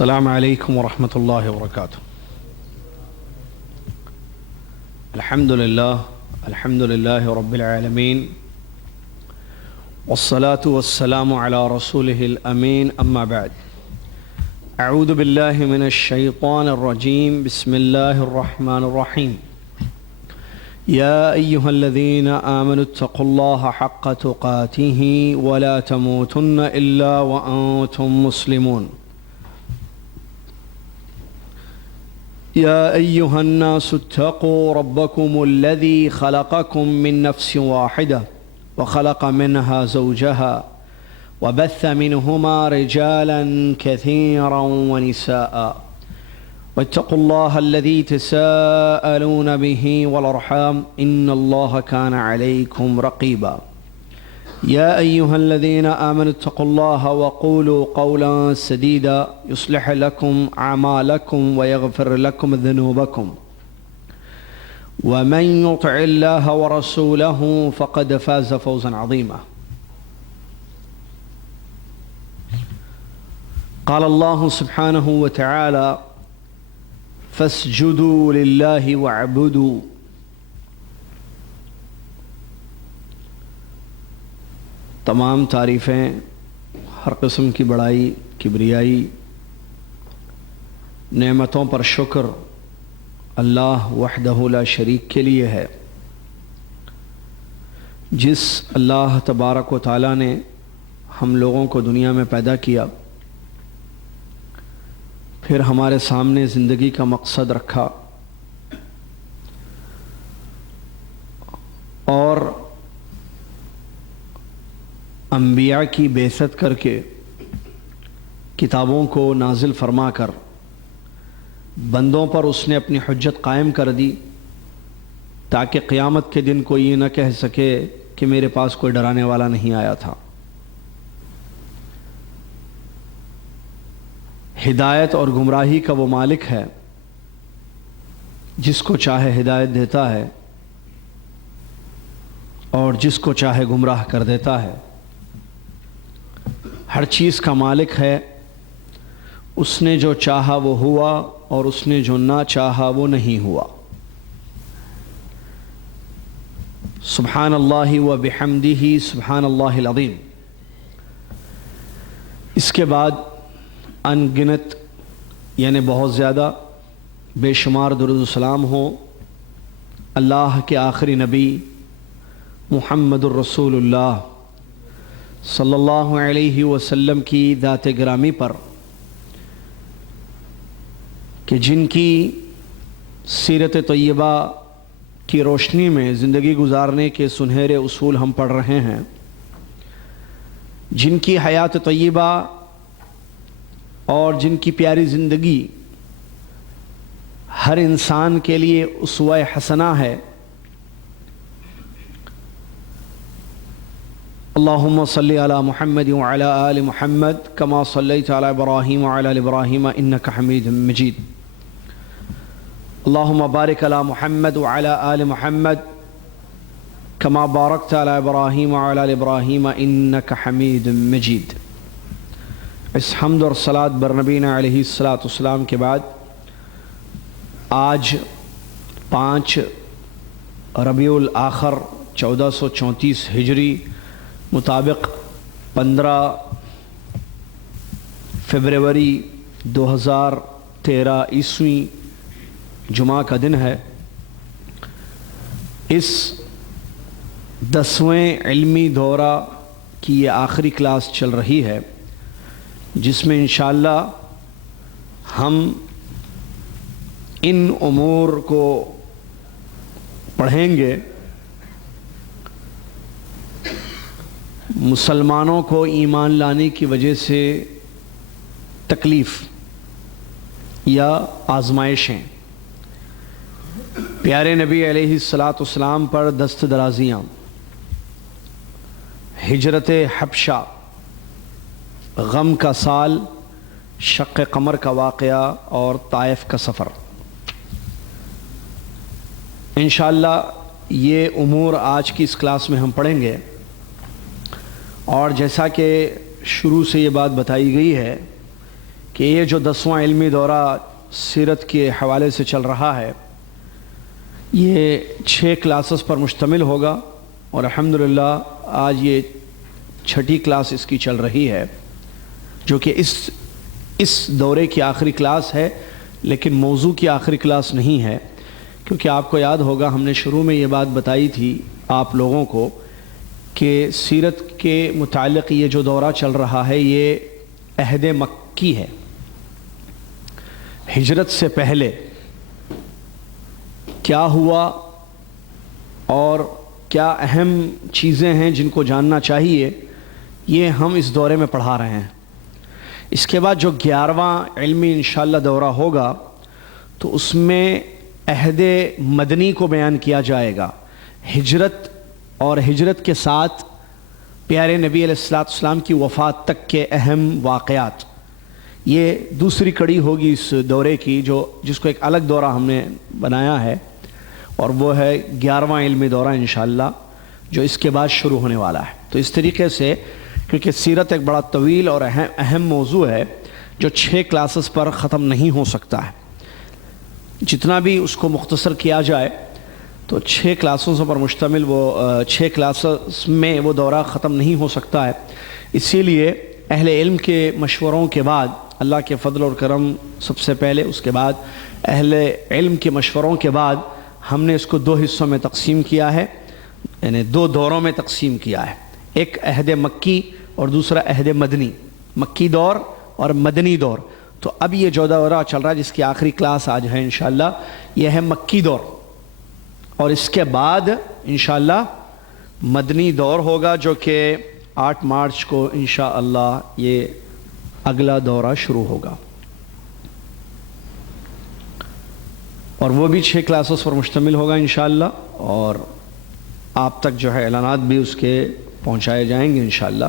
السلام علیکم ورحمۃ اللہ وبرکاتہ۔ الحمد للہ رب العالمین، والصلاة والسلام علی رسولہ الامین، اما بعد۔ اعوذ باللہ من الشیطان الرجیم، بسم اللہ الرحمن الرحیم۔ یا ایہا الذین آمنوا اتقوا اللہ حق تقاتہ ولا تموتن الا وانتم مسلمون۔ يا أيها الناس اتقوا ربكم الذي خلقكم من نفس واحدة وخلق منها زوجها وبث منهما رجالا كثيرا ونساء واتقوا الله الذي تساءلون به والأرحام إن الله كان عليكم رقيبا۔ يا أيها الذين آمنوا اتقوا الله وقولوا قولا سديدا يصلح لكم أعمالكم ويغفر لكم ذنوبكم ومن يطع الله ورسوله فقد فاز فوزا عظيما۔ قال الله سبحانه وتعالى فاسجدوا لله واعبدوا۔ تمام تعریفیں، ہر قسم کی بڑائی، کبریائی، نعمتوں پر شکر اللہ وحدہ لا شریک کے لیے ہے، جس اللہ تبارک و تعالیٰ نے ہم لوگوں کو دنیا میں پیدا کیا، پھر ہمارے سامنے زندگی کا مقصد رکھا اور انبیاء کی بعثت کر کے کتابوں کو نازل فرما کر بندوں پر اس نے اپنی حجت قائم کر دی، تاکہ قیامت کے دن کوئی یہ نہ کہہ سکے کہ میرے پاس کوئی ڈرانے والا نہیں آیا تھا۔ ہدایت اور گمراہی کا وہ مالک ہے جس کو چاہے ہدایت دیتا ہے اور جس کو چاہے گمراہ کر دیتا ہے۔ ہر چیز کا مالک ہے، اس نے جو چاہا وہ ہوا اور اس نے جو نہ چاہا وہ نہیں ہوا۔ سبحان اللہ و بحمدہ سبحان اللہ العظیم۔ اس کے بعد ان گنت یعنی بہت زیادہ بے شمار درود و سلام ہو اللہ کے آخری نبی محمد الرسول اللہ صلی اللہ علیہ وسلم کی ذات گرامی پر، کہ جن کی سیرت طیبہ کی روشنی میں زندگی گزارنے کے سنہرے اصول ہم پڑھ رہے ہیں، جن کی حیات طیبہ اور جن کی پیاری زندگی ہر انسان کے لیے اسوہ حسنہ ہے۔ اللہم صلی علی محمد وعلی آل محمد کما صلیت علی ابراہیم وعلی آل ابراہیم انک حمید مجید۔ اللہم بارک علی محمد وعلی آل محمد کما بارکت علی ابراہیم وعلی آل ابراہیم انک حمید مجید۔ اس حمد اور صلاۃ بر نبینا علیہ الصلاۃ والسلام کے بعد آج 5 ربیع الاخر 1434 ہجری مطابق 15 فروری 2013 عیسوی جمعہ کا دن ہے۔ اس 10ویں علمی دورہ کی یہ آخری کلاس چل رہی ہے، جس میں انشاءاللہ ہم ان امور کو پڑھیں گے مسلمانوں کو ایمان لانے کی وجہ سے تکلیف یا آزمائشیں، پیارے نبی علیہ الصلاۃ والسلام پر دست درازیاں، ہجرت حبشہ، غم کا سال، شق قمر کا واقعہ اور طائف کا سفر۔ انشاءاللہ یہ امور آج کی اس کلاس میں ہم پڑھیں گے، اور جیسا کہ شروع سے یہ بات بتائی گئی ہے کہ کہ یہ جو 10واں علمی دورہ سیرت کے حوالے سے چل رہا ہے یہ 6 کلاسز پر مشتمل ہوگا، اور الحمدللہ آج یہ 6ٹھی کلاس اس کی چل رہی ہے، جو کہ اس دورے کی آخری کلاس ہے، لیکن موضوع کی آخری کلاس نہیں ہے، کیونکہ آپ کو یاد ہوگا ہم نے شروع میں یہ بات بتائی تھی آپ لوگوں کو کہ سیرت کے متعلق یہ جو دورہ چل رہا ہے یہ عہد مکی ہے، ہجرت سے پہلے کیا ہوا اور کیا اہم چیزیں ہیں جن کو جاننا چاہیے، یہ ہم اس دورے میں پڑھا رہے ہیں۔ اس کے بعد جو 11واں علمی انشاءاللہ دورہ ہوگا تو اس میں عہد مدنی کو بیان کیا جائے گا، ہجرت اور ہجرت کے ساتھ پیارے نبی علیہ السلام کی وفات تک کے اہم واقعات، یہ دوسری کڑی ہوگی اس دورے کی، جس کو ایک الگ دورہ ہم نے بنایا ہے، اور وہ ہے 11واں علمی دورہ انشاءاللہ جو اس کے بعد شروع ہونے والا ہے۔ تو اس طریقے سے کیونکہ سیرت ایک بڑا طویل اور اہم موضوع ہے جو 6 کلاسز پر ختم نہیں ہو سکتا ہے، جتنا بھی اس کو مختصر کیا جائے تو 6 کلاسوں پر مشتمل 6 کلاسز میں وہ دورہ ختم نہیں ہو سکتا ہے۔ اسی لیے اہل علم کے مشوروں کے بعد، اللہ کے فضل اور کرم سب سے پہلے، اس کے بعد اہل علم کے مشوروں کے بعد ہم نے اس کو 2 حصوں میں تقسیم کیا ہے، یعنی 2 دوروں میں تقسیم کیا ہے، ایک عہد مکی اور دوسرا عہد مدنی، مکی دور اور مدنی دور۔ تو اب یہ جو دورہ چل رہا ہے جس کی آخری کلاس آج ہے انشاءاللہ، یہ ہے مکی دور، اور اس کے بعد انشاءاللہ مدنی دور ہوگا جو کہ 8 مارچ کو انشاءاللہ یہ اگلا دورہ شروع ہوگا، اور وہ بھی 6 کلاسز پر مشتمل ہوگا انشاءاللہ، اور آپ تک جو ہے اعلانات بھی اس کے پہنچائے جائیں گے انشاءاللہ۔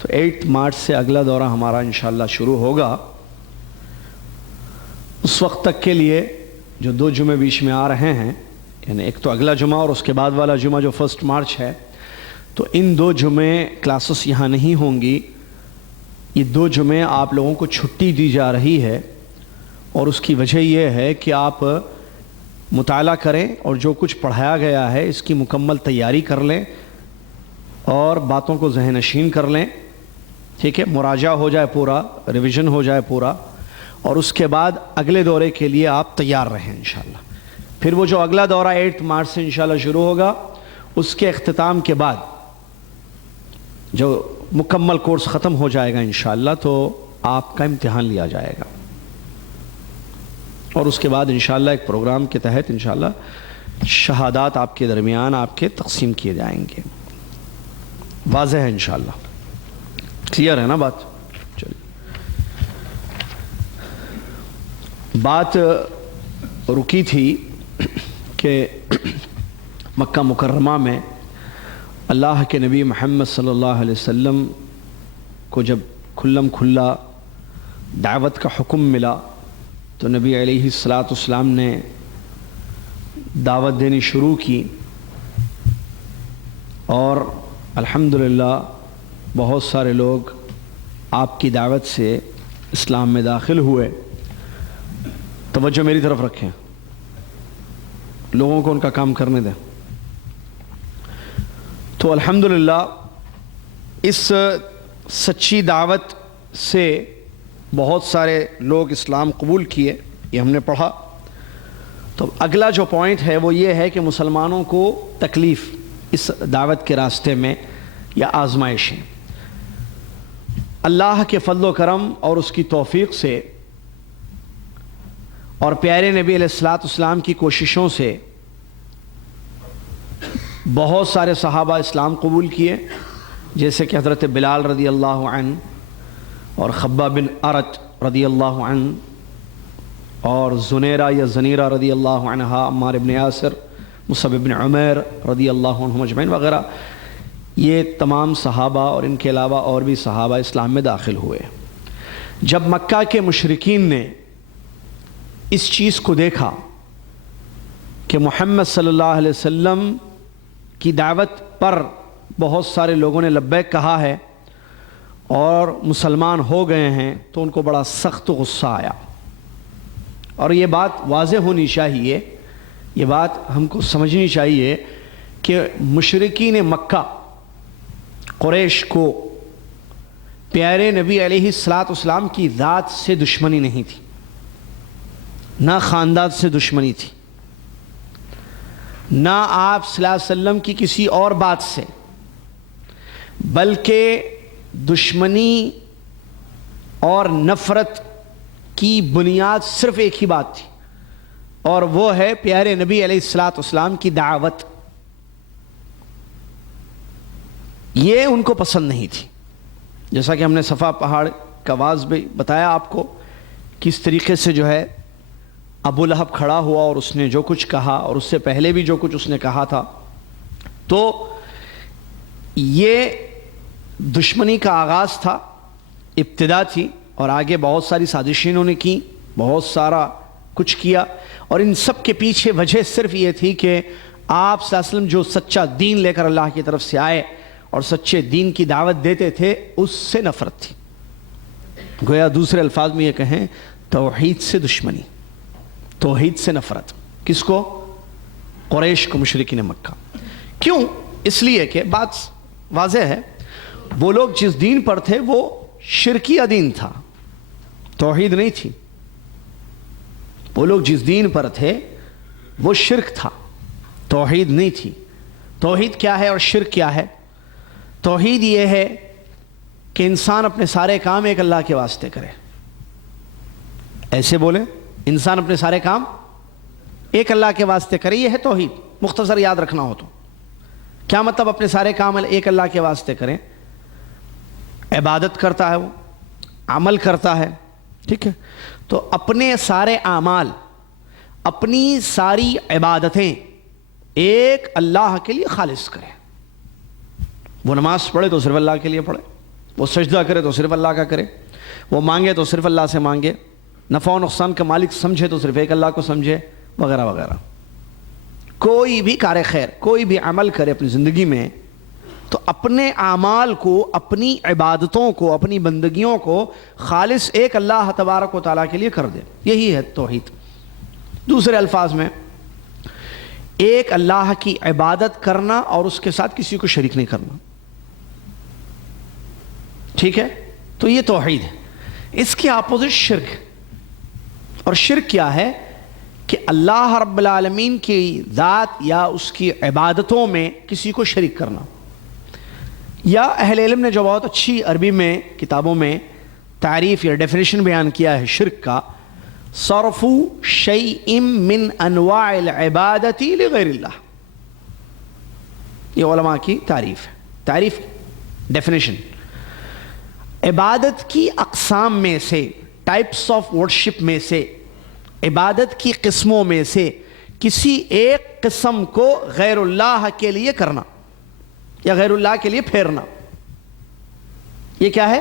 تو 8 مارچ سے اگلا دورہ ہمارا انشاءاللہ شروع ہوگا۔ اس وقت تک کے لیے جو 2 جمعے بیچ میں آ رہے ہیں، یعنی ایک تو اگلا جمعہ اور اس کے بعد والا جمعہ جو 1 مارچ ہے، تو ان 2 جمعے کلاسز یہاں نہیں ہوں گی۔ یہ 2 جمعے آپ لوگوں کو چھٹی دی جا رہی ہے، اور اس کی وجہ یہ ہے کہ آپ مطالعہ کریں اور جو کچھ پڑھایا گیا ہے اس کی مکمل تیاری کر لیں اور باتوں کو ذہن نشین کر لیں، ٹھیک ہے، مراجعہ ہو جائے پورا، ریویژن ہو جائے پورا، اور اس کے بعد اگلے دورے کے لیے آپ تیار رہیں انشاءاللہ۔ پھر وہ جو اگلا دورہ 8 مارچ سے انشاءاللہ شروع ہوگا، اس کے اختتام کے بعد جو مکمل کورس ختم ہو جائے گا انشاءاللہ تو آپ کا امتحان لیا جائے گا، اور اس کے بعد انشاءاللہ ایک پروگرام کے تحت انشاءاللہ شہادات آپ کے درمیان آپ کے تقسیم کیے جائیں گے۔ واضح ہے انشاءاللہ، کلیئر ہے نا بات؟ چلیے، بات رکی تھی کہ مکہ مکرمہ میں اللہ کے نبی محمد صلی اللہ علیہ وسلم کو جب کھلم کھلا دعوت کا حکم ملا تو نبی علیہ السلام نے دعوت دینی شروع کی، اور الحمدللہ بہت سارے لوگ آپ کی دعوت سے اسلام میں داخل ہوئے۔ توجہ میری طرف رکھیں، لوگوں کو ان کا کام کرنے دیں۔ تو الحمدللہ اس سچی دعوت سے بہت سارے لوگ اسلام قبول کیے، یہ ہم نے پڑھا۔ تو اگلا جو پوائنٹ ہے وہ یہ ہے کہ مسلمانوں کو تکلیف اس دعوت کے راستے میں یا آزمائشیں، اللہ کے فضل و کرم اور اس کی توفیق سے اور پیارے نبی علیہ السلام کی کوششوں سے بہت سارے صحابہ اسلام قبول کیے، جیسے کہ حضرت بلال رضی اللہ عنہ اور خباب بن ارت رضی اللہ عنہ اور زنیرہ یا زنیرہ رضی اللہ عنہا، عمار بن یاسر، مصعب بن عمیر رضی اللہ عنہم اجمعین وغیرہ، یہ تمام صحابہ اور ان کے علاوہ اور بھی صحابہ اسلام میں داخل ہوئے۔ جب مکہ کے مشرکین نے اس چیز کو دیکھا کہ محمد صلی اللہ علیہ وسلم کی دعوت پر بہت سارے لوگوں نے لبیک کہا ہے اور مسلمان ہو گئے ہیں تو ان کو بڑا سخت غصہ آیا. اور یہ بات واضح ہونی چاہیے، یہ بات ہم کو سمجھنی چاہیے کہ مشرکین مکہ قریش کو پیارے نبی علیہ الصلاۃ والسلام کی ذات سے دشمنی نہیں تھی، نہ خاندان سے دشمنی تھی، نہ آپ صلی اللہ علیہ وسلم کی کسی اور بات سے، بلکہ دشمنی اور نفرت کی بنیاد صرف ایک ہی بات تھی، اور وہ ہے پیارے نبی علیہ الصلاۃ والسلام کی دعوت. یہ ان کو پسند نہیں تھی. جیسا کہ ہم نے صفا پہاڑ کا واز بھی بتایا آپ کو، کس طریقے سے جو ہے ابو لہب کھڑا ہوا اور اس نے جو کچھ کہا، اور اس سے پہلے بھی جو کچھ اس نے کہا تھا. تو یہ دشمنی کا آغاز تھا، ابتدا تھی، اور آگے بہت ساری سازشیں انہوں نے کی، بہت سارا کچھ کیا، اور ان سب کے پیچھے وجہ صرف یہ تھی کہ آپ صلی اللہ علیہ وسلم جو سچا دین لے کر اللہ کی طرف سے آئے اور سچے دین کی دعوت دیتے تھے، اس سے نفرت تھی. گویا دوسرے الفاظ میں یہ کہیں توحید سے دشمنی، توحید سے نفرت. کس کو؟ قریش کو، مشرکین مکہ. کیوں؟ اس لیے کہ بات واضح ہے، وہ لوگ جس دین پر تھے وہ شرکیہ دین تھا، توحید نہیں تھی. وہ لوگ جس دین پر تھے وہ شرک تھا، توحید نہیں تھی. توحید کیا ہے اور شرک کیا ہے؟ توحید یہ ہے کہ انسان اپنے سارے کام ایک اللہ کے واسطے کرے. ایسے بولے، انسان اپنے سارے کام ایک اللہ کے واسطے کرے، یہ ہے توحید. مختصر یاد رکھنا ہو تو کیا مطلب اپنے سارے کام ایک اللہ کے واسطے کریں؟ عبادت کرتا ہے، وہ عمل کرتا ہے، ٹھیک ہے، تو اپنے سارے اعمال، اپنی ساری عبادتیں ایک اللہ کے لیے خالص کرے. وہ نماز پڑھے تو صرف اللہ کے لیے پڑھے، وہ سجدہ کرے تو صرف اللہ کا کرے، وہ مانگے تو صرف اللہ سے مانگے، نفع و نقصان کا مالک سمجھے تو صرف ایک اللہ کو سمجھے، وغیرہ وغیرہ. کوئی بھی کار خیر، کوئی بھی عمل کرے اپنی زندگی میں تو اپنے اعمال کو، اپنی عبادتوں کو، اپنی بندگیوں کو خالص ایک اللہ تبارک و تعالیٰ کے لیے کر دے. یہی ہے توحید. دوسرے الفاظ میں ایک اللہ کی عبادت کرنا اور اس کے ساتھ کسی کو شریک نہیں کرنا. ٹھیک ہے، تو یہ توحید ہے. اس کے اپوزٹ شرک. اور شرک کیا ہے؟ کہ اللہ رب العالمین کی ذات یا اس کی عبادتوں میں کسی کو شریک کرنا. یا اہل علم نے جو بہت اچھی عربی میں کتابوں میں تعریف یا ڈیفینیشن بیان کیا ہے شرک کا، صرف شیء من انواع العبادت لغیر اللہ. یہ علماء کی تعریف ہے، تعریف ڈیفینیشن. عبادت کی اقسام میں سے، ٹائپس آف ورشپ میں سے، عبادت کی قسموں میں سے کسی ایک قسم کو غیر اللہ کے لیے کرنا یا غیر اللہ کے لیے پھیرنا، یہ کیا ہے؟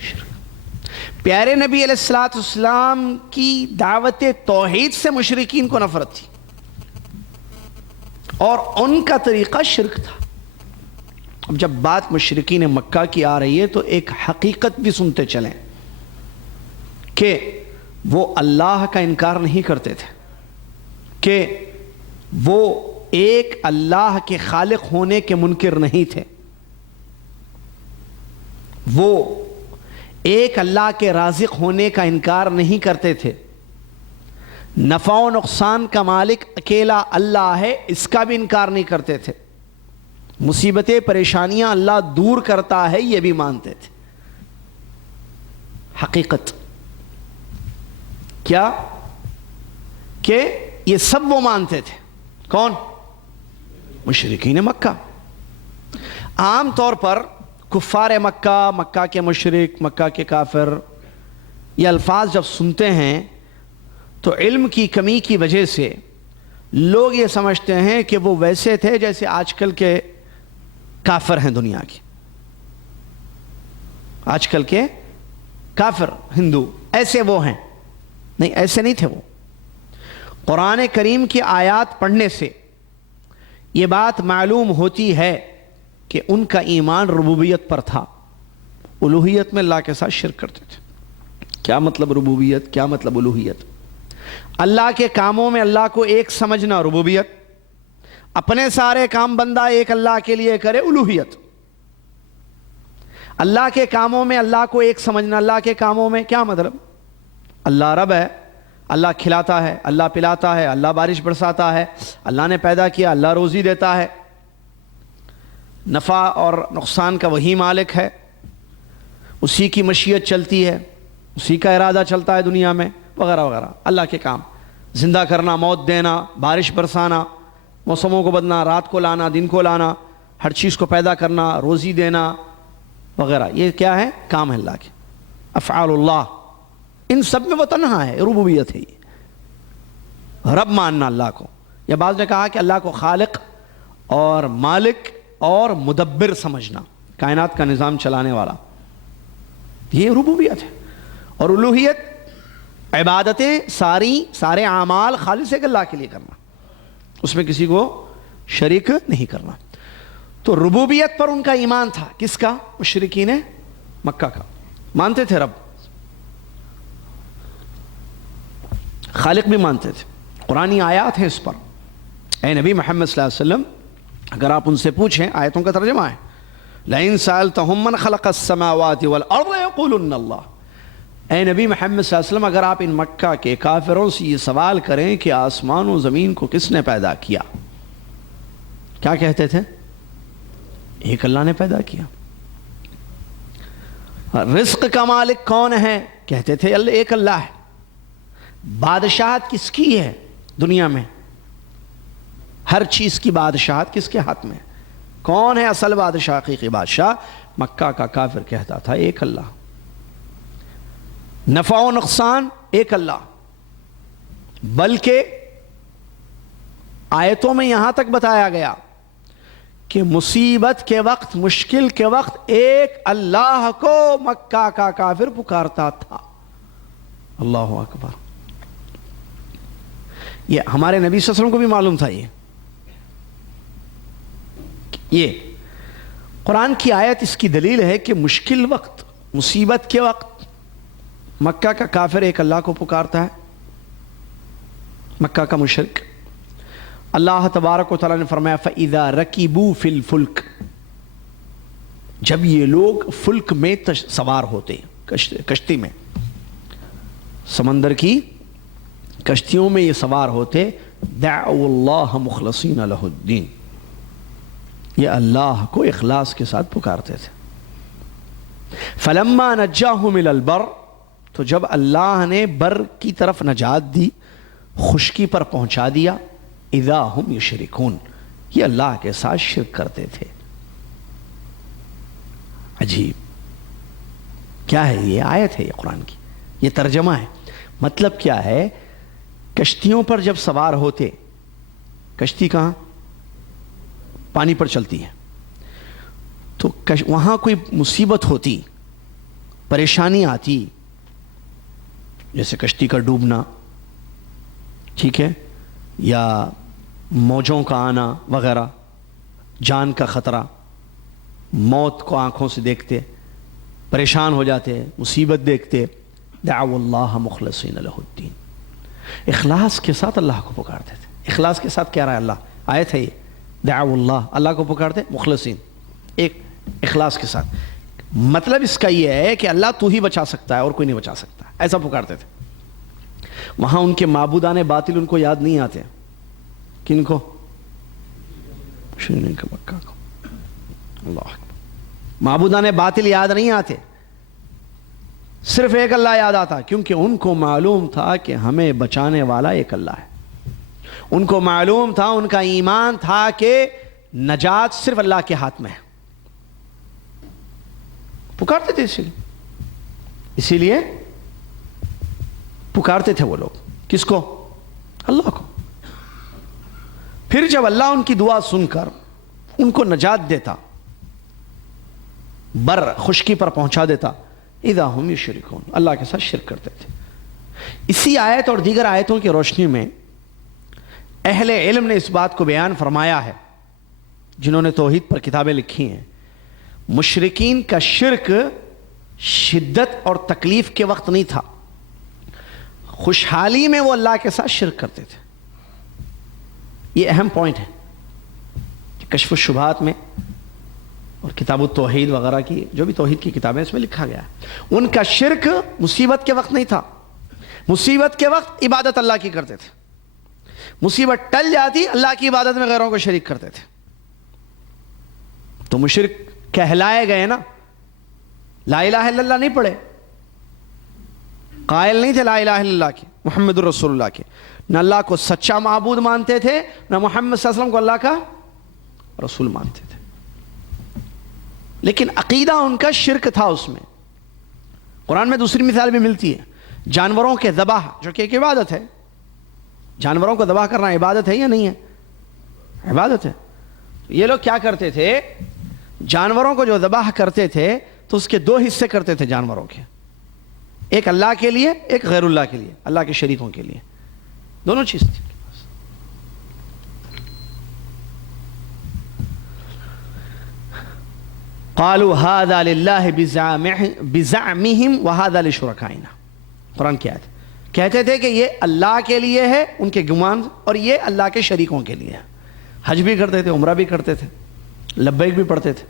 شرک. پیارے نبی علیہ الصلوۃ والسلام کی دعوت توحید سے مشرکین کو نفرت تھی اور ان کا طریقہ شرک تھا. اب جب بات مشرکین مکہ کی آ رہی ہے تو ایک حقیقت بھی سنتے چلیں کہ وہ اللہ کا انکار نہیں کرتے تھے، کہ وہ ایک اللہ کے خالق ہونے کے منکر نہیں تھے، وہ ایک اللہ کے رازق ہونے کا انکار نہیں کرتے تھے، نفع و نقصان کا مالک اکیلا اللہ ہے اس کا بھی انکار نہیں کرتے تھے، مصیبتیں پریشانیاں اللہ دور کرتا ہے یہ بھی مانتے تھے. حقیقت کیا؟ کہ یہ سب وہ مانتے تھے. کون؟ مشرکین مکہ. عام طور پر کفار مکہ، مکہ کے مشرک، مکہ کے کافر، یہ الفاظ جب سنتے ہیں تو علم کی کمی کی وجہ سے لوگ یہ سمجھتے ہیں کہ وہ ویسے تھے جیسے آج کل کے کافر ہیں دنیا کے. آج کل کے کافر ہندو ایسے وہ ہیں. نہیں، ایسے نہیں تھے وہ. قرآن کریم کی آیات پڑھنے سے یہ بات معلوم ہوتی ہے کہ ان کا ایمان ربوبیت پر تھا، الوہیت میں اللہ کے ساتھ شرک کرتے تھے۔ کیا مطلب ربوبیت، کیا مطلب الوہیت؟ اللہ کے کاموں میں اللہ کو ایک سمجھنا ربوبیت، اپنے سارے کام بندہ ایک اللہ کے لیے کرے الوہیت۔ اللہ کے کاموں میں اللہ کو ایک سمجھنا، اللہ کے کاموں میں کیا مطلب؟ اللہ رب ہے، اللہ کھلاتا ہے، اللہ پلاتا ہے، اللہ بارش برساتا ہے، اللہ نے پیدا کیا، اللہ روزی دیتا ہے، نفع اور نقصان کا وہی مالک ہے، اسی کی مشیت چلتی ہے، اسی کا ارادہ چلتا ہے دنیا میں، وغیرہ وغیرہ۔ اللہ کے کام، زندہ کرنا، موت دینا، بارش برسانا، موسموں کو بدلنا، رات کو لانا، دن کو لانا، ہر چیز کو پیدا کرنا، روزی دینا وغیرہ، یہ کیا ہے؟ کام ہے اللہ کے، افعال اللہ۔ ان سب میں وہ تنہا ہے، ربوبیت ہے یہ، رب ماننا اللہ کو۔ یا بعض نے کہا کہ اللہ کو خالق اور مالک اور مدبر سمجھنا، کائنات کا نظام چلانے والا، یہ ربوبیت ہے۔ اور الوہیت عبادتیں سارے اعمال خالص ایک اللہ کے لیے کرنا، اس میں کسی کو شریک نہیں کرنا۔ تو ربوبیت پر ان کا ایمان تھا، کس کا؟ مشرکین مکہ کا، مانتے تھے رب، خالق بھی مانتے تھے، قرآنی آیات ہیں اس پر۔ اے نبی محمد صلی اللہ علیہ وسلم، اگر آپ ان سے پوچھیں، آیتوں کا ترجمہ ہے، لَإِن سَأَلْتَهُم مَّنْ خَلَقَ السَّمَاوَاتِ وَالْأَرْضَ يَقُولُنَّ اللَّهُ۔ اے نبی محمد صلی اللہ علیہ وسلم، اگر آپ ان مکہ کے کافروں سے یہ سوال کریں کہ آسمان و زمین کو کس نے پیدا کیا، کیا کہتے تھے؟ ایک اللہ نے پیدا کیا۔ رزق کا مالک کون ہے؟ کہتے تھے ایک اللہ ہے۔ بادشاہت کس کی ہے دنیا میں؟ ہر چیز کی بادشاہت کس کے ہاتھ میں؟ کون ہے اصل بادشاہ، حقیقی بادشاہ؟ مکہ کا کافر کہتا تھا ایک اللہ۔ نفع و نقصان ایک اللہ، بلکہ آیتوں میں یہاں تک بتایا گیا کہ مصیبت کے وقت، مشکل کے وقت ایک اللہ کو مکہ کا کافر پکارتا تھا۔ اللہ اکبر۔ یہ ہمارے نبی صلی اللہ علیہ وسلم کو بھی معلوم تھا۔ یہ قرآن کی آیت اس کی دلیل ہے کہ مشکل وقت، مصیبت کے وقت مکہ کا کافر ایک اللہ کو پکارتا ہے، مکہ کا مشرک۔ اللہ تبارک و تعالیٰ نے فرمایا فَإِذَا رَكِبُوا فِي الْفُلْكِ، جب یہ لوگ فلک میں سوار ہوتے، کشتی میں، سمندر کی کشتیوں میں یہ سوار ہوتے، دعوا اللہ مخلصین لہ الدین، یہ اللہ کو اخلاص کے ساتھ پکارتے تھے۔ فَلَمَّا نَجَّاهُمْ إِلَى الْبَرِّ، تو جب اللہ نے بر کی طرف نجات دی، خشکی پر پہنچا دیا، اذا ہم یشرکون، یہ اللہ کے ساتھ شرک کرتے تھے۔ عجیب، کیا ہے یہ آیت ہے، یہ قرآن کی، یہ ترجمہ ہے۔ مطلب کیا ہے؟ کشتیوں پر جب سوار ہوتے، کشتی کہاں؟ پانی پر چلتی ہے، تو وہاں کوئی مصیبت ہوتی، پریشانی آتی، جیسے کشتی کا ڈوبنا، ٹھیک ہے، یا موجوں کا آنا وغیرہ، جان کا خطرہ، موت کو آنکھوں سے دیکھتے پریشان ہو جاتے، مصیبت دیکھتے، دعوا اللہ مخلصین لہ الدین، اخلاص کے ساتھ اللہ کو پکارتے تھے۔ اخلاص کے ساتھ کیا رہا ہے اللہ؟ آیت ہے یہ، دعوا اللہ، اللہ کو پکارتے مخلصین، ایک اخلاص کے ساتھ۔ مطلب اس کا یہ ہے کہ اللہ تو ہی بچا سکتا ہے اور کوئی نہیں بچا سکتا، ایسا پکارتے تھے۔ وہاں ان کے معبودان باطل ان کو یاد نہیں آتے، کن کو؟ مشرکین کا مکہ کو۔ اللہ اکبر، معبودان باطل یاد نہیں آتے، صرف ایک اللہ یاد آتا، کیونکہ ان کو معلوم تھا کہ ہمیں بچانے والا ایک اللہ ہے۔ ان کو معلوم تھا، ان کا ایمان تھا کہ نجات صرف اللہ کے ہاتھ میں ہے، پکارتے تھے، اسی لیے پکارتے تھے وہ لوگ، کس کو؟ اللہ کو۔ پھر جب اللہ ان کی دعا سن کر ان کو نجات دیتا، بر خشکی پر پہنچا دیتا، اذا ہم یشرکون، اللہ کے ساتھ شرک کرتے تھے۔ اسی آیت اور دیگر آیتوں کی روشنی میں اہل علم نے اس بات کو بیان فرمایا ہے، جنہوں نے توحید پر کتابیں لکھی ہیں، مشرکین کا شرک شدت اور تکلیف کے وقت نہیں تھا، خوشحالی میں وہ اللہ کے ساتھ شرک کرتے تھے۔ یہ اہم پوائنٹ ہے کہ کشف الشبہات میں اور کتاب التوحید وغیرہ کی جو بھی توحید کی کتابیں اس میں لکھا گیا ہے، ان کا شرک مصیبت کے وقت نہیں تھا، مصیبت کے وقت عبادت اللہ کی کرتے تھے، مصیبت ٹل جاتی اللہ کی عبادت میں غیروں کو شریک کرتے تھے، تو مشرک کہلائے گئے نا۔ لا الہ الا اللہ نہیں پڑھے، قائل نہیں تھے لا الہ الا اللہ کے، محمد الرسول اللہ کے، نہ اللہ کو سچا معبود مانتے تھے، نہ محمد صلی اللہ علیہ وسلم کو اللہ کا رسول مانتے تھے، لیکن عقیدہ ان کا شرک تھا اس میں۔ قرآن میں دوسری مثال بھی ملتی ہے، جانوروں کے ذبح، جو کہ ایک عبادت ہے۔ جانوروں کو ذبح کرنا عبادت ہے یا نہیں ہے؟ عبادت ہے۔ یہ لوگ کیا کرتے تھے، جانوروں کو جو ذبح کرتے تھے تو اس کے دو حصے کرتے تھے جانوروں کے، ایک اللہ کے لیے، ایک غیر اللہ کے لیے، اللہ کے شریکوں کے لیے، دونوں چیز تھی۔ قالوا هذا للہ بزعمہم وهذا لشرکائنا، قرآن کی آیت کہتے تھے کہ یہ اللہ کے لیے ہے ان کے گمان، اور یہ اللہ کے شریکوں کے لیے ہے۔ حج بھی کرتے تھے، عمرہ بھی کرتے تھے، لبیک بھی پڑھتے تھے،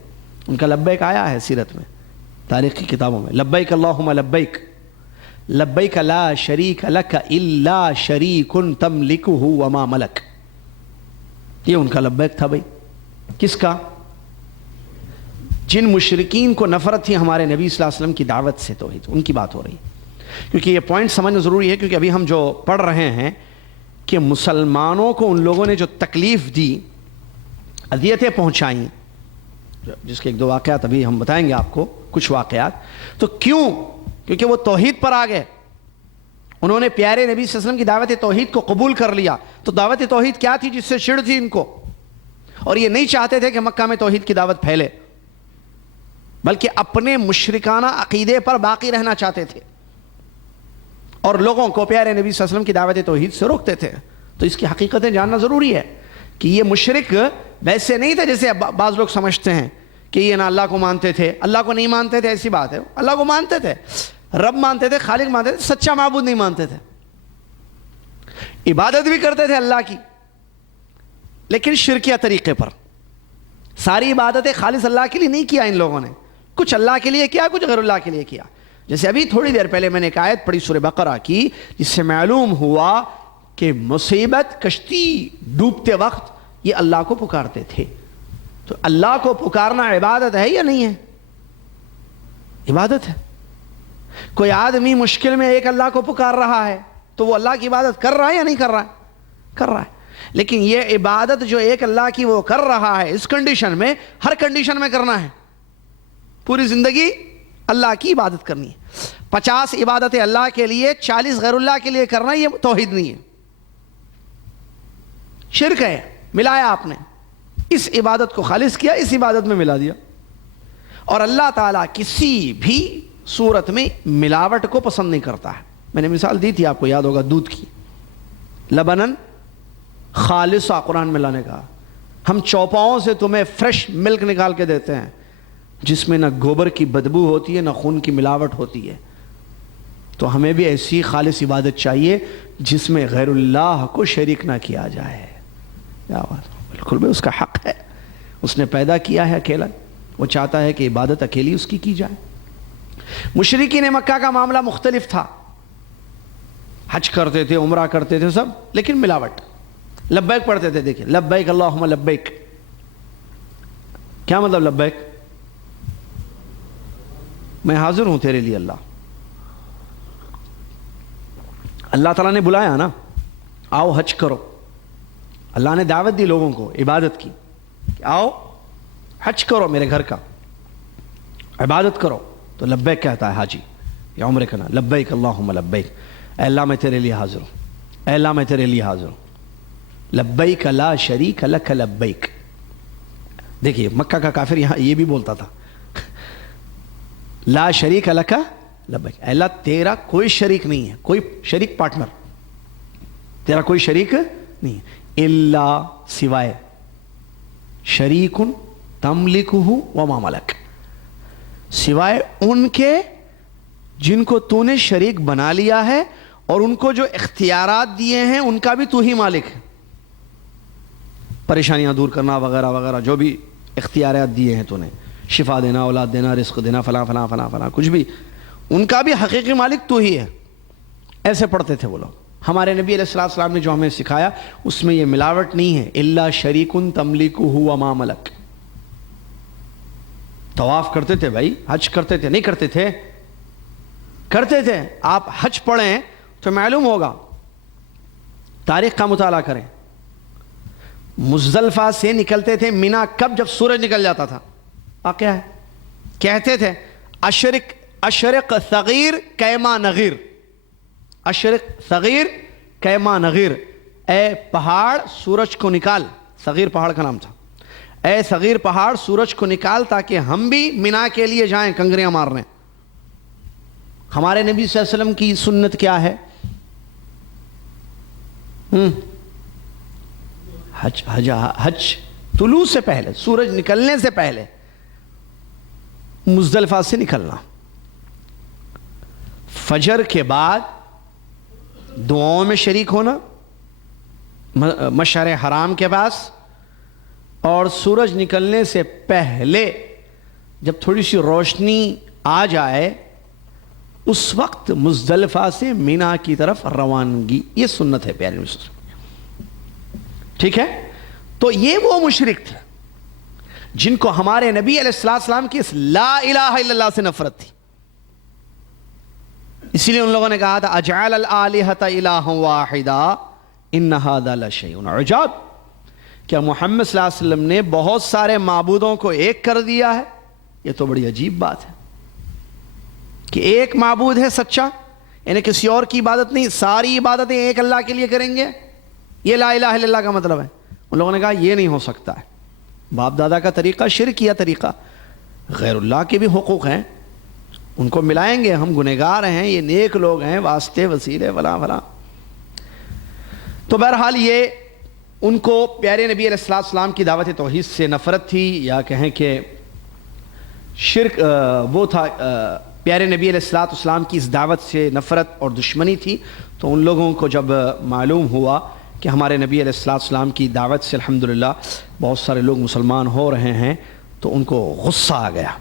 ان کا لبیک آیا ہے سیرت میں، تاریخ کی کتابوں میں، لبیک اللہم لبیک لبیک لا شریک لک الا شریک تملکہ وما ملک، یہ ان کا لبیک تھا۔ بھائی کس کا؟ جن مشرکین کو نفرت تھی ہمارے نبی صلی اللہ علیہ وسلم کی دعوت سے توحید، ان کی بات ہو رہی ہے۔ کیونکہ یہ پوائنٹ سمجھنا ضروری ہے، کیونکہ ابھی ہم جو پڑھ رہے ہیں کہ مسلمانوں کو ان لوگوں نے جو تکلیف دی، اذیتیں پہنچائیں، جس کے ایک دو واقعات ابھی ہم بتائیں گے آپ کو، کچھ واقعات، تو کیوں؟ کیونکہ وہ توحید پر آ گئے، انہوں نے پیارے نبی صلی اللہ علیہ وسلم کی دعوت توحید کو قبول کر لیا۔ تو دعوت توحید کیا تھی جس سے چڑ تھی ان کو؟ اور یہ نہیں چاہتے تھے کہ مکہ میں توحید کی دعوت پھیلے، بلکہ اپنے مشرکانہ عقیدے پر باقی رہنا چاہتے تھے، اور لوگوں کو پیارے نبی صلی اللہ علیہ وسلم کی دعوت توحید سے روکتے تھے۔ تو اس کی حقیقتیں جاننا ضروری ہے کہ یہ مشرک ویسے نہیں تھے جیسے بعض لوگ سمجھتے ہیں کہ یہ نہ اللہ کو مانتے تھے، اللہ کو نہیں مانتے تھے، ایسی بات ہے۔ اللہ کو مانتے تھے، رب مانتے تھے، خالق مانتے تھے، سچا معبود نہیں مانتے تھے، عبادت بھی کرتے تھے اللہ کی، لیکن شرکیہ طریقے پر۔ ساری عبادتیں خالص اللہ کے لیے نہیں کیا ان لوگوں نے، کچھ اللہ کے لیے کیا، کچھ غیر اللہ کے لیے کیا۔ جیسے ابھی تھوڑی دیر پہلے میں نے ایک آیت پڑھی سورہ بقرہ کی، جس سے معلوم ہوا کہ مصیبت، کشتی ڈوبتے وقت یہ اللہ کو پکارتے تھے۔ تو اللہ کو پکارنا عبادت ہے یا نہیں ہے؟ عبادت ہے۔ کوئی آدمی مشکل میں ایک اللہ کو پکار رہا ہے تو وہ اللہ کی عبادت کر رہا ہے یا نہیں کر رہا ہے؟ کر رہا ہے۔ لیکن یہ عبادت جو ایک اللہ کی وہ کر رہا ہے، اس کنڈیشن میں، ہر کنڈیشن میں کرنا ہے، پوری زندگی اللہ کی عبادت کرنی ہے۔ 50 عبادتیں اللہ کے لیے، 40 غیر اللہ کے لیے کرنا، یہ توحید نہیں ہے، شرک ہے۔ ملایا آپ نے، اس عبادت کو خالص کیا، اس عبادت میں ملا دیا۔ اور اللہ تعالیٰ کسی بھی صورت میں ملاوٹ کو پسند نہیں کرتا ہے۔ میں نے مثال دی تھی، آپ کو یاد ہوگا، دودھ کی، لبنن خالصہ، قرآن میں لانے کا۔ ہم چوپاؤں سے تمہیں فریش ملک نکال کے دیتے ہیں جس میں نہ گوبر کی بدبو ہوتی ہے، نہ خون کی ملاوٹ ہوتی ہے۔ تو ہمیں بھی ایسی خالص عبادت چاہیے جس میں غیر اللہ کو شریک نہ کیا جائے۔ بالکل بھی اس کا حق ہے، اس نے پیدا کیا ہے اکیلا، وہ چاہتا ہے کہ عبادت اکیلی اس کی جائے۔ مشرکین مکہ کا معاملہ مختلف تھا، حج کرتے تھے، عمرہ کرتے تھے سب، لیکن ملاوٹ۔ لبیک پڑھتے تھے، دیکھیں، لبیک اللہم لبیک، کیا مطلب لبیک؟ میں حاضر ہوں تیرے لیے اللہ۔ اللہ تعالیٰ نے بلایا نا، آؤ حج کرو، اللہ نے دعوت دی لوگوں کو عبادت کی کہ آؤ حج کرو میرے گھر کا، عبادت کرو۔ تو لبیک کہتا ہے حاجی یا عمرے کا نا، لبیک اللہم لبیک، اے اللہ میں تیرے لیے حاضر ہوں، اے اللہ میں تیرے لیے حاضر ہوں، لبیک لا شریک لک لبیک۔ دیکھیے مکہ کا کافر یہاں یہ بھی بولتا تھا، لا شریک لک لبیک، اے اللہ تیرا کوئی شریک نہیں ہے، کوئی شریک پارٹنر، تیرا کوئی شریک نہیں ہے، الا سوائے، شریک تملکہ وما ملک، سوائے ان کے جن کو تو نے شریک بنا لیا ہے اور ان کو جو اختیارات دیے ہیں ان کا بھی تو ہی مالک ہے، پریشانیاں دور کرنا وغیرہ وغیرہ، جو بھی اختیارات دیے ہیں تو نے، شفا دینا، اولاد دینا، رزق دینا، فلاں فلاں فلاں فلاں، کچھ بھی، ان کا بھی حقیقی مالک تو ہی ہے۔ ایسے پڑھتے تھے وہ لوگ۔ ہمارے نبی علیہ السلام نے جو ہمیں سکھایا اس میں یہ ملاوٹ نہیں ہے، الا شریک تملکہ وما ملک۔ طواف کرتے تھے بھائی، حج کرتے تھے، نہیں کرتے تھے؟ کرتے تھے۔ آپ حج پڑھیں تو معلوم ہوگا، تاریخ کا مطالعہ کریں، مزدلفہ سے نکلتے تھے مینا کب؟ جب سورج نکل جاتا تھا۔ واقعہ ہے، کہتے تھے اشرق صغیر کیما نغیر، اشرق صغیر کیما نغیر، اے پہاڑ سورج کو نکال، صغیر پہاڑ کا نام تھا، اے صغیر پہاڑ سورج کو نکال تاکہ ہم بھی مینا کے لیے جائیں کنگریاں مارنے۔ ہمارے نبی صلی اللہ علیہ وسلم کی سنت کیا ہے؟ حج طلوع سے پہلے، سورج نکلنے سے پہلے مزدلفہ سے نکلنا، فجر کے بعد دعاؤں میں شریک ہونا مشعر حرام کے پاس، اور سورج نکلنے سے پہلے جب تھوڑی سی روشنی آ جائے اس وقت مزدلفہ سے مینا کی طرف روانگی۔ یہ سنت ہے پیارے نبی صلی اللہ علیہ وسلم، ٹھیک ہے؟ تو یہ وہ مشرک تھے جن کو ہمارے نبی علیہ السلام کی اس لا الہ الا اللہ سے نفرت تھی۔ اسی لیے ان لوگوں نے کہا تھا اجعل الآلہۃ الہا واحدا ان ھذا لشیء عجاب، کیا محمد صلی اللہ علیہ وسلم نے بہت سارے معبودوں کو ایک کر دیا ہے؟ یہ تو بڑی عجیب بات ہے کہ ایک معبود ہے سچا، یعنی کسی اور کی عبادت نہیں، ساری عبادتیں ایک اللہ کے لیے کریں گے، یہ لا الہ الا اللہ کا مطلب ہے۔ ان لوگوں نے کہا یہ نہیں ہو سکتا ہے، باپ دادا کا طریقہ شرکیہ طریقہ، غیر اللہ کے بھی حقوق ہیں، ان کو ملائیں گے، ہم گنہگار ہیں، یہ نیک لوگ ہیں، واسطے وسیلے فلاں فلاں۔ تو بہرحال یہ ان کو پیارے نبی علیہ السلام کی دعوت توحید سے نفرت تھی، یا کہیں کہ شرک وہ تھا، پیارے نبی علیہ السلام کی اس دعوت سے نفرت اور دشمنی تھی۔ تو ان لوگوں کو جب معلوم ہوا کہ ہمارے نبی علیہ السلام کی دعوت سے الحمدللہ بہت سارے لوگ مسلمان ہو رہے ہیں، تو ان کو غصہ آ گیا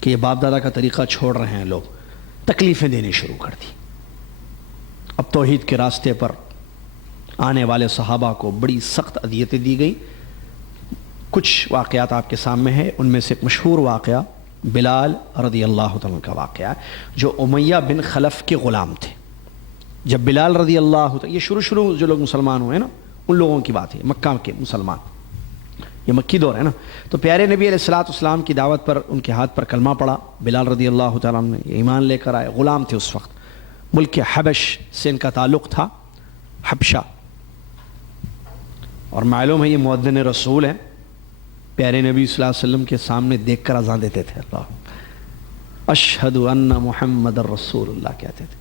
کہ یہ باپ دادا کا طریقہ چھوڑ رہے ہیں، لوگ تکلیفیں دینی شروع کر دی۔ اب توحید کے راستے پر آنے والے صحابہ کو بڑی سخت اذیتیں دی گئی۔ کچھ واقعات آپ کے سامنے ہیں، ان میں سے ایک مشہور واقعہ بلال رضی اللہ عنہ کا واقعہ ہے، جو امیہ بن خلف کے غلام تھے۔ جب بلال رضی اللہ عنہ، یہ شروع جو لوگ مسلمان ہوئے نا ان لوگوں کی بات ہے، مکہ کے مسلمان، یہ مکی دور ہے نا۔ تو پیارے نبی علیہ السلام کی دعوت پر ان کے ہاتھ پر کلمہ پڑا، بلال رضی اللہ تعالیٰ عنہ نے ایمان لے کر آئے، غلام تھے اس وقت، ملک حبش سے ان کا تعلق تھا، حبشہ، اور معلوم ہے یہ مؤذن رسول ہیں، پیارے نبی صلی اللہ علیہ وسلم کے سامنے دیکھ کر اذان دیتے تھے، اللہ اشہد ان محمد رسول اللہ کہتے تھے۔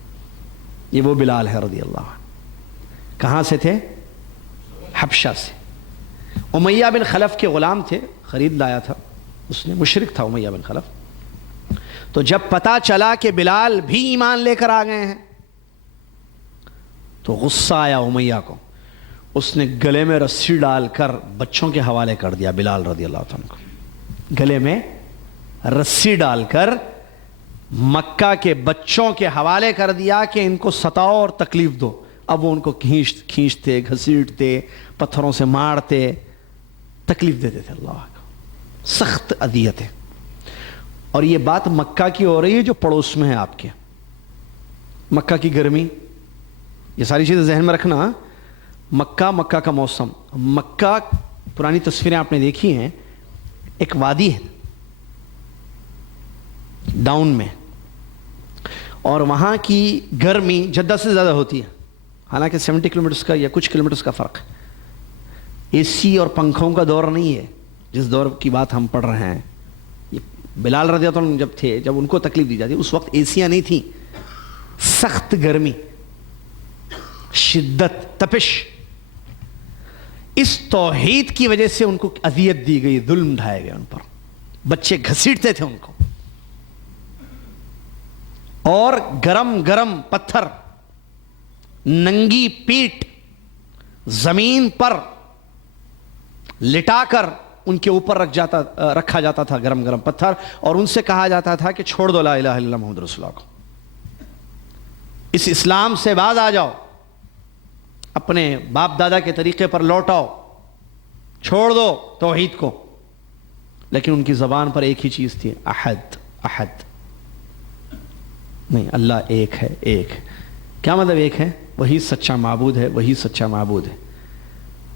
یہ وہ بلال ہے رضی اللہ عنہ، کہاں سے تھے؟ حبشہ سے۔ امیہ بن خلف کے غلام تھے، خرید لایا تھا اس نے، مشرک تھا امیہ بن خلف۔ تو جب پتہ چلا کہ بلال بھی ایمان لے کر آ گئے ہیں تو غصہ آیا امیہ کو، اس نے گلے میں رسی ڈال کر بچوں کے حوالے کر دیا بلال رضی اللہ عنہ کو، گلے میں رسی ڈال کر مکہ کے بچوں کے حوالے کر دیا کہ ان کو ستاؤ اور تکلیف دو۔ اب وہ ان کو کھینچتے گھسیٹتے پتھروں سے مارتے، تکلیف دیتے تھے، اللہ کو سخت اذیتیں۔ اور یہ بات مکہ کی ہو رہی ہے جو پڑوس میں ہے آپ کے، مکہ کی گرمی، یہ ساری چیزیں ذہن میں رکھنا۔ مکہ کا موسم، مکہ پرانی تصویریں آپ نے دیکھی ہیں، ایک وادی ہے ڈاؤن میں، اور وہاں کی گرمی جدہ سے زیادہ ہوتی ہے، حالانکہ 70 کلومیٹرز کا یا کچھ کلومیٹرز کا فرق ہے۔ اے سی اور پنکھوں کا دور نہیں ہے جس دور کی بات ہم پڑھ رہے ہیں۔ یہ بلال رضی اللہ عنہ جب تھے، جب ان کو تکلیف دی جاتی اس وقت اے سیاں نہیں تھیں، سخت گرمی، شدت، تپش۔ اس توحید کی وجہ سے ان کو اذیت دی گئی، ظلم ڈھائے گئے ان پر، بچے گھسیٹتے تھے ان کو۔ اور گرم گرم پتھر ننگی پیٹ زمین پر لٹا کر ان کے اوپر رکھا جاتا تھا گرم گرم پتھر، اور ان سے کہا جاتا تھا کہ چھوڑ دو لا الہ الا اللہ محمد رسول اللہ کو، اس اسلام سے باز آ جاؤ، اپنے باپ دادا کے طریقے پر لوٹ آؤ، چھوڑ دو توحید کو۔ لیکن ان کی زبان پر ایک ہی چیز تھی، احد احد، نہیں اللہ ایک ہے، ایک۔ کیا مطلب ایک ہے؟ وہی سچا معبود ہے، وہی سچا معبود ہے۔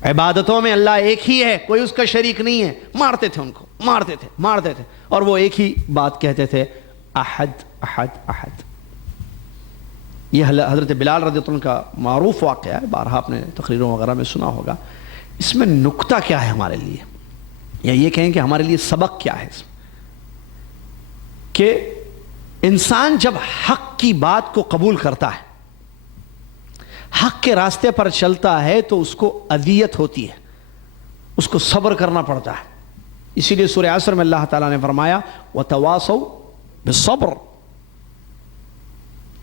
عبادتوں میں اللہ ایک ہی ہے، کوئی اس کا شریک نہیں ہے۔ مارتے تھے ان کو، مارتے تھے، اور وہ ایک ہی بات کہتے تھے، احد احد احد۔ یہ حضرت بلال رضی اللہ عنہ کا معروف واقعہ ہے، بارہا آپ نے تقریروں وغیرہ میں سنا ہوگا۔ اس میں نکتہ کیا ہے ہمارے لیے، یا یہ کہیں کہ ہمارے لیے سبق کیا ہے اس میں، کہ انسان جب حق کی بات کو قبول کرتا ہے، حق کے راستے پر چلتا ہے، تو اس کو اذیت ہوتی ہے، اس کو صبر کرنا پڑتا ہے۔ اسی لیے سورہ عصر میں اللہ تعالیٰ نے فرمایا وَتَوَاصَوْا بِالصَّبْرِ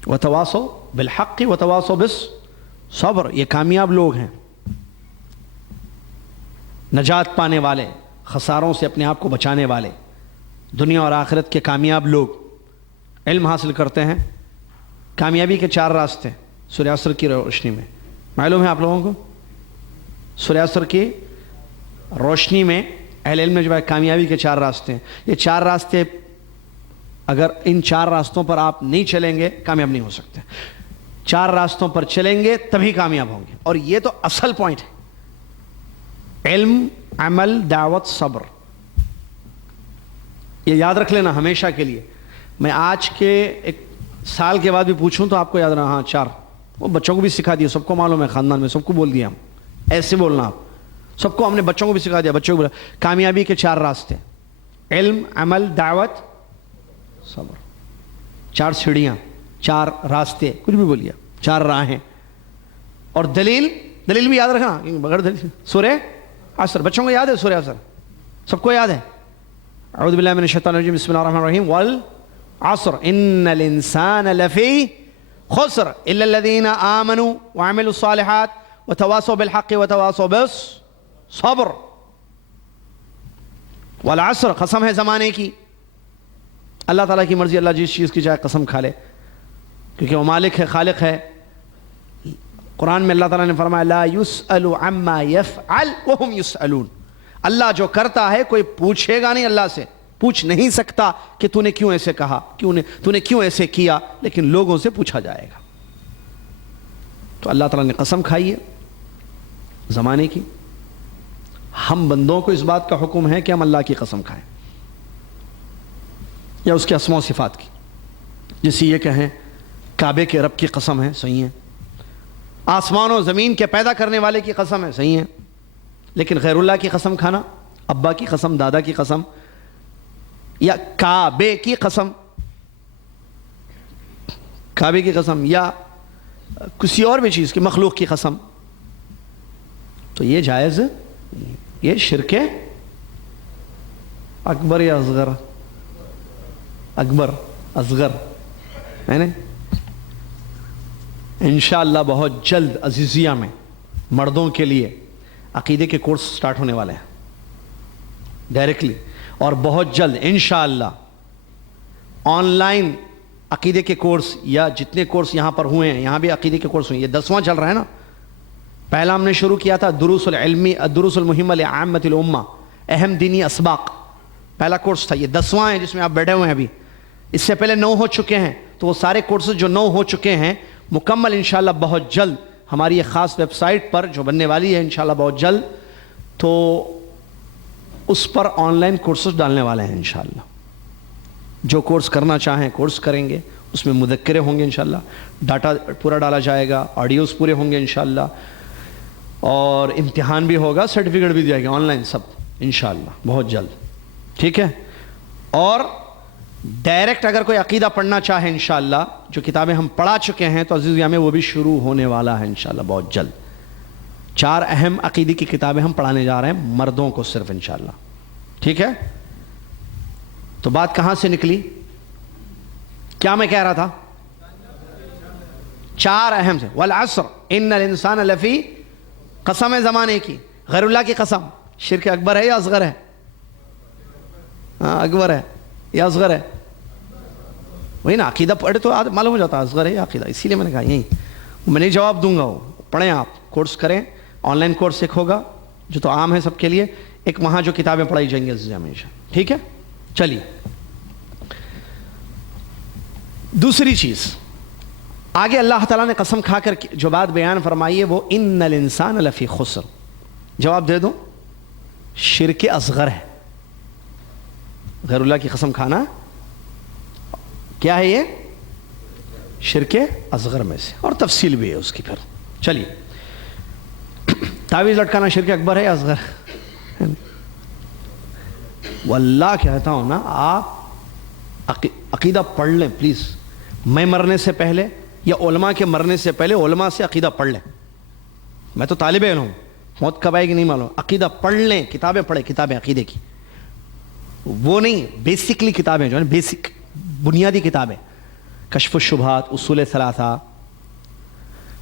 وَتَوَاصَوْا بِالْحَقِّ وَتَوَاصَوْا بِالصَّبْرِ۔ یہ کامیاب لوگ ہیں، نجات پانے والے، خساروں سے اپنے آپ کو بچانے والے، دنیا اور آخرت کے کامیاب لوگ علم حاصل کرتے ہیں۔ کامیابی کے 4 راستے سورہ عصر کی روشنی میں معلوم ہے آپ لوگوں کو؟ سورہ عصر کی روشنی میں اہل علم نے جو ہے کامیابی کے 4 راستے ہیں۔ یہ 4 راستے، اگر ان 4 راستوں پر آپ نہیں چلیں گے کامیاب نہیں ہو سکتے۔ 4 راستوں پر چلیں گے تبھی کامیاب ہوں گے، اور یہ تو اصل پوائنٹ ہے، علم، عمل، دعوت، صبر۔ یہ یاد رکھ لینا ہمیشہ کے لیے۔ میں آج کے 1 سال کے بعد بھی پوچھوں تو آپ کو یاد رہنا، ہاں 4، وہ بچوں کو بھی سکھا دیا، سب کو معلوم ہے، خاندان میں سب کو بول دیا ہم، ایسے بولنا آپ سب کو، ہم نے بچوں کو بھی سکھا دیا، بچوں کو بولا کامیابی کے 4 راستے، علم، عمل، دعوت، صبر۔ 4 سیڑھیاں، 4 راستے، کچھ بھی بولیے، 4 راہیں۔ اور دلیل بھی یاد رکھنا، بغیر دلیل سورہ عصر، بچوں کو یاد ہے سورہ عصر؟ سب کو یاد ہے؟ اعوذ باللہ من الشیطان الرجیم، بسم اللہ الرحمن الرحیم، والعصر ان الانسان لفی خسر الا الذین آمنوا وعملوا الصالحات وتواصوا بالحق وتواصوا بالصبر۔ والعصر، قسم ہے زمانے کی، اللہ تعالیٰ کی مرضی، اللہ جس چیز کی چاہے قسم کھا لے، کیونکہ وہ مالک ہے، خالق ہے۔ قرآن میں اللہ تعالیٰ نے فرمایا لا يسأل عما يفعل وهم يسألون، اللہ جو کرتا ہے کوئی پوچھے گا نہیں، اللہ سے پوچھ نہیں سکتا کہ تو نے کیوں ایسے کہا، تو نے کیوں ایسے کیا، لیکن لوگوں سے پوچھا جائے گا۔ تو اللہ تعالیٰ نے قسم کھائی ہے زمانے کی، ہم بندوں کو اس بات کا حکم ہے کہ ہم اللہ کی قسم کھائیں، یا اس کے اسماء و صفات کی، جیسے یہ کہیں کعبے کے رب کی قسم ہے، صحیح ہے، آسمان و زمین کے پیدا کرنے والے کی قسم ہے، صحیح ہے، لیکن غیر اللہ کی قسم کھانا، ابا کی قسم، دادا کی قسم، یا کعبے کی قسم، کعبے کی قسم، یا کسی اور بھی چیز کی، مخلوق کی قسم، تو یہ جائز، یہ شرک اکبر یا اصغر؟ اکبر، اصغر ہے نا۔ انشاءاللہ بہت جلد عزیزیہ میں مردوں کے لیے عقیدے کے کورس سٹارٹ ہونے والے ہیں ڈائریکٹلی، اور بہت جلد انشاءاللہ آن لائن عقیدے کے کورس، یا جتنے کورس یہاں پر ہوئے ہیں، یہاں بھی عقیدے کے کورس ہوئے ہیں، یہ 10واں چل رہا ہے نا۔ پہلا ہم نے شروع کیا تھا دروس العلمی، الدروس المہمہ لعامۃ الامہ، اہم دینی اسباق، پہلا کورس تھا، یہ 10واں ہے جس میں آپ بیٹھے ہوئے ہیں ابھی۔ اس سے پہلے 9 ہو چکے ہیں، تو وہ سارے کورسز جو 9 ہو چکے ہیں مکمل انشاءاللہ بہت جلد ہماری ایک خاص ویب سائٹ پر جو بننے والی ہے انشاءاللہ بہت جلد، تو اس پر آن لائن کورسز ڈالنے والے ہیں انشاءاللہ۔ جو کورس کرنا چاہیں کورس کریں گے، اس میں مذکرے ہوں گے انشاءاللہ، ڈاٹا پورا ڈالا جائے گا، آڈیوز پورے ہوں گے انشاءاللہ، اور امتحان بھی ہوگا، سرٹیفکیٹ بھی دیا گا آن لائن، سب انشاءاللہ بہت جلد، ٹھیک ہے۔ اور ڈائریکٹ اگر کوئی عقیدہ پڑھنا چاہے انشاءاللہ، جو کتابیں ہم پڑھا چکے ہیں تو عزیزیہ میں وہ بھی شروع ہونے والا ہے انشاءاللہ بہت جلد۔ 4 اہم عقیدے کی کتابیں ہم پڑھانے جا رہے ہیں مردوں کو صرف انشاءاللہ، ٹھیک ہے۔ تو بات کہاں سے نکلی؟ کیا میں کہہ رہا تھا؟ 4 اہم سے. والعصر ان الانسان لفی، قسم ہے زمانے کی، غیر اللہ کی قسم. شرک اکبر ہے یا اصغر ہے؟ اکبر ہے یا اصغر ہے؟ وہی نا، عقیدہ پڑھے تو معلوم ہو جاتا ہے اصغر ہے یا عقیدہ. اسی لیے میں نے کہا یہی میں نہیں جواب دوں گا. وہ پڑھیں، آپ کورس کریں، آن لائن کورس ایک ہوگا جو تو عام ہے سب کے لیے، ایک وہاں جو کتابیں پڑھائی جائیں گی ہمیشہ. ٹھیک ہے، چلیے. دوسری چیز آگے اللہ تعالیٰ نے قسم کھا کر جو بات بیان فرمائی ہے وہ ان الانسان لفی خسر. جواب دے دوں، شرک اصغر ہے. غیر اللہ کی قسم کھانا کیا ہے؟ یہ شرک اصغر میں سے، اور تفصیل بھی ہے اس کی. پھر چلیے، تعویذ لٹکانا شرک اکبر ہے یا اصغر؟ واللہ کہتا ہوں نا، آپ عقیدہ پڑھ لیں پلیز. میں مرنے سے پہلے یا علماء کے مرنے سے پہلے علماء سے عقیدہ پڑھ لیں. میں تو طالب علم ہوں، موت کب آئے گی نہیں معلوم. عقیدہ پڑھ لیں، کتابیں پڑھیں، کتابیں عقیدے کی. وہ نہیں، بیسکلی کتابیں جو ہیں، بیسک بنیادی کتابیں، کشف الشبہات، اصول ثلاثہ.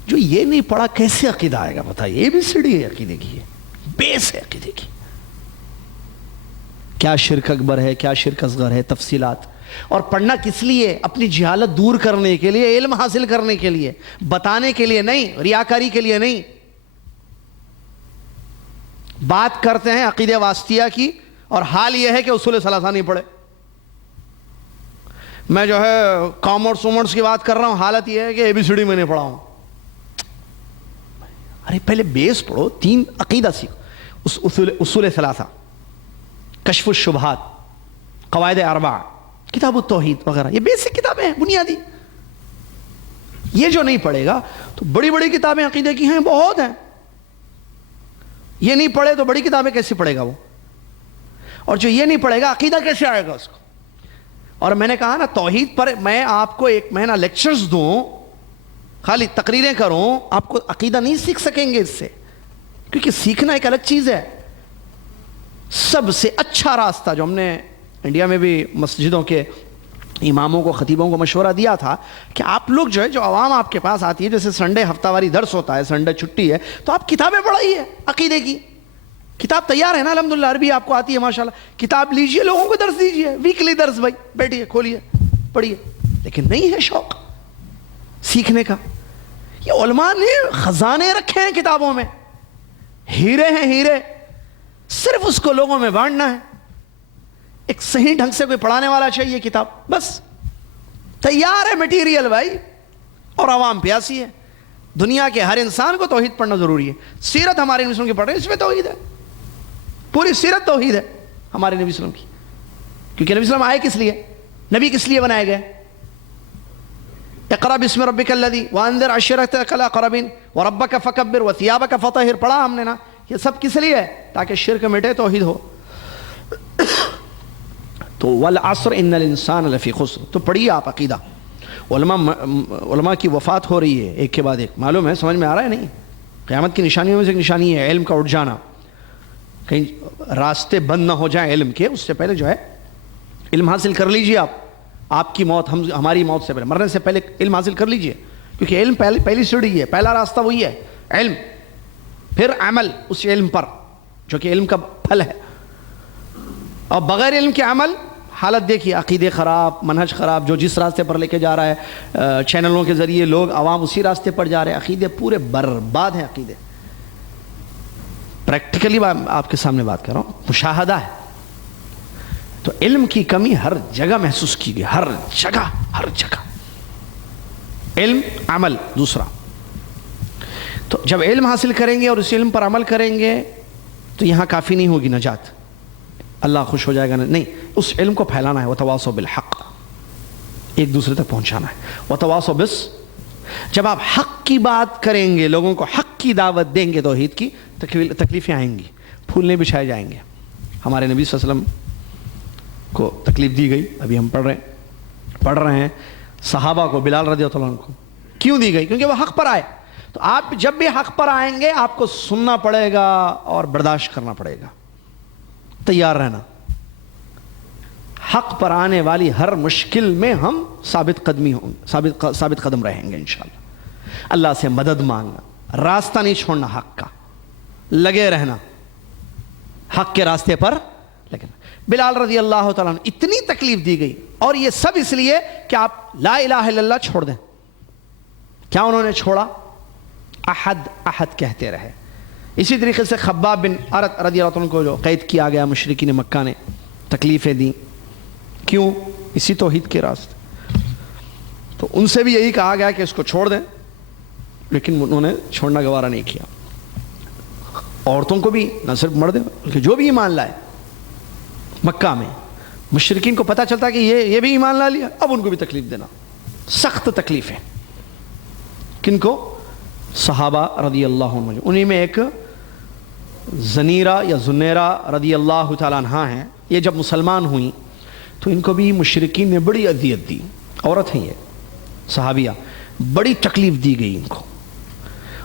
جو یہ نہیں پڑھا کیسے عقیدہ آئے گا؟ بتائیے. یہ بھی سیڑھی ہے عقیدے کی، ہے بیس ہے عقیدے کی. کیا شرک اکبر ہے، کیا شرک اصغر ہے، تفصیلات. اور پڑھنا کس لیے؟ اپنی جہالت دور کرنے کے لیے، علم حاصل کرنے کے لیے، بتانے کے لیے نہیں، ریاکاری کے لیے نہیں. بات کرتے ہیں عقیدہ واسطیہ کی، اور حال یہ ہے کہ اصول ثلاثہ نہیں پڑھے. میں جو ہے کامرس ومرس کی بات کر رہا ہوں، حالت یہ ہے کہ اے بی سی ڈی میں نہیں پڑھا ہوں. ارے پہلے بیس پڑھو، 3 عقیدہ سیکھو. اصول ثلاثہ، کشف الشبہات، قواعد اربعہ، کتاب التوحید وغیرہ، یہ بیسک کتابیں ہیں بنیادی. یہ جو نہیں پڑھے گا تو بڑی بڑی کتابیں عقیدے کی ہیں بہت ہیں. یہ نہیں پڑھے تو بڑی کتابیں کیسے پڑھے گا وہ؟ اور جو یہ نہیں پڑھے گا عقیدہ کیسے آئے گا اس کو؟ اور میں نے کہا نا، توحید پر میں آپ کو 1 مہینہ لیکچرز دوں، خالی تقریریں کروں، آپ کو عقیدہ نہیں سیکھ سکیں گے اس سے. کیونکہ سیکھنا ایک الگ چیز ہے. سب سے اچھا راستہ جو ہم نے انڈیا میں بھی مسجدوں کے اماموں کو، خطیبوں کو مشورہ دیا تھا کہ آپ لوگ جو ہے، جو عوام آپ کے پاس آتی ہے، جیسے سنڈے ہفتہ واری درس ہوتا ہے، سنڈے چھٹی ہے، تو آپ کتابیں پڑھائیے عقیدے کی. کتاب تیار ہے نا الحمدللہ، عربی آپ کو آتی ہے ماشاءاللہ. کتاب لیجئے، لوگوں کو درس دیجئے، ویکلی درس. بھائی بیٹھیے، کھولیے، پڑھیے. لیکن نہیں ہے شوق سیکھنے کا. یہ علماء نے خزانے رکھے ہیں کتابوں میں، ہیرے ہیں ہیرے. صرف اس کو لوگوں میں بانٹنا ہے. ایک صحیح ڈھنگ سے کوئی پڑھانے والا چاہیے کتاب، بس تیار ہے مٹیریل بھائی. اور عوام پیاسی ہے. دنیا کے ہر انسان کو توحید پڑھنا ضروری ہے. سیرت ہمارے نبی صلی اللہ علیہ وسلم کی پڑھ رہے ہیں، اس میں توحید ہے. پوری سیرت توحید ہے ہمارے نبی صلی اللہ علیہ وسلم کی. کیونکہ نبی صلی اللہ علیہ وسلم آئے کس لیے؟ نبی کس لیے بنائے گئے؟ اقرأ بسم ربک الذی وانذر عشیرتک الاقربین وربک فکبر وثیابک فطہر. پڑھا ہم نے نا. یہ سب کس لیے ہے؟ تاکہ شرک مٹے، توحید ہو. تو والعصر ان الانسان لفی خسر. تو پڑھیے آپ عقیدہ. علماء کی وفات ہو رہی ہے ایک کے بعد ایک. معلوم ہے؟ سمجھ میں آ رہا ہے نہیں؟ قیامت کی نشانیوں میں سے ایک نشانی ہے علم کا اٹھ جانا. کہیں راستے بند نہ ہو جائیں علم کے، اس سے پہلے جو ہے علم حاصل کر لیجئے. آپ کی موت، ہماری موت سے پہلے، مرنے سے پہلے علم حاصل کر لیجئے. کیونکہ علم پہلی سیڑھی ہے، پہلا راستہ وہی ہے علم. پھر عمل اس علم پر جو کہ علم کا پھل ہے. اور بغیر علم کے عمل، حالت دیکھیے، عقیدے خراب، منہج خراب. جو جس راستے پر لے کے جا رہا ہے چینلوں کے ذریعے لوگ، عوام اسی راستے پر جا رہے ہیں. عقیدے پورے برباد ہیں. عقیدے پریکٹیکلی آپ کے سامنے بات کر رہا ہوں، مشاہدہ ہے. تو علم کی کمی ہر جگہ محسوس کی گئی، ہر جگہ. علم، عمل دوسرا. تو جب علم حاصل کریں گے اور اس علم پر عمل کریں گے تو یہاں کافی نہیں ہوگی نجات، اللہ خوش ہو جائے گا نہیں. اس علم کو پھیلانا ہے. وتواصوا بالحق، ایک دوسرے تک پہنچانا ہے. وتواصوا بس، جب آپ حق کی بات کریں گے، لوگوں کو حق کی دعوت دیں گے، توحید کی، تکلیفیں آئیں گی، پھولنے بچھائے جائیں گے. ہمارے نبی صلی اللہ علیہ وسلم کو تکلیف دی گئی. ابھی ہم پڑھ رہے ہیں صحابہ کو، بلال رضی اللہ عنہ کو کیوں دی گئی؟ کیونکہ وہ حق پر آئے. تو آپ جب بھی حق پر آئیں گے آپ کو سننا پڑے گا اور برداشت کرنا پڑے گا، تیار رہنا. حق پر آنے والی ہر مشکل میں ہم ثابت قدم رہیں گے انشاءاللہ. اللہ سے مدد مانگنا، راستہ نہیں چھوڑنا حق کا، لگے رہنا حق کے راستے پر لیکن بلال رضی اللہ تعالیٰ عنہ اتنی تکلیف دی گئی، اور یہ سب اس لیے کہ آپ لا الہ الا اللہ چھوڑ دیں۔ کیا انہوں نے چھوڑا؟ احد احد کہتے رہے۔ اسی طریقے سے خباب بن ارت رضی اللہ عنہ کو جو قید کیا گیا مشرکین مکہ نے، تکلیفیں دیں، کیوں؟ اسی توحید کے راستے۔ تو ان سے بھی یہی کہا گیا کہ اس کو چھوڑ دیں، لیکن انہوں نے چھوڑنا گوارا نہیں کیا۔ عورتوں کو بھی، نہ صرف مرد بلکہ جو بھی ایمان لائے مکہ میں، مشرکین کو پتہ چلتا کہ یہ بھی ایمان لا لیا، اب ان کو بھی تکلیف دینا، سخت تکلیف ہے۔ کن کو؟ صحابہ رضی اللہ عنہ۔ انہی میں ایک زنیرہ یا زنیرہ رضی اللہ تعالیٰ عنہ ہیں، یہ جب مسلمان ہوئیں تو ان کو بھی مشرکین نے بڑی اذیت دی۔ عورت ہیں یہ صحابیہ، بڑی تکلیف دی گئی ان کو،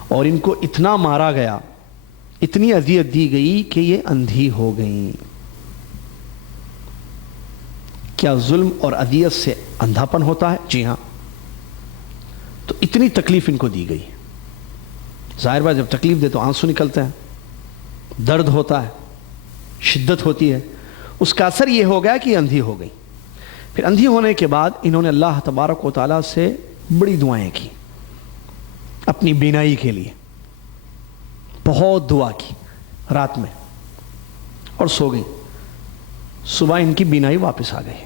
اور ان کو اتنا مارا گیا، اتنی اذیت دی گئی کہ یہ اندھی ہو گئیں۔ کیا ظلم اور اذیت سے اندھاپن ہوتا ہے؟ جی ہاں۔ تو اتنی تکلیف ان کو دی گئی۔ ظاہر بات جب تکلیف دے تو آنسو نکلتے ہیں، درد ہوتا ہے، شدت ہوتی ہے، اس کا اثر یہ ہو گیا کہ یہ اندھی ہو گئی۔ پھر اندھی ہونے کے بعد انہوں نے اللہ تبارک و تعالیٰ سے بڑی دعائیں کی اپنی بینائی کے لیے، بہت دعا کی رات میں، اور سو گئی۔ صبح ان کی بینائی واپس آ گئی،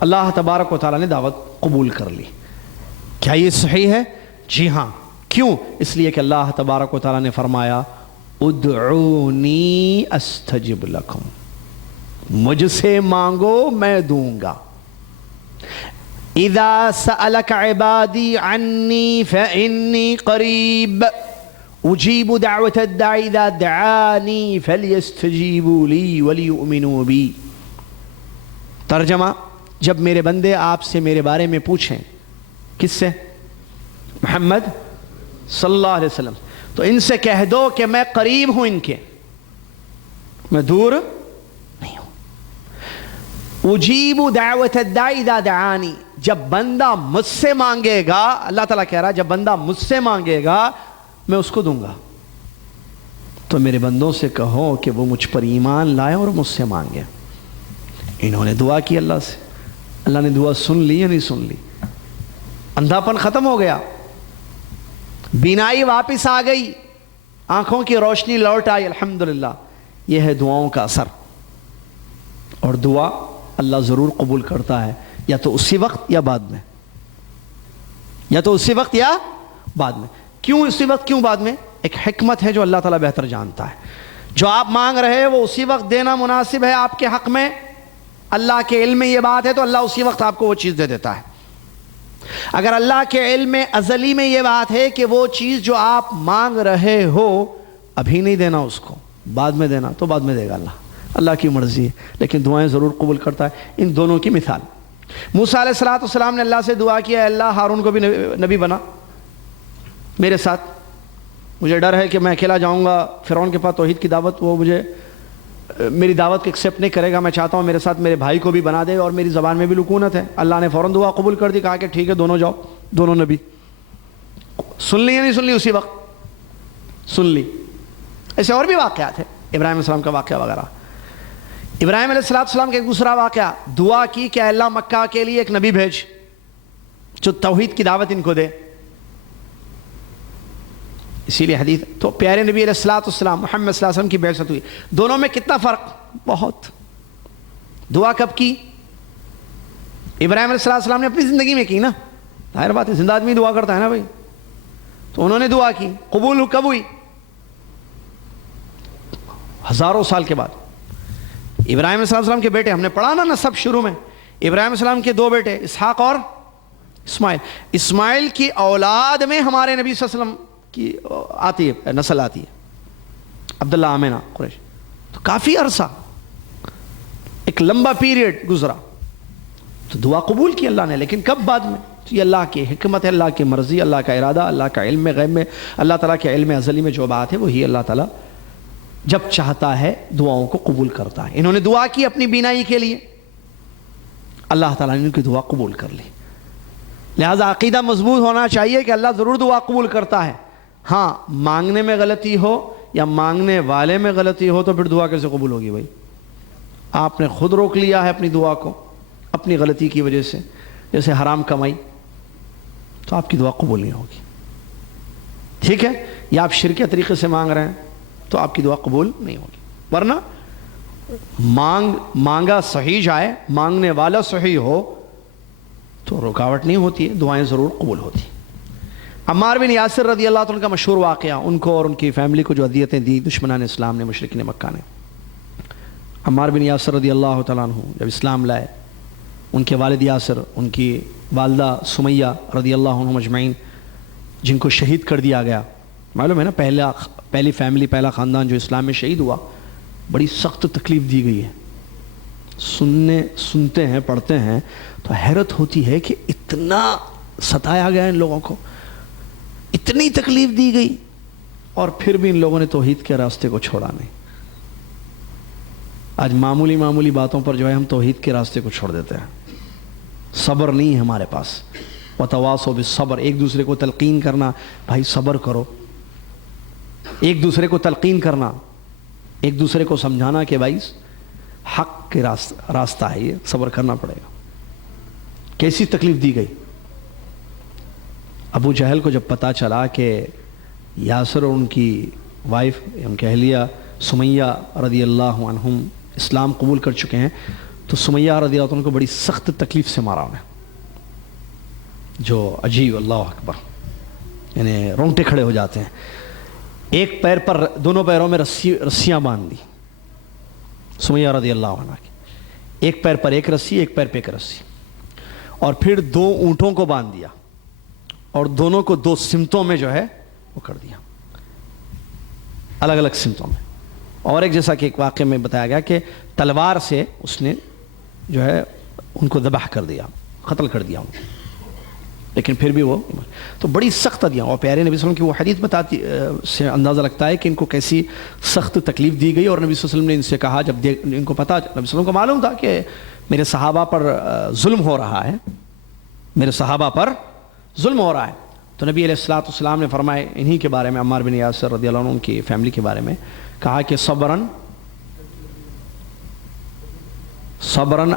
اللہ تبارک و تعالیٰ نے دعوت قبول کر لی۔ کیا یہ صحیح ہے؟ جی ہاں۔ کیوں؟ اس لیے کہ اللہ تبارک و تعالیٰ نے فرمایا ادعونی استجب لکم، مجھ سے مانگو میں دوں گا۔ اذا سألک عبادی عنی فإنی قریب اجیب دعوت الداعی اذا دعانی فلیستجیبوا لی ولیؤمنوا بی۔ ترجمہ، جب میرے بندے آپ سے میرے بارے میں پوچھیں، کس سے؟ محمد صلی اللہ علیہ وسلم، تو ان سے کہہ دو کہ میں قریب ہوں ان کے، میں دور نہیں ہوں۔ اجیب دعوت الداعی اذا دعانی، جب بندہ مجھ سے مانگے گا، اللہ تعالیٰ کہہ رہا ہے جب بندہ مجھ سے مانگے گا میں اس کو دوں گا۔ تو میرے بندوں سے کہو کہ وہ مجھ پر ایمان لائیں اور مجھ سے مانگیں۔ انہوں نے دعا کی اللہ سے، اللہ نے دعا سن لی یا نہیں سن لی؟ اندھاپن ختم ہو گیا، بینائی واپس آ گئی، آنکھوں کی روشنی لوٹ آئی۔ الحمدللہ، یہ ہے دعاؤں کا اثر۔ اور دعا اللہ ضرور قبول کرتا ہے، یا تو اسی وقت یا بعد میں، یا تو اسی وقت یا بعد میں۔ کیوں اسی وقت، کیوں بعد میں؟ ایک حکمت ہے جو اللہ تعالیٰ بہتر جانتا ہے۔ جو آپ مانگ رہے ہیں وہ اسی وقت دینا مناسب ہے آپ کے حق میں، اللہ کے علم میں یہ بات ہے تو اللہ اسی وقت آپ کو وہ چیز دے دیتا ہے۔ اگر اللہ کے علم میں ازلی میں یہ بات ہے کہ وہ چیز جو آپ مانگ رہے ہو ابھی نہیں دینا، اس کو بعد میں دینا، تو بعد میں دے گا اللہ کی مرضی ہے، لیکن دعائیں ضرور قبول کرتا ہے۔ ان دونوں کی مثال، موسیٰ علیہ السلام نے اللہ سے دعا کیا، اے اللہ ہارون کو بھی نبی بنا میرے ساتھ، مجھے ڈر ہے کہ میں اکیلا جاؤں گا فرعون کے پاس توحید کی دعوت، وہ مجھے میری دعوت کو ایکسیپٹ نہیں کرے گا، میں چاہتا ہوں میرے ساتھ میرے بھائی کو بھی بنا دے، اور میری زبان میں بھی لکونت ہے۔ اللہ نے فوراً دعا قبول کر دی، کہا کہ ٹھیک ہے دونوں جاؤ، دونوں نبی۔ سن لی یا نہیں سن لی؟ اسی وقت سن لی۔ ایسے اور بھی واقعات ہیں، ابراہیم علیہ السلام کا واقعہ وغیرہ۔ ابراہیم علیہ السلام کا ایک دوسرا واقعہ، دعا کی کہ اللہ مکہ کے لیے ایک نبی بھیج جو توحید کی دعوت ان کو دے۔ اسی لیے حدیث تو پیارے نبی علیہ السلام محمد صلی اللہ علیہ وسلم کی بعثت ہوئی، دونوں میں کتنا فرق؟ بہت۔ دعا کب کی؟ ابراہیم علیہ السلام نے اپنی زندگی میں کی نا، ظاہر بات ہے زندہ آدمی دعا کرتا ہے نا بھائی، تو انہوں نے دعا کی، قبول کب ہوئی؟ ہزاروں سال کے بعد۔ ابراہیم علیہ السلام کے بیٹے، ہم نے پڑھا نا سب شروع میں، ابراہیم علیہ السلام کے دو بیٹے اسحاق اور اسماعیل۔ اسماعیل کی اولاد میں ہمارے نبی صلی اللہ علیہ وسلم کی آتی ہے، نسل آتی ہے، عبداللہ آمینہ قریش۔ تو کافی عرصہ، ایک لمبا پیریڈ گزرا، تو دعا قبول کی اللہ نے، لیکن کب؟ بعد میں۔ تو یہ اللہ کی حکمت ہے، اللہ کی مرضی، اللہ کا ارادہ، اللہ کا علم غیب میں، اللہ تعالیٰ کے علم ازلی میں جو بات ہے وہی اللہ تعالیٰ جب چاہتا ہے دعاؤں کو قبول کرتا ہے۔ انہوں نے دعا کی اپنی بینائی کے لیے، اللہ تعالیٰ نے ان کی دعا قبول کر لی۔ لہٰذا عقیدہ مضبوط ہونا چاہیے کہ اللہ ضرور دعا قبول کرتا ہے. ہاں مانگنے میں غلطی ہو یا مانگنے والے میں غلطی ہو تو پھر دعا کیسے قبول ہوگی بھائی؟ آپ نے خود روک لیا ہے اپنی دعا کو اپنی غلطی کی وجہ سے، جیسے حرام کمائی، تو آپ کی دعا قبول نہیں ہوگی. ٹھیک ہے، یا آپ شرک کے طریقے سے مانگ رہے ہیں تو آپ کی دعا قبول نہیں ہوگی. ورنہ مانگا صحیح جائے، مانگنے والا صحیح ہو تو رکاوٹ نہیں ہوتی ہے، دعائیں ضرور قبول ہوتی ہیں. عمار بن یاسر رضی اللہ عنہ کا مشہور واقعہ، ان کو اور ان کی فیملی کو جو اذیتیں دی دشمنان اسلام نے، مشرکین مکہ نے. عمار بن یاسر رضی اللہ تعالیٰ عنہ جب اسلام لائے، ان کے والد یاسر، ان کی والدہ سمیہ رضی اللہ عنہم اجمعین، جن کو شہید کر دیا گیا. معلوم ہے نا، پہلی فیملی، پہلا خاندان جو اسلام میں شہید ہوا، بڑی سخت تکلیف دی گئی ہے. سنتے ہیں، پڑھتے ہیں تو حیرت ہوتی ہے کہ اتنا ستایا گیا ان لوگوں کو، اتنی تکلیف دی گئی، اور پھر بھی ان لوگوں نے توحید کے راستے کو چھوڑا نہیں. آج معمولی باتوں پر جو ہے ہم توحید کے راستے کو چھوڑ دیتے ہیں. صبر نہیں ہے ہمارے پاس. وتواصوا بالصبر، ایک دوسرے کو تلقین کرنا، بھائی صبر کرو. ایک دوسرے کو تلقین کرنا، ایک دوسرے کو سمجھانا کہ بھائی حق کے راستہ ہے، یہ صبر کرنا پڑے گا. کیسی تکلیف دی گئی. ابو جہل کو جب پتہ چلا کہ یاسر اور ان کی وائف، ان کی اہلیہ سمیہ رضی اللہ عنہم اسلام قبول کر چکے ہیں، تو سمیہ رضی اللہ عنہ کو بڑی سخت تکلیف سے مارا انہیں، جو عجیب، اللہ اکبر، یعنی رونگٹے کھڑے ہو جاتے ہیں. ایک پیر پر، دونوں پیروں میں رسیاں باندھ دی سمیہ رضی اللہ عنہ کی. ایک پیر پر ایک رسی، ایک پیر پہ ایک رسی، اور پھر 2 اونٹوں کو باندھ دیا اور دونوں کو 2 سمتوں میں جو ہے وہ کر دیا، الگ الگ سمتوں میں. اور ایک، جیسا کہ ایک واقعے میں بتایا گیا کہ تلوار سے اس نے جو ہے ان کو ذبح کر دیا، قتل کر دیا ان کو. لیکن پھر بھی وہ تو بڑی سخت دیا. اور پیارے نبی صلی اللہ علیہ وسلم کی وہ حدیث بتاتی سے اندازہ لگتا ہے کہ ان کو کیسی سخت تکلیف دی گئی. اور نبی صلی اللہ علیہ وسلم نے ان سے کہا، جب ان کو پتا، نبی صلی اللہ علیہ وسلم کو معلوم تھا کہ میرے صحابہ پر ظلم ہو رہا ہے، میرے صحابہ پر ظلم ہو رہا ہے، تو نبی علیہ الصلوۃ والسلام نے فرمائے انہی کے بارے میں، عمار بن یاسر رضی اللہ عنہ کی فیملی کے بارے میں کہا کہ صبراً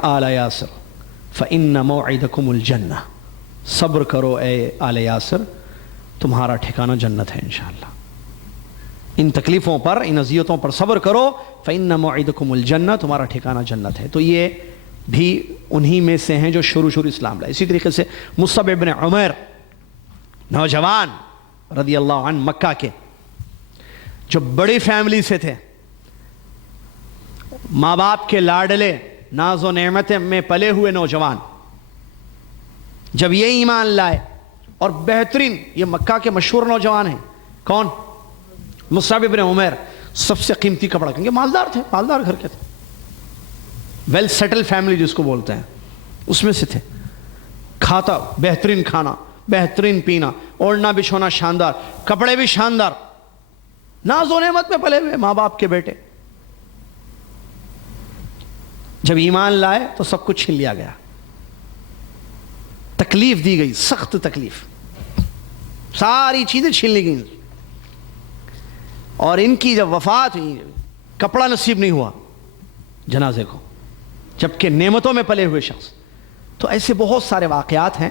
آل یاسر فإن موعدکم الجنہ. صبر کرو اے آل یاسر، تمہارا ٹھکانہ جنت ہے انشاءاللہ. ان تکلیفوں پر، ان اذیتوں پر صبر کرو، فإن موعدکم الجنہ، تمہارا ٹھکانہ جنت ہے. تو یہ بھی انہی میں سے ہیں جو شروع اسلام لائے. اسی طریقے سے مصعب ابن عمیر، نوجوان رضی اللہ عنہ، مکہ کے، جو بڑی فیملی سے تھے، ماں باپ کے لاڈلے، ناز و نعمت میں پلے ہوئے نوجوان، جب یہ ایمان لائے، اور بہترین، یہ مکہ کے مشہور نوجوان ہیں. کون؟ مصعب ابن عمیر. سب سے قیمتی کپڑا، کیونکہ مالدار تھے، مالدار گھر کے تھے، ویل سیٹل فیملی جس کو بولتے ہیں، اس میں سے تھے. کھاتا بہترین کھانا، بہترین پینا، اوڑھنا بچھونا شاندار، کپڑے بھی شاندار، ناز و نعمت میں پلے ہوئے ماں باپ کے بیٹے. جب ایمان لائے تو سب کچھ چھین لیا گیا، تکلیف دی گئی، سخت تکلیف، ساری چیزیں چھین لی گئیں. اور ان کی جب وفات ہوئی، کپڑا نصیب نہیں ہوا جنازے کو، جبکہ نعمتوں میں پلے ہوئے شخص. تو ایسے بہت سارے واقعات ہیں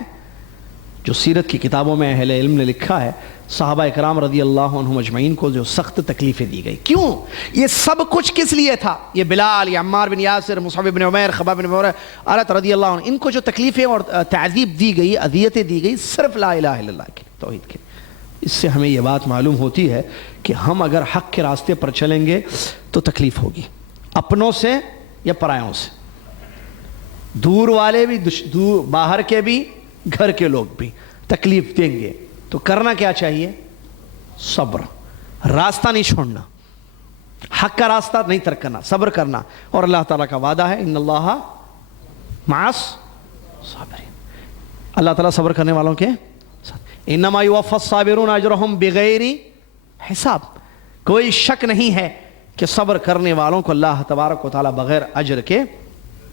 جو سیرت کی کتابوں میں اہل علم نے لکھا ہے. صحابہ اکرام رضی اللہ عنہم اجمعین کو جو سخت تکلیفیں دی گئی. کیوں؟ یہ سب کچھ کس لیے تھا؟ یہ بلال، یہ عمار بن یاسر، مصعب بن عمیر، خباب بن عرت رضی اللہ عنہ، ان کو جو تکلیفیں اور تعذیب دی گئی، اذیتیں دی گئی، صرف لا الہ الا اللہ کے، توحید کے. اس سے ہمیں یہ بات معلوم ہوتی ہے کہ ہم اگر حق کے راستے پر چلیں گے تو تکلیف ہوگی، اپنوں سے یا پرایوں سے، دور والے بھی، باہر کے بھی، گھر کے لوگ بھی تکلیف دیں گے. تو کرنا کیا چاہیے؟ صبر، راستہ نہیں چھوڑنا، حق کا راستہ نہیں ترک کرنا، صبر کرنا. اور اللہ تعالیٰ کا وعدہ ہے، ان اللہ مع الصابرین، اللہ تعالیٰ صبر کرنے والوں کے ساتھ. انما یوفی الصابرون اجرہم بغیر حساب. کوئی شک نہیں ہے کہ صبر کرنے والوں کو اللہ تبارک و تعالیٰ بغیر اجر کے،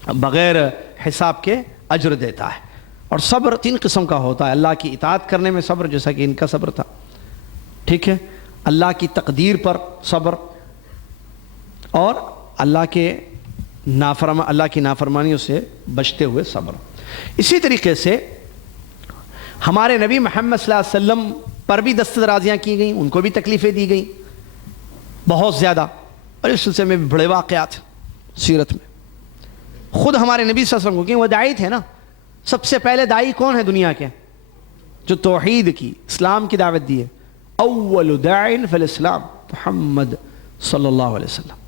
بغیر حساب کے اجر دیتا ہے. اور صبر 3 قسم کا ہوتا ہے. اللہ کی اطاعت کرنے میں صبر، جیسا کہ ان کا صبر تھا. ٹھیک ہے، اللہ کی تقدیر پر صبر، اور اللہ کی نافرمانیوں سے بچتے ہوئے صبر. اسی طریقے سے ہمارے نبی محمد صلی اللہ علیہ وسلم پر بھی دست درازیاں کی گئیں، ان کو بھی تکلیفیں دی گئیں بہت زیادہ، اور اس سلسلے میں بھی بڑے واقعات سیرت میں. خود ہمارے نبی صلی اللہ علیہ وسلم کو، کہ وہ داعی تھے نا، سب سے پہلے داعی کون ہے دنیا کے؟ جو توحید کی، اسلام کی دعوت دی ہے. اول داع فی الاسلام محمد صلی اللہ علیہ وسلم،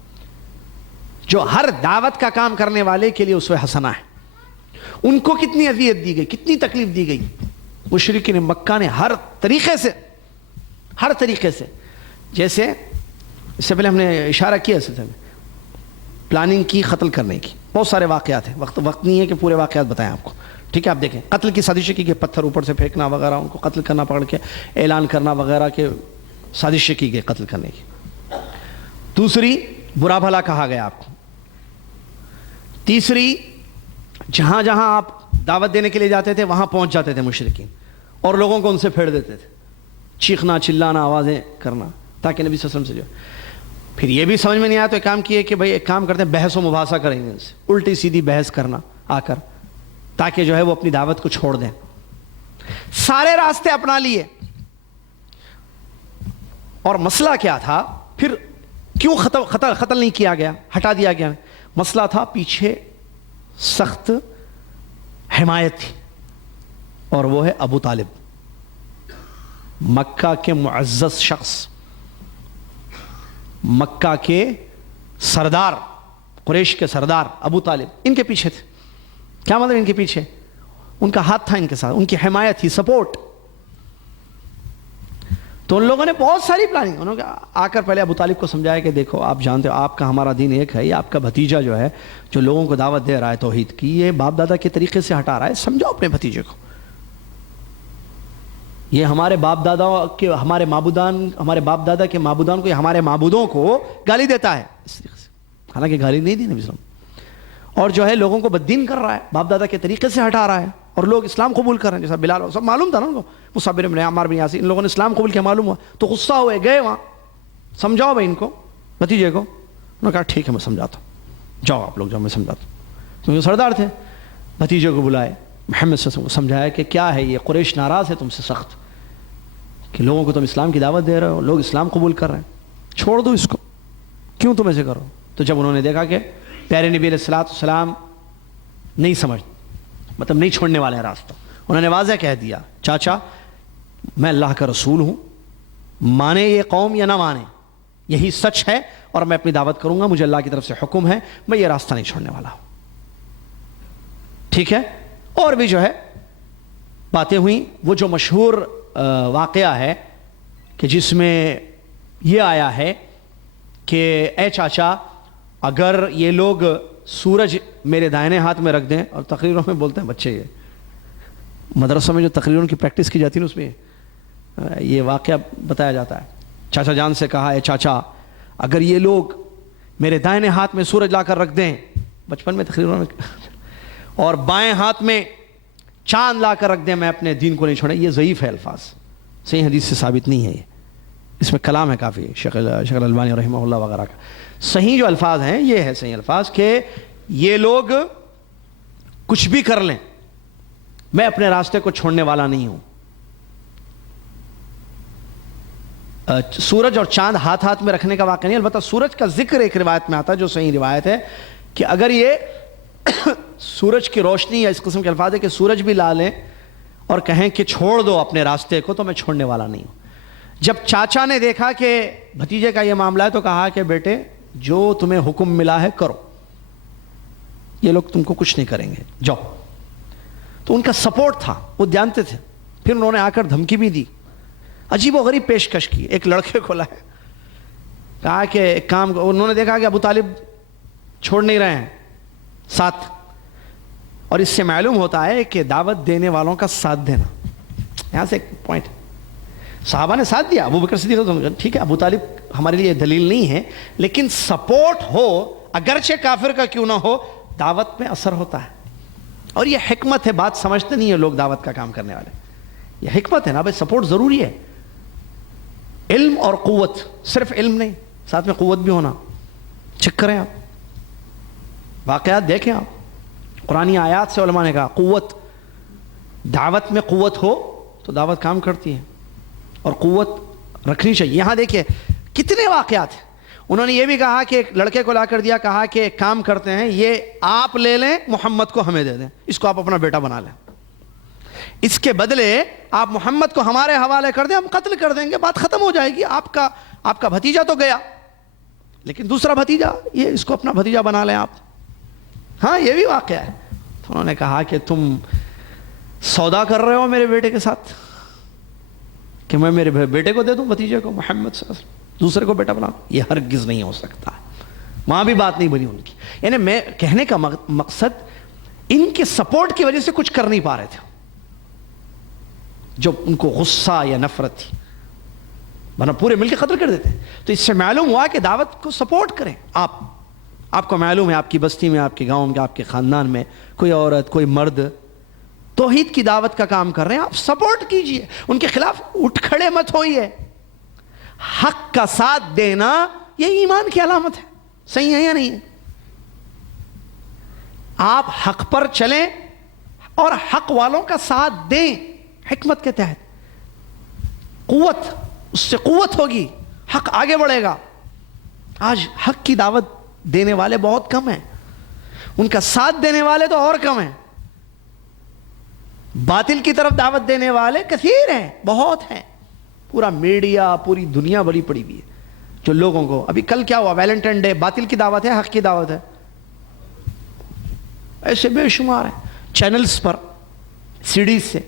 جو ہر دعوت کا کام کرنے والے کے لیے اسوہ حسنہ ہے. ان کو کتنی اذیت دی گئی، کتنی تکلیف دی گئی. مشرکین مکہ نے ہر طریقے سے، جیسے اس سے پہلے ہم نے اشارہ کیا اس میں پلاننگ کی قتل کرنے کی، بہت سارے واقعات ہیں. وقت نہیں ہے کہ پورے واقعات بتائیں آپ کو. ٹھیک ہے، آپ دیکھیں قتل کی سازش کی گئی، پتھر اوپر سے پھینکنا وغیرہ، ان کو قتل کرنا، پکڑ کے اعلان کرنا وغیرہ کے سازش کی گئی قتل کرنے کی. دوسری، برا بھلا کہا گیا آپ کو. تیسری، جہاں جہاں آپ دعوت دینے کے لیے جاتے تھے وہاں پہنچ جاتے تھے مشرکین، اور لوگوں کو ان سے پھیڑ دیتے تھے، چیخنا چلانا، آوازیں کرنا، تاکہ نبی صلی اللہ علیہ وسلم سے جو. پھر یہ بھی سمجھ میں نہیں آیا تو ایک کام کیے کہ بھائی ایک کام کرتے ہیں، بحث و مباحثہ کریں گے ان سے، الٹی سیدھی بحث کرنا آ کر، تاکہ جو ہے وہ اپنی دعوت کو چھوڑ دیں. سارے راستے اپنا لیے. اور مسئلہ کیا تھا پھر؟ کیوں قتل نہیں کیا گیا، ہٹا دیا گیا؟ مسئلہ تھا پیچھے سخت حمایت تھی، اور وہ ہے ابو طالب، مکہ کے معزز شخص، مکہ کے سردار، قریش کے سردار ابو طالب ان کے پیچھے تھے. کیا مطلب ان کے پیچھے؟ ان کا ہاتھ تھا ان کے ساتھ، ان کی حمایت تھی، سپورٹ. تو ان لوگوں نے بہت ساری پلاننگ، انہوں نے آ کر پہلے ابو طالب کو سمجھایا کہ دیکھو آپ جانتے ہو آپ کا ہمارا دین ایک ہے، یہ آپ کا بھتیجا جو ہے جو لوگوں کو دعوت دے رہا ہے توحید کی، یہ باپ دادا کے طریقے سے ہٹا رہا ہے، سمجھاؤ اپنے بھتیجے کو. یہ ہمارے باپ دادا کے، ہمارے باپ دادا کے معبودان کو، ہمارے معبودوں کو گالی دیتا ہے اس طریقے سے، حالانکہ گالی نہیں دی نبی صلی اللہ علیہ وسلم. اور جو ہے لوگوں کو بددین کر رہا ہے، باپ دادا کے طریقے سے ہٹا رہا ہے، اور لوگ اسلام قبول کر رہے ہیں. جیسا بلال، سب معلوم تھا نا ان کو، مصعب بن عمر، عمار بن یاسر، ان لوگوں نے اسلام قبول کیا، معلوم ہوا تو غصہ ہوئے، گئے وہاں، سمجھاؤ بھائی ان کو، بھتیجے کو. انہوں نے کہا ٹھیک ہے میں سمجھاتا ہوں، جاؤ آپ لوگ جاؤ، میں سمجھاتا ہوں. کیونکہ سردار تھے. بھتیجے کو بلائے، محمد صلی اللہ علیہ وسلم کو سمجھایا کہ کیا ہے یہ، قریش ناراض ہے تم سے سخت، کہ لوگوں کو تم اسلام کی دعوت دے رہے ہو، لوگ اسلام قبول کر رہے ہیں، چھوڑ دو اس کو، کیوں تم ایسے کرو. تو جب انہوں نے دیکھا کہ پیارے نبی علیہ السلام نہیں سمجھ، مطلب نہیں چھوڑنے والے ہیں راستہ، انہوں نے واضح کہہ دیا چاچا میں اللہ کا رسول ہوں، مانے یہ قوم یا نہ مانے یہی سچ ہے، اور میں اپنی دعوت کروں گا، مجھے اللہ کی طرف سے حکم ہے، میں یہ راستہ نہیں چھوڑنے والا ہوں. ٹھیک ہے. اور بھی جو ہے باتیں ہوئیں. وہ جو مشہور واقعہ ہے کہ جس میں یہ آیا ہے کہ اے چاچا اگر یہ لوگ سورج میرے دائنے ہاتھ میں رکھ دیں، اور تقریروں میں بولتے ہیں بچے، یہ مدرسوں میں جو تقریروں کی پریکٹس کی جاتی ہے نا اس میں یہ واقعہ بتایا جاتا ہے. چاچا جان سے کہا اے چاچا اگر یہ لوگ میرے دائنے ہاتھ میں سورج لا کر رکھ دیں، بچپن میں تقریروں میں، اور بائیں ہاتھ میں چاند لا کر رکھ دیں، میں اپنے دین کو نہیں چھوڑیں. یہ ضعیف ہے الفاظ، صحیح حدیث سے ثابت نہیں ہے. یہ اس میں کلام ہے کافی، شیخ الالبانی رحمہ اللہ وغیرہ کا. صحیح جو الفاظ ہیں یہ ہے صحیح الفاظ کہ یہ لوگ کچھ بھی کر لیں، میں اپنے راستے کو چھوڑنے والا نہیں ہوں. سورج اور چاند ہاتھ ہاتھ میں رکھنے کا واقعہ نہیں، البتہ سورج کا ذکر ایک روایت میں آتا ہے جو صحیح روایت ہے کہ اگر یہ سورج کی روشنی یا اس قسم کے الفاظ ہے کہ سورج بھی لا لیں اور کہیں کہ چھوڑ دو اپنے راستے کو، تو میں چھوڑنے والا نہیں ہوں. جب چاچا نے دیکھا کہ بھتیجے کا یہ معاملہ ہے تو کہا کہ بیٹے جو تمہیں حکم ملا ہے کرو، یہ لوگ تم کو کچھ نہیں کریں گے، جاؤ. تو ان کا سپورٹ تھا، وہ جانتے تھے. پھر انہوں نے آ کر دھمکی بھی دی، عجیب و غریب پیشکش کی. ایک لڑکے کو لائے، کہا کہ ایک کام، انہوں نے دیکھا کہ ابو طالب چھوڑ نہیں رہے ہیں ساتھ، اور اس سے معلوم ہوتا ہے کہ دعوت دینے والوں کا ساتھ دینا. یہاں سے ایک پوائنٹ، صحابہ نے ساتھ دیا، ابو بکر صدیق ٹھیک ہے ابو طالب ہمارے لیے دلیل نہیں ہے، لیکن سپورٹ ہو اگرچہ کافر کا کیوں نہ ہو، دعوت میں اثر ہوتا ہے. اور یہ حکمت ہے، بات سمجھتے نہیں ہیں لوگ دعوت کا کام کرنے والے. یہ حکمت ہے نا بھائی، سپورٹ ضروری ہے. علم اور قوت، صرف علم نہیں، ساتھ میں قوت بھی ہونا. چیک کریں آپ، واقعات دیکھیں آپ، قرآنی آیات سے علماء نے کہا قوت، دعوت میں قوت ہو تو دعوت کام کرتی ہے، اور قوت رکھنی چاہیے. یہاں دیکھیں کتنے واقعات ہیں. انہوں نے یہ بھی کہا کہ ایک لڑکے کو لا کر دیا، کہا کہ ایک کام کرتے ہیں، یہ آپ لے لیں، محمد کو ہمیں دے دیں، اس کو آپ اپنا بیٹا بنا لیں، اس کے بدلے آپ محمد کو ہمارے حوالے کر دیں، ہم قتل کر دیں گے، بات ختم ہو جائے گی. آپ کا بھتیجا تو گیا، لیکن دوسرا بھتیجا، یہ اس کو اپنا بھتیجا بنا لیں آپ. ہاں یہ بھی واقعہ ہے. تو انہوں نے کہا کہ تم سودا کر رہے ہو میرے بیٹے کے ساتھ، کہ میں میرے بیٹے کو دے دوں، بھتیجے کو، محمد صلی اللہ علیہ وسلم، دوسرے کو بیٹا بنا. یہ ہرگز نہیں ہو سکتا. وہاں بھی بات نہیں بنی ان کی. یعنی میں کہنے کا مقصد، ان کے سپورٹ کی وجہ سے کچھ کر نہیں پا رہے تھے، جو ان کو غصہ یا نفرت تھی، ورنہ پورے مل کے قتل کر دیتے. تو اس سے معلوم ہوا کہ دعوت کو سپورٹ کریں. آپ کو معلوم ہے آپ کی بستی میں، آپ کے گاؤں میں، آپ کے خاندان میں کوئی عورت، کوئی مرد توحید کی دعوت کا کام کر رہے ہیں، آپ سپورٹ کیجئے، ان کے خلاف اٹھ کھڑے مت ہوئیے. حق کا ساتھ دینا یہ ایمان کی علامت ہے. صحیح ہے یا نہیں ہے؟ آپ حق پر چلیں اور حق والوں کا ساتھ دیں، حکمت کے تحت. قوت، اس سے قوت ہوگی، حق آگے بڑھے گا. آج حق کی دعوت دینے والے بہت کم ہیں، ان کا ساتھ دینے والے تو اور کم ہیں. باطل کی طرف دعوت دینے والے کثیر ہیں، بہت ہیں. پورا میڈیا، پوری دنیا بڑی پڑی ہوئی ہے جو لوگوں کو. ابھی کل کیا ہوا؟ Valentine day. باطل کی دعوت ہے، حق کی دعوت ہے؟ ایسے بے شمار ہیں. چینلز پر سی ڈیز سے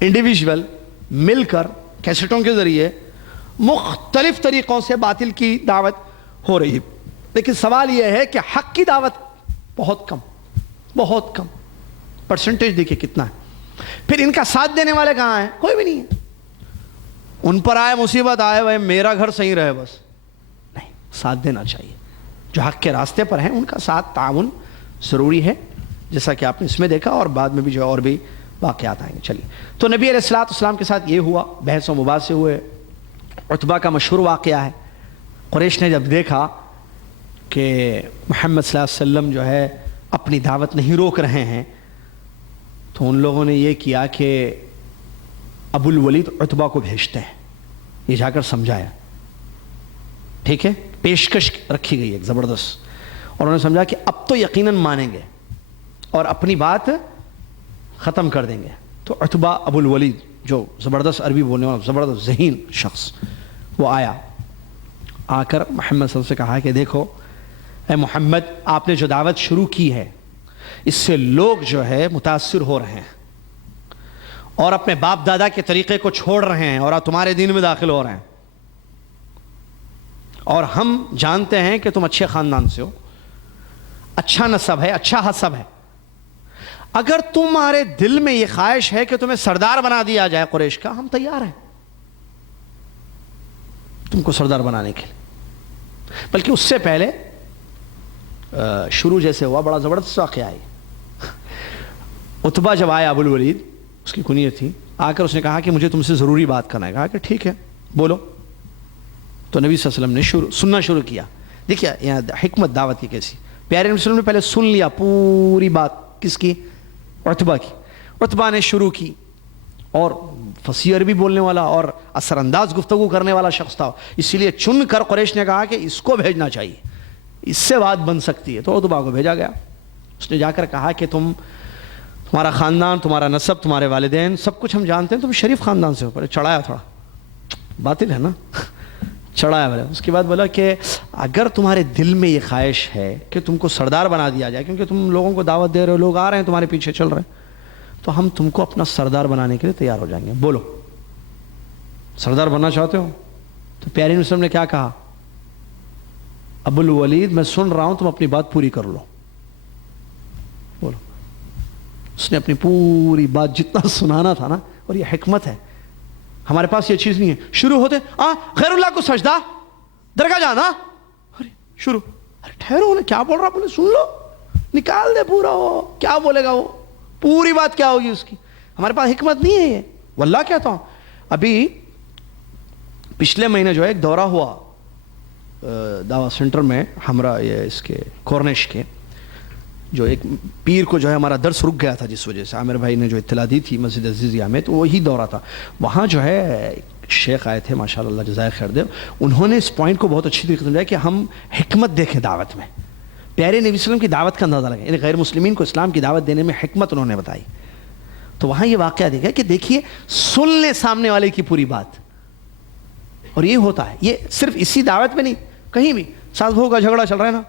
انڈیویجول مل کر کیسٹوں کے ذریعے مختلف طریقوں سے باطل کی دعوت ہو رہی ہے. لیکن سوال یہ ہے کہ حق کی دعوت بہت کم، بہت کم. پرسنٹیج دیکھیے کتنا ہے. پھر ان کا ساتھ دینے والے کہاں ہیں؟ کوئی بھی نہیں ہے. ان پر آئے مصیبت آئے، وہ میرا گھر صحیح رہے بس. نہیں، ساتھ دینا چاہیے. جو حق کے راستے پر ہیں ان کا ساتھ، تعاون ضروری ہے، جیسا کہ آپ نے اس میں دیکھا، اور بعد میں بھی جو اور بھی واقعات آئیں گے. چلیے، تو نبی علیہ الصلوۃ والسلام کے ساتھ یہ ہوا، بحث و مباحثے ہوئے. عتبہ کا مشہور واقعہ ہے. قریش نے جب دیکھا کہ محمد صلی اللہ علیہ وسلم جو ہے اپنی دعوت نہیں روک رہے ہیں، تو ان لوگوں نے یہ کیا کہ ابو الولید عتبہ کو بھیجتے ہیں، یہ جا کر سمجھایا. ٹھیک ہے، پیشکش رکھی گئی ایک زبردست، اور انہوں نے سمجھا کہ اب تو یقیناً مانیں گے اور اپنی بات ختم کر دیں گے. تو عتبہ ابو الولید، جو زبردست عربی بولنے والا، زبردست ذہین شخص، وہ آیا. آ کر محمد صلی اللہ علیہ وسلم سے کہا کہ دیکھو اے محمد، آپ نے جو دعوت شروع کی ہے اس سے لوگ جو ہے متاثر ہو رہے ہیں اور اپنے باپ دادا کے طریقے کو چھوڑ رہے ہیں اور تمہارے دین میں داخل ہو رہے ہیں. اور ہم جانتے ہیں کہ تم اچھے خاندان سے ہو، اچھا نسب ہے، اچھا حسب ہے. اگر تمہارے دل میں یہ خواہش ہے کہ تمہیں سردار بنا دیا جائے قریش کا، ہم تیار ہیں تم کو سردار بنانے کے لیے. بلکہ اس سے پہلے شروع جیسے ہوا، بڑا زبردست واقعہ ہے. عتبہ جب آیا، ابو الولید اس کی کنیت تھی، آ کر اس نے کہا کہ مجھے تم سے ضروری بات کرنا ہے. کہا کہ ٹھیک ہے بولو. تو نبی صلی اللہ علیہ وسلم نے سننا شروع کیا. دیکھیے یہاں حکمت دعوت کی کیسی. پیارے نبی صلی اللہ علیہ وسلم نے پہلے سن لیا پوری بات. کس کی؟ عتبہ کی. عتبہ نے شروع کی، اور فصیح عربی بولنے والا اور اثر انداز گفتگو کرنے والا شخص تھا، اسی لیے چن کر قریش نے کہا کہ اس کو بھیجنا چاہیے، اس سے بات بن سکتی ہے. تو عتبہ کو بھیجا گیا. اس نے جا کر کہا کہ تمہارا خاندان، تمہارا نسب، تمہارے والدین، سب کچھ ہم جانتے ہیں، تم شریف خاندان سے ہو. پہلے چڑھایا، تھوڑا باطل ہے نا، چڑھایا. بولے اس کے بعد بولا کہ اگر تمہارے دل میں یہ خواہش ہے کہ تم کو سردار بنا دیا جائے، کیونکہ تم لوگوں کو دعوت دے رہے ہو، لوگ آ رہے ہیں تمہارے پیچھے چل رہے ہیں، تو ہم تم کو اپنا سردار بنانے کے لیے تیار ہو جائیں گے. بولو سردار بننا چاہتے ہو؟ تو پیارے نبی صلی اللہ علیہ وسلم نے کیا کہا؟ ابو الولید میں سن رہا ہوں، تم اپنی بات پوری کر لو. بولو. اس نے اپنی پوری بات جتنا سنانا تھا نا، اور یہ حکمت ہے، ہمارے پاس یہ چیز نہیں ہے. شروع ہوتے غیر اللہ کو سجدہ، درگاہ جانا، ارے شروع، ارے ٹھہرو، کیا بول رہا؟ بولے سن لو، نکال دے پورا. وہ کیا بولے گا؟ وہ پوری بات کیا ہوگی اس کی؟ ہمارے پاس حکمت نہیں ہے یہ، واللہ کہتا ہوں. ابھی پچھلے مہینے جو ہے ایک دورہ ہوا دعویٰ سینٹر میں ہمراہ یہ اس کے کورنش کے، جو ایک پیر کو جو ہے ہمارا درس رک گیا تھا جس وجہ سے عامر بھائی نے جو اطلاع دی تھی مسجد عزیزیہ میں، تو وہی دورہ تھا. وہاں جو ہے شیخ آئے تھے ماشاء اللہ جزائے خیر دے، انہوں نے اس پوائنٹ کو بہت اچھی طریقے سے سمجھایا کہ ہم حکمت دیکھیں دعوت میں. پیارے نبی صلی اللہ علیہ وسلم کی دعوت کا اندازہ لگے، یعنی غیر مسلمین کو اسلام کی دعوت دینے میں حکمت انہوں نے بتائی. تو وہاں یہ واقعہ دیکھا کہ دیکھیے سن لے سامنے والے کی پوری بات. اور یہ ہوتا ہے، یہ صرف اسی دعوت میں نہیں، کہیں بھی ساس بہو کا جھگڑا چل رہا ہے نا،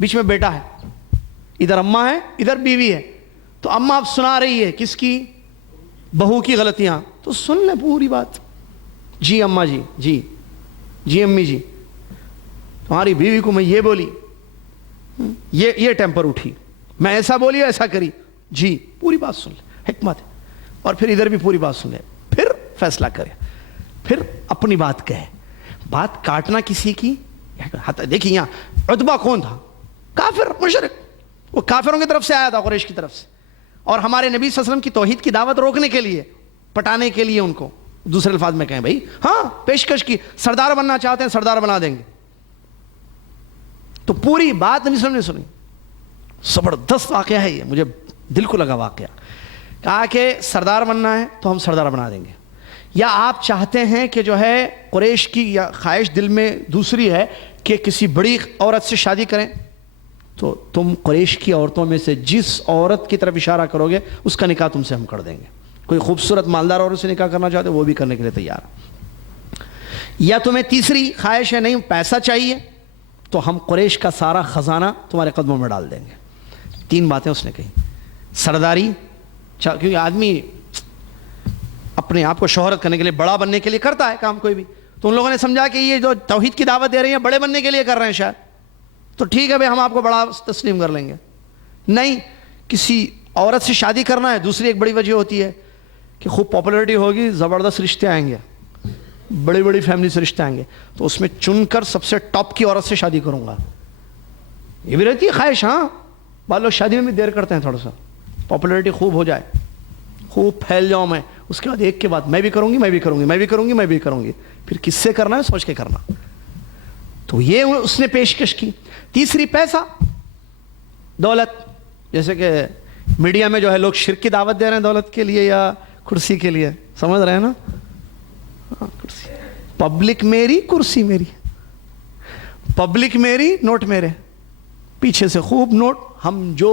بیچ میں بیٹا ہے، ادھر اماں ہے ادھر بیوی ہے، تو اماں اب سنا رہی ہے کس کی؟ بہو کی غلطیاں. تو سن لیں پوری بات. جی اماں جی، جی جی امی جی، تمہاری بیوی کو میں یہ بولی، یہ ٹیمپر اٹھی، میں ایسا بولی ایسا کری، جی پوری بات سن لیں، حکمت ہے. اور پھر ادھر بھی پوری بات سن لیں، پھر فیصلہ کرے، پھر اپنی بات کہے. بات کاٹنا کسی کی، دیکھیے یہاں عتبہ کون تھا؟ کافر مشرک، وہ کافروں کی طرف سے آیا تھا، قریش کی طرف سے، اور ہمارے نبی صلی اللہ علیہ وسلم کی توحید کی دعوت روکنے کے لیے، پٹانے کے لیے ان کو. دوسرے الفاظ میں کہیں بھائی ہاں پیشکش کی، سردار بننا چاہتے ہیں سردار بنا دیں گے. تو پوری بات نبی صلی اللہ علیہ وسلم نے سنی. زبردست واقعہ ہے یہ، مجھے دل کو لگا واقعہ. کہا کہ سردار بننا ہے تو ہم سردار بنا دیں گے، یا آپ چاہتے ہیں کہ جو ہے قریش کی یا خواہش دل میں دوسری ہے کہ کسی بڑی عورت سے شادی کریں، تو تم قریش کی عورتوں میں سے جس عورت کی طرف اشارہ کرو گے اس کا نکاح تم سے ہم کر دیں گے. کوئی خوبصورت مالدار عورت سے نکاح کرنا چاہتے وہ بھی کرنے کے لیے تیار. یا تمہیں تیسری خواہش ہے نہیں پیسہ چاہیے، تو ہم قریش کا سارا خزانہ تمہارے قدموں میں ڈال دیں گے. 3 باتیں اس نے کہی. سرداری، کیونکہ آدمی اپنے آپ کو شہرت کرنے کے لیے، بڑا بننے کے لیے کرتا ہے کام کوئی بھی، تو ان لوگوں نے سمجھا کہ یہ جو توحید کی دعوت دے رہے ہیں بڑے بننے کے لیے کر رہے ہیں شاید، تو ٹھیک ہے بھائی ہم آپ کو بڑا تسلیم کر لیں گے. نہیں، کسی عورت سے شادی کرنا ہے. دوسری ایک بڑی وجہ ہوتی ہے کہ خوب پاپولرٹی ہوگی، زبردست رشتے آئیں گے، بڑی بڑی فیملی سے رشتے آئیں گے، تو اس میں چن کر سب سے ٹاپ کی عورت سے شادی کروں گا. یہ بھی رہتی ہے خواہش. ہاں بعض لوگ شادی میں بھی دیر کرتے ہیں، تھوڑا سا پاپولرٹی خوب ہو جائے، خوب پھیل جاؤں میں، اس کے بعد ایک کے بعد میں بھی کروں گی میں بھی کروں گی میں بھی کروں گی میں بھی کروں گی. پھر کس سے کرنا ہے سوچ کے کرنا. تو یہ اس نے پیشکش کی. تیسری پیسہ، دولت. جیسے کہ میڈیا میں جو ہے لوگ شرک کی دعوت دے رہے ہیں دولت کے لیے یا کرسی کے لیے، سمجھ رہے ہیں نا؟ کرسی، پبلک میری کرسی میری، پبلک میری نوٹ میرے، پیچھے سے خوب نوٹ، ہم جو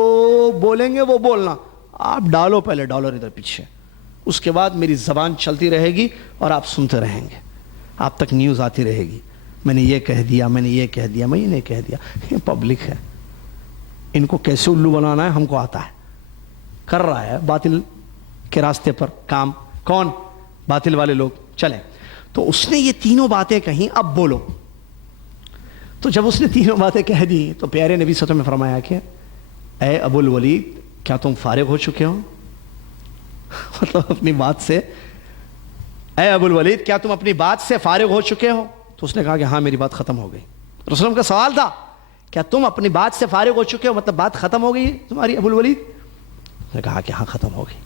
بولیں گے وہ بولنا، آپ ڈالو پہلے ڈالر ادھر پیچھے، اس کے بعد میری زبان چلتی رہے گی اور آپ سنتے رہیں گے، آپ تک نیوز آتی رہے گی، میں نے یہ کہہ دیا میں نے یہ کہہ دیا میں یہ نہیں کہہ دیا. یہ پبلک ہے، ان کو کیسے الو بنانا ہے ہم کو آتا ہے. کر رہا ہے باطل کے راستے پر کام. کون؟ باطل والے لوگ. چلیں، تو اس نے یہ تینوں باتیں کہیں، اب بولو. تو جب اس نے تینوں باتیں کہہ دی تو پیارے نبی صلی اللہ علیہ وسلم نے فرمایا کہ اے ابو الولید، کیا تم فارغ ہو چکے ہو؟ مطلب اپنی بات سے، اے ابو الولید کیا تم اپنی بات سے فارغ ہو چکے ہو؟ تو اس نے کہا کہ ہاں میری بات ختم ہو گئی. رسول اللہ کا سوال تھا کیا تم اپنی بات سے فارغ ہو چکے ہو، مطلب بات ختم ہو گئی تمہاری ابو الولید؟ اس نے کہا کہ ہاں ختم ہو گئی.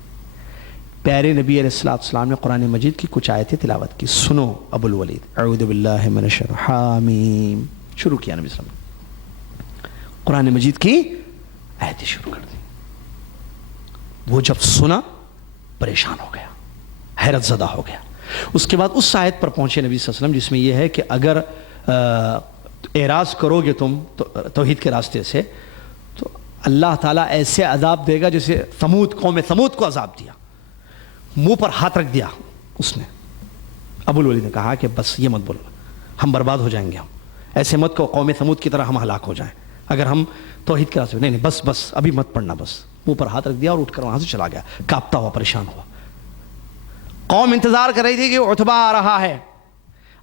پیارے نبی علیہ السلام نے قرآن مجید کی کچھ آیتیں تلاوت کی. سنو ابو الولید، اعوذ باللہ من الشیطان، حامیم، شروع کیا نبی صلی اللہ علیہ وسلم، قرآن مجید کی آیتیں شروع کر دی. وہ جب سنا پریشان ہو گیا، حیرت زدہ ہو گیا. اس کے بعد اس آیت پر پہنچے نبی صلی اللہ علیہ وسلم جس میں یہ ہے کہ اگر اعراض کرو گے تم توحید کے راستے سے تو اللہ تعالیٰ ایسے عذاب دے گا جیسے قوم ثمود کو عذاب دیا. منہ پر ہاتھ رکھ دیا اس نے. ابو الولید نے کہا کہ بس یہ مت بولو، ہم برباد ہو جائیں گے، ہم ایسے مت کو قوم ثمود کی طرح ہم ہلاک ہو جائیں اگر ہم توحید کے راستے. نہیں بس ابھی مت پڑھنا. بس منہ پر ہاتھ رکھ دیا اور اٹھ کر وہاں سے چلا گیا، کانپتا ہوا، پریشان ہوا. قوم انتظار کر رہی تھی کہ عتبہ آ رہا ہے.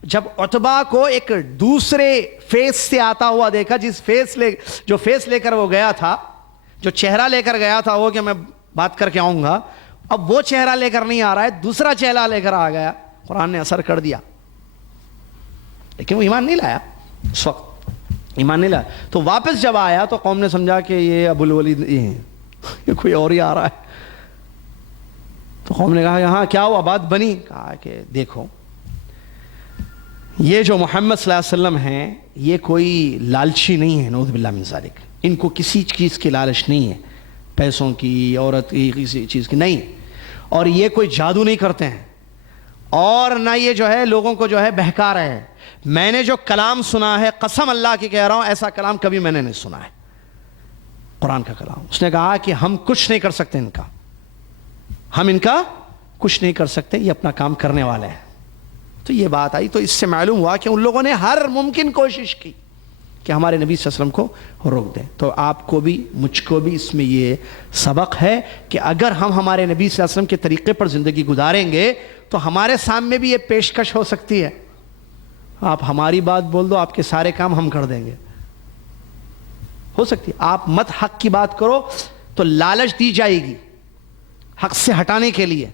جب عتبہ کو ایک دوسرے فیس سے آتا ہوا دیکھا، جو فیس لے کر وہ گیا تھا، جو چہرہ لے کر گیا تھا وہ کہ میں بات کر کے آؤں گا، اب وہ چہرہ لے کر نہیں آ رہا ہے، دوسرا چہرہ لے کر آ گیا. قرآن نے اثر کر دیا، لیکن وہ ایمان نہیں لایا. اس وقت ایمان نہیں لایا. تو واپس جب آیا تو قوم نے سمجھا کہ یہ ابو الولید یہ کوئی اور ہی آ رہا ہے. تو قوم نے کہا ہاں کیا ہوا، بات بنی؟ کہا کہ دیکھو یہ جو محمد صلی اللہ علیہ وسلم ہیں یہ کوئی لالچی نہیں ہے، نعوذ باللہ من ذالک، ان کو کسی چیز کی لالچ نہیں ہے، پیسوں کی، عورت کی، کسی چیز کی نہیں، اور یہ کوئی جادو نہیں کرتے ہیں، اور نہ یہ جو ہے لوگوں کو جو ہے بہکا رہے ہیں۔ میں نے جو کلام سنا ہے، قسم اللہ کی کہہ رہا ہوں، ایسا کلام کبھی میں نے نہیں سنا ہے، قرآن کا کلام۔ اس نے کہا کہ ہم کچھ نہیں کر سکتے ان کا، ہم ان کا کچھ نہیں کر سکتے، یہ اپنا کام کرنے والے ہیں۔ تو یہ بات آئی، تو اس سے معلوم ہوا کہ ان لوگوں نے ہر ممکن کوشش کی کہ ہمارے نبی صلی اللہ علیہ وسلم کو روک دیں۔ تو آپ کو بھی مجھ کو بھی اس میں یہ سبق ہے کہ اگر ہم ہمارے نبی صلی اللہ علیہ وسلم کے طریقے پر زندگی گزاریں گے تو ہمارے سامنے بھی یہ پیشکش ہو سکتی ہے، آپ ہماری بات بول دو، آپ کے سارے کام ہم کر دیں گے، ہو سکتی ہے۔ آپ مت حق کی بات کرو تو لالچ دی جائے گی حق سے ہٹانے کے لیے،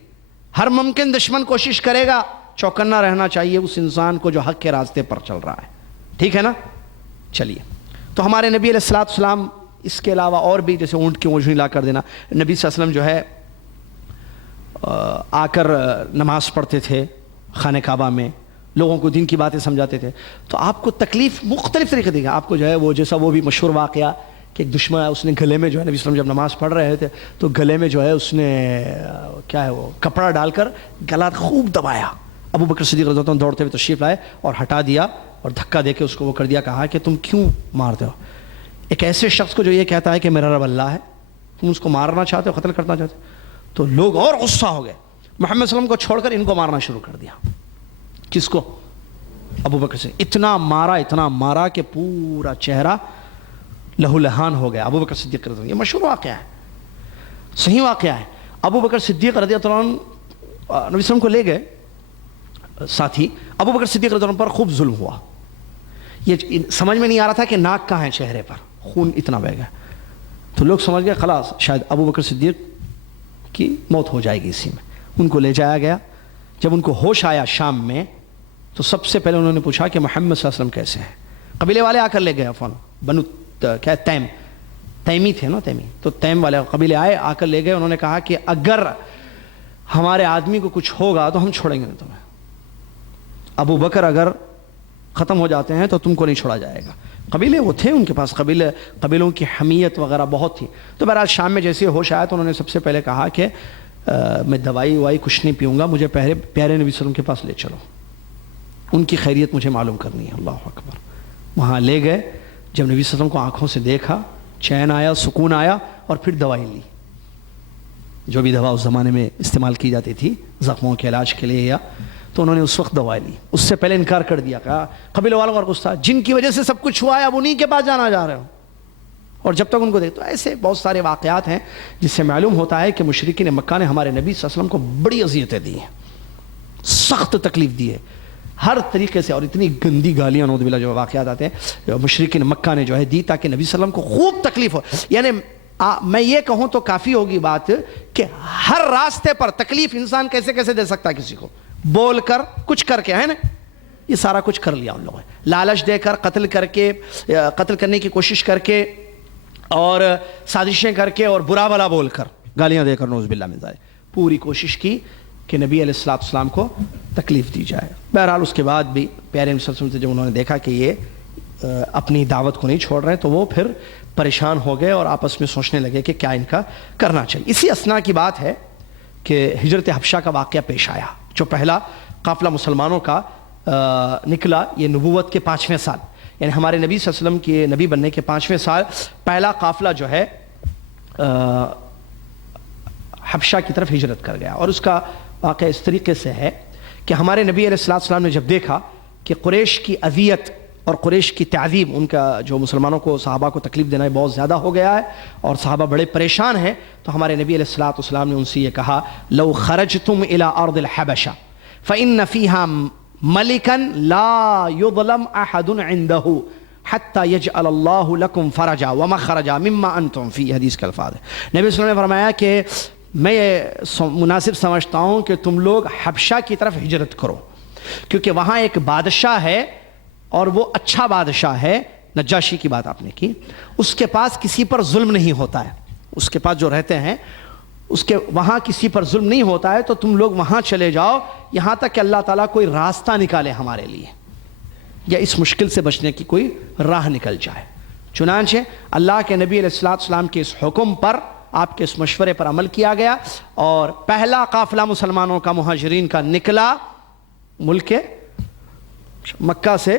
ہر ممکن دشمن کوشش کرے گا، چوکنا رہنا چاہیے اس انسان کو جو حق کے راستے پر چل رہا ہے، ٹھیک ہے نا؟ چلیے، تو ہمارے نبی علیہ الصلوۃ والسلام اس کے علاوہ اور بھی، جیسے اونٹ کی اونجھنی لا کر دینا، نبی صلی اللہ علیہ وسلم جو ہے آ کر نماز پڑھتے تھے خانہ کعبہ میں، لوگوں کو دین کی باتیں سمجھاتے تھے، تو آپ کو تکلیف مختلف طریقے دے گا۔ آپ کو جو ہے وہ جیسا وہ بھی مشہور واقعہ کہ ایک دشمن ہے، اس نے گلے میں جو ہے نبی صلی اللہ علیہ وسلم جب نماز پڑھ رہے تھے تو گلے میں جو ہے اس نے کیا ہے وہ کپڑا ڈال کر گلا خوب دبایا۔ ابو بکر صدیق رضی اللہ عنہ دوڑتے ہوئے تشریف لائے اور ہٹا دیا اور دھکا دے کے اس کو وہ کر دیا، کہا کہ تم کیوں مارتے ہو ایک ایسے شخص کو جو یہ کہتا ہے کہ میرا رب اللہ ہے، تم اس کو مارنا چاہتے ہو، قتل کرنا چاہتے ہو؟ تو لوگ اور غصہ ہو گئے، محمد صلی اللہ علیہ وسلم کو چھوڑ کر ان کو مارنا شروع کر دیا۔ کس کو؟ ابو بکر سے اتنا مارا کہ پورا چہرہ لہو لہان ہو گیا۔ ابو بکر صدیق رضی اللہ عنہ، یہ مشہور واقعہ ہے، صحیح واقعہ ہے۔ ابو بکر صدیق رضی اللہ عنہ نبی صلی اللہ علیہ وسلم کو لے گئے ساتھی، ابو بکر صدیق رضی اللہ عنہ پر خوب ظلم ہوا، یہ سمجھ میں نہیں آ رہا تھا کہ ناک کہاں ہے، چہرے پر خون اتنا بہہ گیا، تو لوگ سمجھ گئے خلاص شاید ابو بکر صدیق کی موت ہو جائے گی اسی میں۔ ان کو لے جایا گیا، جب ان کو ہوش آیا شام میں تو سب سے پہلے انہوں نے پوچھا کہ محمد صلی اللہ علیہ وسلم کیسے ہیں؟ قبیلے والے آ کر لے گئے، عفواً بنو کیا تیمی تھے نا، تیمی، تو تیم والے قبیلے آئے، آ کر لے گئے۔ انہوں نے کہا کہ اگر ہمارے آدمی کو کچھ ہوگا تو ہم چھوڑیں گے نہیں تمہیں، ابو بکر اگر ختم ہو جاتے ہیں تو تم کو نہیں چھوڑا جائے گا۔ قبیلے وہ تھے ان کے پاس، قبیلوں کی حمیت وغیرہ بہت تھی۔ تو بہرحال شام میں جیسے ہوش آیا تو انہوں نے سب سے پہلے کہا کہ میں دوائی وائی کچھ نہیں پیوں گا، مجھے پیارے نبی صلی اللہ علیہ وسلم کے پاس لے چلو، ان کی خیریت مجھے معلوم کرنی ہے۔ اللہ اکبر۔ وہاں لے گئے، جب نبی صلی اللہ علیہ وسلم کو آنکھوں سے دیکھا، چین آیا، سکون آیا، اور پھر دوائی لی، جو بھی دوا اس زمانے میں استعمال کی جاتی تھی زخموں کے علاج کے لیے، یا تو انہوں نے اس وقت دوائی لی، اس سے پہلے انکار کر دیا، کہا قبیلے والوں کا غصہ، جن کی وجہ سے سب کچھ ہوا ہے اب انہی کے پاس جانا جا رہے ہو، اور جب تک ان کو دیکھ۔ تو ایسے بہت سارے واقعات ہیں جس سے معلوم ہوتا ہے کہ مشرکین مکہ نے ہمارے نبی صلی اللہ علیہ وسلم کو بڑی اذیتیں دی ہیں، سخت تکلیف دی ہے ہر طریقے سے، اور اتنی گندی گالیاں نعوذ باللہ جو واقعات آتے ہیں مشرکین مکہ نے جو ہے دی تاکہ نبی صلی اللہ علیہ وسلم کو خوب تکلیف ہو۔ یعنی میں یہ کہوں تو کافی ہوگی بات کہ ہر راستے پر تکلیف انسان کیسے کیسے دے سکتا ہے کسی کو، بول کر، کچھ کر کے، ہے نا، یہ سارا کچھ کر لیا ان لوگوں نے، لالچ دے کر، قتل کر کے، قتل کرنے کی کوشش کر کے، اور سازشیں کر کے، اور برا بھلا بول کر، گالیاں دے کر، نعوذ باللہ من ذالک، پوری کوشش کی کہ نبی علیہ الصلوۃ والسلام کو تکلیف دی جائے۔ بہرحال اس کے بعد بھی پیارے نبی صلی اللہ علیہ وسلم سے جب انہوں نے دیکھا کہ یہ اپنی دعوت کو نہیں چھوڑ رہے تو وہ پھر پریشان ہو گئے اور آپس میں سوچنے لگے کہ کیا ان کا کرنا چاہیے۔ اسی اثنا کی بات ہے کہ ہجرت حبشہ کا واقعہ پیش آیا، جو پہلا قافلہ مسلمانوں کا نکلا، یہ نبوت کے 5ویں سال، یعنی ہمارے نبی صلی اللہ علیہ وسلم کے نبی بننے کے 5ویں سال پہلا قافلہ جو ہے حبشہ کی طرف ہجرت کر گیا۔ اور اس کا واقعہ اس طریقے سے ہے کہ ہمارے نبی علیہ السلام نے جب دیکھا کہ قریش کی اذیت اور قریش کی تعذیب، ان کا جو مسلمانوں کو، صحابہ کو تکلیف دینا بہت زیادہ ہو گیا ہے اور صحابہ بڑے پریشان ہیں، تو ہمارے نبی علیہ السلام نے ان سے یہ کہا، لو خرجتم الى ارض الحبشہ فان فيها ملكا لا يظلم احد عنده حتى يجعل الله لكم فرجا ومخرجا مما انتم فيه، حدیث کے الفاظ ہیں۔ نبی صلی اللہ علیہ وسلم نے فرمایا کہ میں یہ مناسب سمجھتا ہوں کہ تم لوگ حبشہ کی طرف ہجرت کرو، کیونکہ وہاں ایک بادشاہ ہے اور وہ اچھا بادشاہ ہے، نجاشی کی بات آپ نے کی، اس کے پاس کسی پر ظلم نہیں ہوتا ہے، اس کے پاس جو رہتے ہیں اس کے وہاں کسی پر ظلم نہیں ہوتا ہے تو تم لوگ وہاں چلے جاؤ یہاں تک کہ اللہ تعالیٰ کوئی راستہ نکالے ہمارے لیے یا اس مشکل سے بچنے کی کوئی راہ نکل جائے۔ چنانچہ اللہ کے نبی علیہ السلام کے اس حکم پر، آپ کے اس مشورے پر عمل کیا گیا اور پہلا قافلہ مسلمانوں کا مہاجرین کا نکلا ملک مکہ سے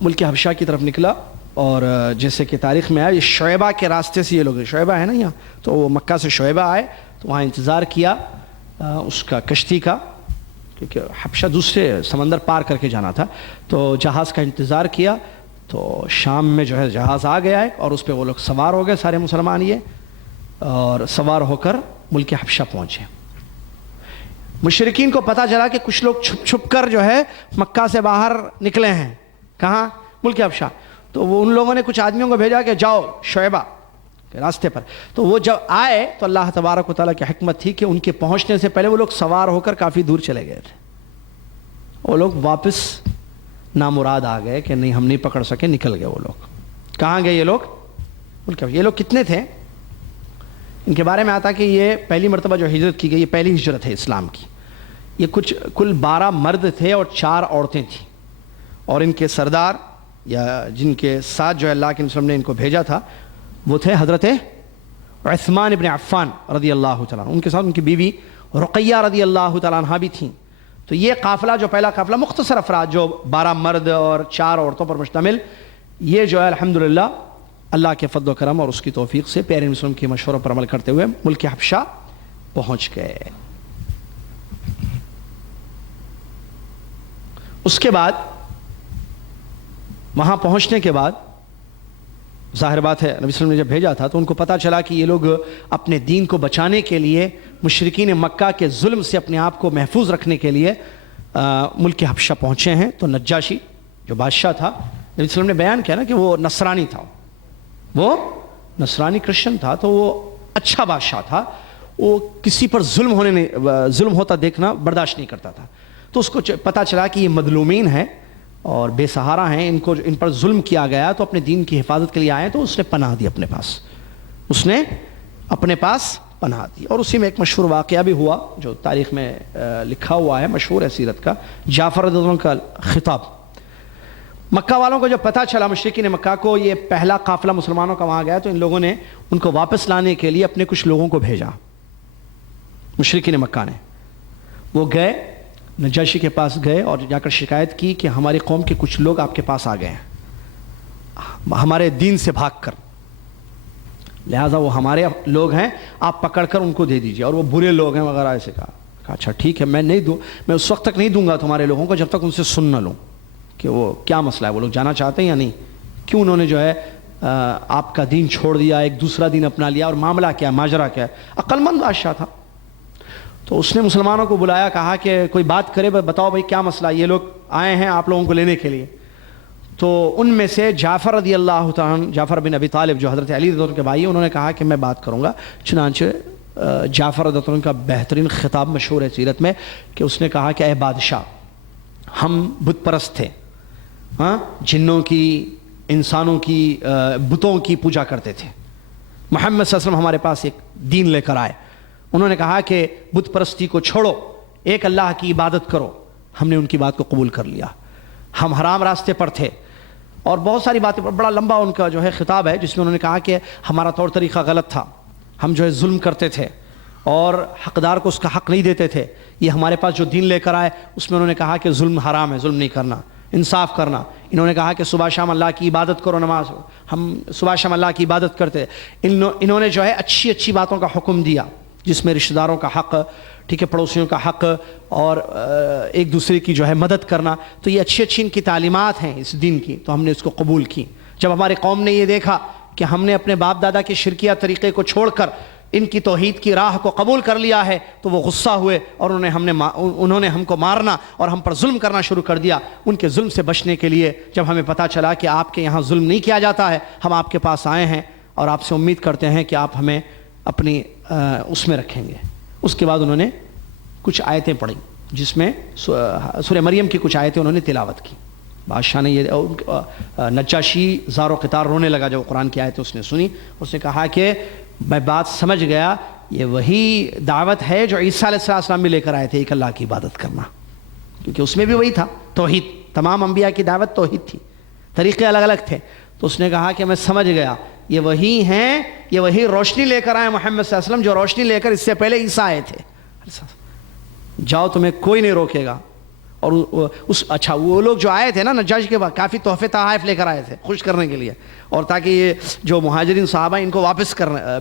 ملک حبشہ کی طرف نکلا، اور جیسے کہ تاریخ میں آیا یہ شعیبہ کے راستے سے، یہ لوگ شعیبہ ہے نا یہاں، تو وہ مکہ سے شعیبہ آئے تو وہاں انتظار کیا اس کا کشتی کا، کیونکہ حبشہ دوسرے سمندر پار کر کے جانا تھا، تو جہاز کا انتظار کیا، تو شام میں جو ہے جہاز آ گیا ہے اور اس پہ وہ لوگ سوار ہو گئے سارے مسلمان، یہ اور سوار ہو کر ملک حبشہ پہنچے۔ مشرکین کو پتہ چلا کہ کچھ لوگ چھپ چھپ کر جو ہے مکہ سے باہر نکلے ہیں، کہاں؟ ملک حبشہ۔ تو وہ ان لوگوں نے کچھ آدمیوں کو بھیجا کہ جاؤ شعیبہ کے راستے پر، تو وہ جب آئے تو اللہ تبارک و تعالیٰ کی حکمت تھی کہ ان کے پہنچنے سے پہلے وہ لوگ سوار ہو کر کافی دور چلے گئے تھے، وہ لوگ واپس نامراد آ گئے کہ نہیں ہم نہیں پکڑ سکے، نکل گئے وہ لوگ۔ کہاں گئے یہ لوگ؟ یہ لوگ کتنے تھے؟ ان کے بارے میں آتا کہ یہ پہلی مرتبہ جو ہجرت کی گئی، یہ پہلی ہجرت ہے اسلام کی، یہ کچھ کل 12 مرد تھے اور 4 عورتیں تھیں، اور ان کے سردار یا جن کے ساتھ جو اللہ کے وسلم نے ان کو بھیجا تھا وہ تھے حضرت عثمان ابن عفان رضی اللہ تعالیٰ عنہ، ان کے ساتھ ان کی بیوی رقیہ رضی اللہ تعالیٰ عنہ بھی تھیں۔ تو یہ قافلہ جو پہلا قافلہ مختصر افراد جو 12 مرد اور 4 عورتوں پر مشتمل، یہ جو ہے الحمدللہ اللہ کے فضل و کرم اور اس کی توفیق سے پیارے وسلم کے مشوروں پر عمل کرتے ہوئے ملک حبشہ پہنچ گئے۔ اس کے بعد وہاں پہنچنے کے بعد ظاہر بات ہے نبی صلی اللہ علیہ وسلم نے جب بھیجا تھا تو ان کو پتہ چلا کہ یہ لوگ اپنے دین کو بچانے کے لیے، مشرکین مکہ کے ظلم سے اپنے آپ کو محفوظ رکھنے کے لیے ملک حبشہ پہنچے ہیں۔ تو نجاشی جو بادشاہ تھا، نبی صلی اللہ علیہ وسلم نے بیان کیا نا کہ وہ نصرانی تھا، وہ نصرانی کرسچن تھا، تو وہ اچھا بادشاہ تھا، وہ کسی پر ظلم ہوتا دیکھنا برداشت نہیں کرتا تھا۔ تو اس کو پتہ چلا کہ یہ مظلومین ہیں اور بے سہارا ہیں، ان پر ظلم کیا گیا، تو اپنے دین کی حفاظت کے لیے آئے، تو اس نے پناہ دی اپنے پاس، اس نے اپنے پاس پناہ دی۔ اور اسی میں ایک مشہور واقعہ بھی ہوا جو تاریخ میں لکھا ہوا ہے، مشہور ہے سیرت کا، جعفر رضی اللہ عنہ کا خطاب۔ مکہ والوں کو جب پتہ چلا، مشرکین مکہ کو، یہ پہلا قافلہ مسلمانوں کا وہاں گیا، تو ان لوگوں نے ان کو واپس لانے کے لیے اپنے کچھ لوگوں کو بھیجا۔ مشرکین مکہ نے وہ گئے نجاشی کے پاس گئے اور جا کر شکایت کی کہ ہماری قوم کے کچھ لوگ آپ کے پاس آ گئے ہیں ہمارے دین سے بھاگ کر، لہٰذا وہ ہمارے لوگ ہیں، آپ پکڑ کر ان کو دے دیجیے، اور وہ برے لوگ ہیں وغیرہ ایسے کہا۔ اچھا ٹھیک ہے، میں نہیں دوں، میں اس وقت تک نہیں دوں گا تمہارے لوگوں کو جب تک ان سے سن نہ لوں کہ وہ کیا مسئلہ ہے، وہ لوگ جانا چاہتے ہیں یا نہیں، کیوں انہوں نے جو ہے آپ کا دین چھوڑ دیا، ایک دوسرا دین اپنا لیا، اور معاملہ کیا ہے، ماجرا کیا ہے۔ عقل مند بادشاہ تھا، تو اس نے مسلمانوں کو بلایا، کہا کہ کوئی بات کرے، بتاؤ بھائی کیا مسئلہ، یہ لوگ آئے ہیں آپ لوگوں کو لینے کے لیے۔ تو ان میں سے جعفر رضی اللہ تعالیٰ، جعفر بن ابی طالب جو حضرت علی رضی اللہ عنہ کے بھائی، انہوں نے کہا کہ میں بات کروں گا۔ چنانچہ جعفر رضی اللہ عنہ کا بہترین خطاب مشہور ہے سیرت میں کہ اس نے کہا کہ اے بادشاہ، ہم بت پرست تھے، جنوں کی، انسانوں کی، بتوں کی پوجا کرتے تھے، محمد صلی اللہ علیہ وسلم ہمارے پاس ایک دین لے کر آئے، انہوں نے کہا کہ بت پرستی کو چھوڑو، ایک اللہ کی عبادت کرو۔ ہم نے ان کی بات کو قبول کر لیا، ہم حرام راستے پر تھے، اور بہت ساری باتیں، بڑا لمبا ان کا جو ہے خطاب ہے جس میں انہوں نے کہا کہ ہمارا طور طریقہ غلط تھا، ہم جو ہے ظلم کرتے تھے اور حقدار کو اس کا حق نہیں دیتے تھے، یہ ہمارے پاس جو دین لے کر آئے اس میں انہوں نے کہا کہ ظلم حرام ہے، ظلم نہیں کرنا، انصاف کرنا۔ انہوں نے کہا کہ صبح شام اللہ کی عبادت کرو، نماز، ہم صبح شام اللہ کی عبادت کرتے۔ انہوں نے جو ہے اچھی اچھی باتوں کا حکم دیا، جس میں رشتہ داروں کا حق، ٹھیک ہے، پڑوسیوں کا حق، اور ایک دوسرے کی جو ہے مدد کرنا۔ تو یہ اچھی اچھی ان کی تعلیمات ہیں اس دین کی، تو ہم نے اس کو قبول کی۔ جب ہماری قوم نے یہ دیکھا کہ ہم نے اپنے باپ دادا کے شرکیہ طریقے کو چھوڑ کر ان کی توحید کی راہ کو قبول کر لیا ہے، تو وہ غصہ ہوئے اور انہوں نے ہم کو مارنا اور ہم پر ظلم کرنا شروع کر دیا۔ ان کے ظلم سے بچنے کے لیے جب ہمیں پتہ چلا کہ آپ کے یہاں ظلم نہیں کیا جاتا ہے، ہم آپ کے پاس آئے ہیں اور آپ سے امید کرتے ہیں کہ آپ ہمیں اپنی اس میں رکھیں گے۔ اس کے بعد انہوں نے کچھ آیتیں پڑھی، جس میں سورہ مریم کی کچھ آیتیں انہوں نے تلاوت کی۔ بادشاہ نے یہ، نجاشی زار و قطار رونے لگا جب قرآن کی آیتیں اس نے سنی، اس نے کہا کہ میں بات سمجھ گیا، یہ وہی دعوت ہے جو عیسیٰ علیہ السلام بھی لے کر آئے تھے، ایک اللہ کی عبادت کرنا، کیونکہ اس میں بھی وہی تھا توحید، تمام انبیاء کی دعوت توحید تھی، طریقے الگ الگ تھے۔ تو اس نے کہا کہ میں سمجھ گیا یہ وہی ہیں، یہ وہی روشنی لے کر آئے محمد صلی اللہ علیہ وسلم جو روشنی لے کر اس سے پہلے عیسیٰ آئے تھے، جاؤ تمہیں کوئی نہیں روکے گا۔ اور اچھا وہ لوگ جو آئے تھے نا نجاشی کے بعد، کافی تحفے تحائف لے کر آئے تھے خوش کرنے کے لیے، اور تاکہ یہ جو مہاجرین صحابہ ان کو واپس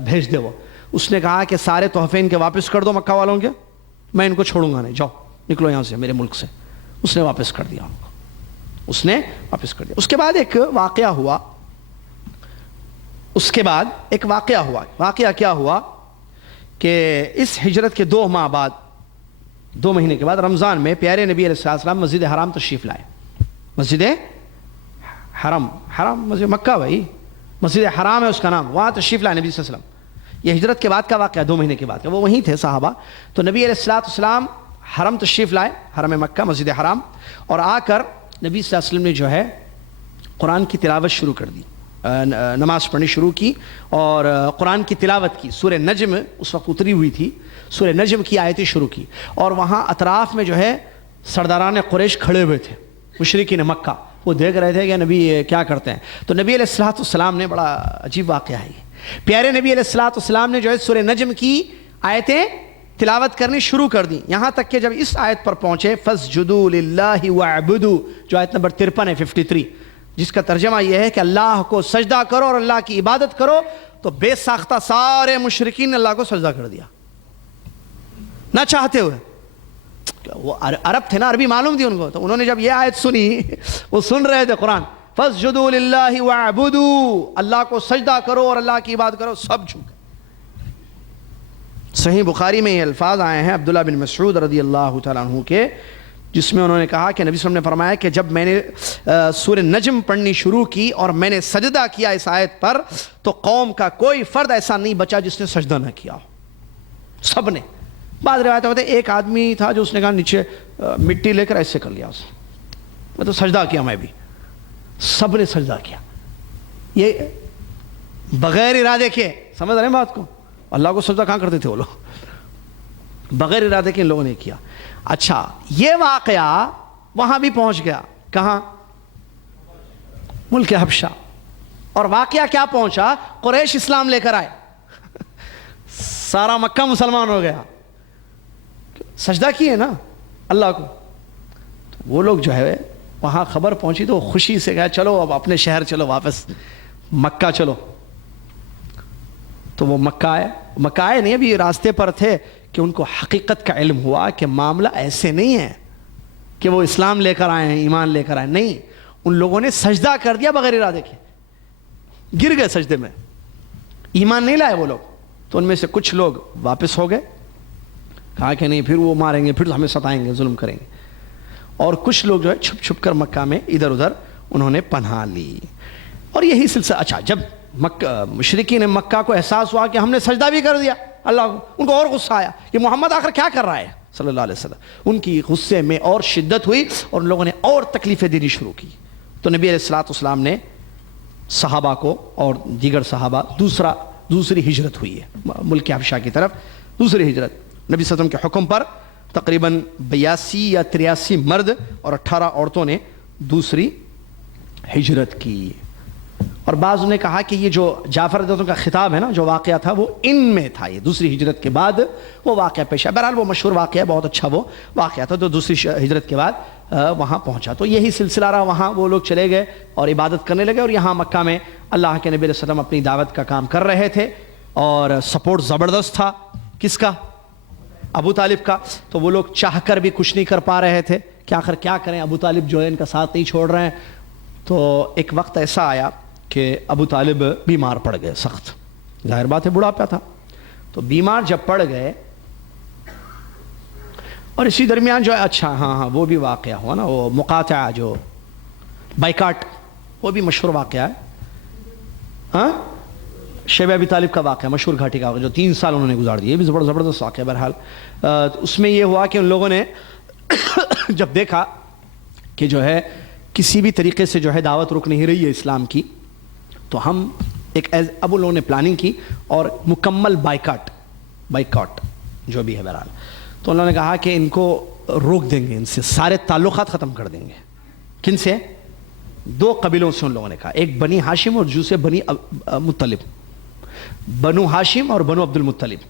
بھیج دے۔ وہ اس نے کہا کہ سارے تحفے ان کے واپس کر دو مکہ والوں کے، میں ان کو چھوڑوں گا نہیں، جاؤ نکلو یہاں سے میرے ملک سے۔ اس نے واپس کر دیا ان کو، اس نے واپس کر دیا۔ اس کے بعد ایک واقعہ ہوا، واقعہ کیا ہوا کہ اس ہجرت کے 2 ماہ بعد، 2 مہینے کے بعد رمضان میں پیارے نبی علیہ السلام مسجد حرام تشریف لائے۔ مسجد حرم مسجد مکہ، بھائی مسجد حرام ہے اس کا نام، وہاں تشریف لائے نبی صلی اللہ علیہ وسلم۔ یہ ہجرت کے بعد کا واقعہ، 2 مہینے کے بعد کا، وہ وہیں تھے صحابہ۔ تو نبی علیہ السلام حرم تشریف لائے، حرم مکہ مسجد حرام، اور آ کر نبی صلی اللہ علیہ وسلم نے جو ہے قرآن کی تلاوت شروع کر دی، نماز پڑھنی شروع کی اور قرآن کی تلاوت کی۔ سورہ نجم اس وقت اتری ہوئی تھی، سورہ نجم کی آیتیں شروع کی، اور وہاں اطراف میں جو ہے سرداران قریش کھڑے ہوئے تھے، مشرکین مکہ، وہ دیکھ رہے تھے کہ نبی کیا کرتے ہیں۔ تو نبی علیہ السلام نے، بڑا عجیب واقعہ ہے یہ، پیارے نبی علیہ السلام نے جو ہے سورہ نجم کی آیتیں تلاوت کرنی شروع کر دی، یہاں تک کہ جب اس آیت پر پہنچے فَاسْجُدُوا لِلَّهِ وَاعْبُدُوا، جو آیت نمبر 53 ہے، 53، جس کا ترجمہ یہ ہے کہ اللہ کو سجدہ کرو اور اللہ کی عبادت کرو، تو بے ساختہ سارے مشرکین نے اللہ کو سجدہ کر دیا نہ چاہتے ہوئے۔ وہ عرب تھے نا، عربی معلوم تھی ان کو، تو انہوں نے جب یہ آیت سنی، وہ سن رہے تھے قرآن، فَاسْجُدُوا لِلَّهِ وَاعْبُدُوا، اللہ کو سجدہ کرو اور اللہ کی عبادت کرو، سب جھک گئے۔ صحیح بخاری میں یہ الفاظ آئے ہیں عبداللہ بن مسعود رضی اللہ تعالیٰ عنہ کے، جس میں انہوں نے کہا کہ نبی صلی اللہ علیہ وسلم نے فرمایا کہ جب میں نے سورہ نجم پڑھنی شروع کی اور میں نے سجدہ کیا اس آیت پر، تو قوم کا کوئی فرد ایسا نہیں بچا جس نے سجدہ نہ کیا ہو، سب نے۔ بعض روایتیں ہوتے ہیں ایک آدمی تھا جو اس نے کہا نیچے مٹی لے کر ایسے کر لیا، اس میں تو سجدہ کیا میں بھی، سب نے سجدہ کیا، یہ بغیر ارادے کے، سمجھ رہے ہیں بات کو؟ اللہ کو سجدہ کہاں کرتے تھے وہ لوگ، بغیر ارادے کے ان لوگوں نے کیا۔ اچھا یہ واقعہ وہاں بھی پہنچ گیا، کہاں؟ ملک حبشہ۔ اور واقعہ کیا پہنچا؟ قریش اسلام لے کر آئے، سارا مکہ مسلمان ہو گیا، سجدہ کیے نا اللہ کو۔ تو وہ لوگ جو ہے وہاں خبر پہنچی تو خوشی سے کہا چلو اب اپنے شہر چلو، واپس مکہ چلو۔ تو وہ مکہ آئے نہیں، ابھی راستے پر تھے کہ ان کو حقیقت کا علم ہوا کہ معاملہ ایسے نہیں ہے کہ وہ اسلام لے کر آئے ہیں، ایمان لے کر آئے، نہیں، ان لوگوں نے سجدہ کر دیا بغیر ارادے کے، گر گئے سجدے میں، ایمان نہیں لائے وہ لوگ۔ تو ان میں سے کچھ لوگ واپس ہو گئے، کہا کہ نہیں پھر وہ ماریں گے، پھر ہمیں ستائیں گے، ظلم کریں گے، اور کچھ لوگ جو ہے چھپ چھپ کر مکہ میں ادھر ادھر انہوں نے پناہ لی، اور یہی سلسلہ۔ اچھا جب مشرکین مکہ کو احساس ہوا کہ ہم نے سجدہ بھی کر دیا اللہ کو، ان کو اور غصہ آیا کہ محمد آخر کیا کر رہا ہے صلی اللہ علیہ وسلم، ان کی غصے میں اور شدت ہوئی اور ان لوگوں نے اور تکلیفیں دینی شروع کی۔ تو نبی علیہ السلام نے صحابہ کو اور دیگر صحابہ، دوسری ہجرت ہوئی ہے ملک حبشہ کی طرف، دوسری ہجرت نبی صلی اللہ علیہ وسلم کے حکم پر، تقریباً 82 یا 83 مرد اور 18 عورتوں نے دوسری ہجرت کی۔ اور بعض نے کہا کہ یہ جو جعفر رضی اللہ عنہ کا خطاب ہے نا، جو واقعہ تھا وہ ان میں تھا، یہ دوسری ہجرت کے بعد وہ واقعہ پیش ہے۔ بہرحال وہ مشہور واقعہ، بہت اچھا وہ واقعہ تھا، تو دوسری ہجرت کے بعد وہاں پہنچا۔ تو یہی سلسلہ رہا، وہاں وہ لوگ چلے گئے اور عبادت کرنے لگے، اور یہاں مکہ میں اللہ کے نبی علیہ السلام اپنی دعوت کا کام کر رہے تھے، اور سپورٹ زبردست تھا، کس کا؟ ابو طالب کا۔ تو وہ لوگ چاہ کر بھی کچھ نہیں کر پا رہے تھے کہ آخر کیا کریں، ابو طالب جو ہے ان کا ساتھ نہیں چھوڑ رہے ہیں۔ تو ایک وقت ایسا آیا کہ ابو طالب بیمار پڑ گئے سخت، ظاہر بات ہے بڑھاپا تھا، تو بیمار جب پڑ گئے، اور اسی درمیان جو ہے اچھا ہاں وہ بھی واقعہ ہوا نا، وہ مقاطعہ جو بائیکاٹ، وہ بھی مشہور واقعہ ہے، ہاں شیب ابی طالب کا واقعہ، مشہور گھاٹی کا واقعہ، جو 3 سال انہوں نے گزار دیے، یہ بھی زبردست واقعہ۔ بہرحال اس میں یہ ہوا کہ ان لوگوں نے جب دیکھا کہ جو ہے کسی بھی طریقے سے جو ہے دعوت رک نہیں رہی ہے اسلام کی، تو ہم اب ان لوگوں نے پلاننگ کی اور مکمل بائیکاٹ جو بھی ہے بہرحال. تو انہوں نے کہا کہ ان کو روک دیں گے، ان سے سارے تعلقات ختم کر دیں گے. کن سے؟ 2 قبیلوں سے ان لوگوں نے کہا، ایک بنی ہاشم اور دوسرے بنی مطلب. بنو ہاشم اور بنو عبد المطلب،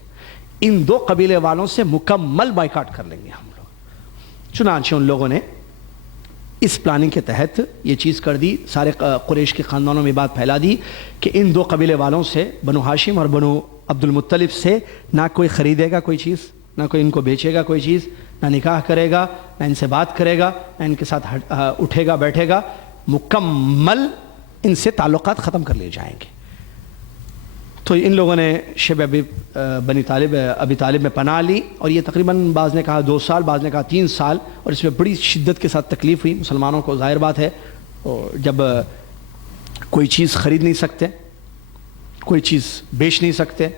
ان 2 قبیلے والوں سے مکمل بائیکاٹ کر لیں گے ہم لوگ. چنانچہ ان لوگوں نے اس پلاننگ کے تحت یہ چیز کر دی، سارے قریش کے خاندانوں میں بات پھیلا دی کہ ان 2 قبیلے والوں سے، بنو ہاشم اور بنو عبد المطلب سے، نہ کوئی خریدے گا کوئی چیز، نہ کوئی ان کو بیچے گا کوئی چیز، نہ نکاح کرے گا، نہ ان سے بات کرے گا، نہ ان کے ساتھ اٹھے گا بیٹھے گا. مکمل ان سے تعلقات ختم کر لیے جائیں گے. تو ان لوگوں نے شب ابی طالب میں پناہ لی، اور یہ تقریباً بعض نے کہا 2 سال، بعض نے کہا 3 سال، اور اس میں بڑی شدت کے ساتھ تکلیف ہوئی مسلمانوں کو. ظاہر بات ہے جب کوئی چیز خرید نہیں سکتے، کوئی چیز بیچ نہیں سکتے،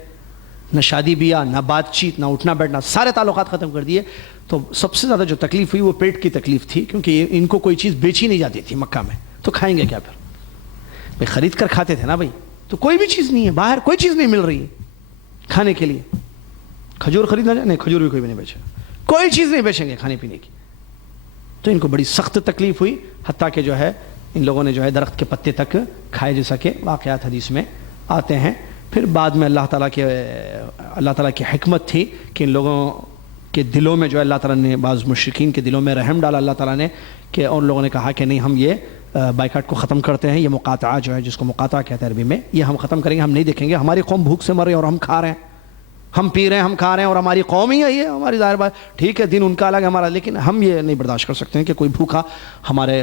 نہ شادی بیاہ، نہ بات چیت، نہ اٹھنا بیٹھنا، سارے تعلقات ختم کر دیے. تو سب سے زیادہ جو تکلیف ہوئی وہ پیٹ کی تکلیف تھی، کیونکہ ان کو کوئی چیز بیچی نہیں جاتی تھی مکہ میں. تو کھائیں گے کیا پھر؟ بھائی خرید کر کھاتے تھے نا بھائی، تو کوئی بھی چیز نہیں ہے، باہر کوئی چیز نہیں مل رہی ہے کھانے کے لیے. کھجور خریدنا جائے نہیں، کھجور بھی کوئی بھی نہیں بیچے، کوئی چیز نہیں بیچیں گے کھانے پینے کی. تو ان کو بڑی سخت تکلیف ہوئی، حتیٰ کہ جو ہے ان لوگوں نے جو ہے درخت کے پتے تک کھائے، جیسا کہ واقعات حدیث میں آتے ہیں. پھر بعد میں اللہ تعالیٰ کی حکمت تھی کہ ان لوگوں کے دلوں میں جو ہے اللہ تعالیٰ نے، بعض مشرکین کے دلوں میں رحم ڈالا اللہ تعالیٰ نے، کہ ان لوگوں نے کہا کہ نہیں، ہم یہ بائیکاٹ کو ختم کرتے ہیں. یہ مقاطعہ جو ہے، جس کو مقاطعہ کہتے ہیں عربی میں، یہ ہم ختم کریں گے. ہم نہیں دیکھیں گے ہماری قوم بھوک سے مر رہی ہے اور ہم کھا رہے ہیں، ہم پی رہے ہیں، ہم کھا رہے ہیں، اور ہماری قوم ہی ہے یہ. ہماری ظاہر بات ٹھیک ہے، دین ان کا الگ ہے ہمارا، لیکن ہم یہ نہیں برداشت کر سکتے ہیں کہ کوئی بھوکا، ہمارے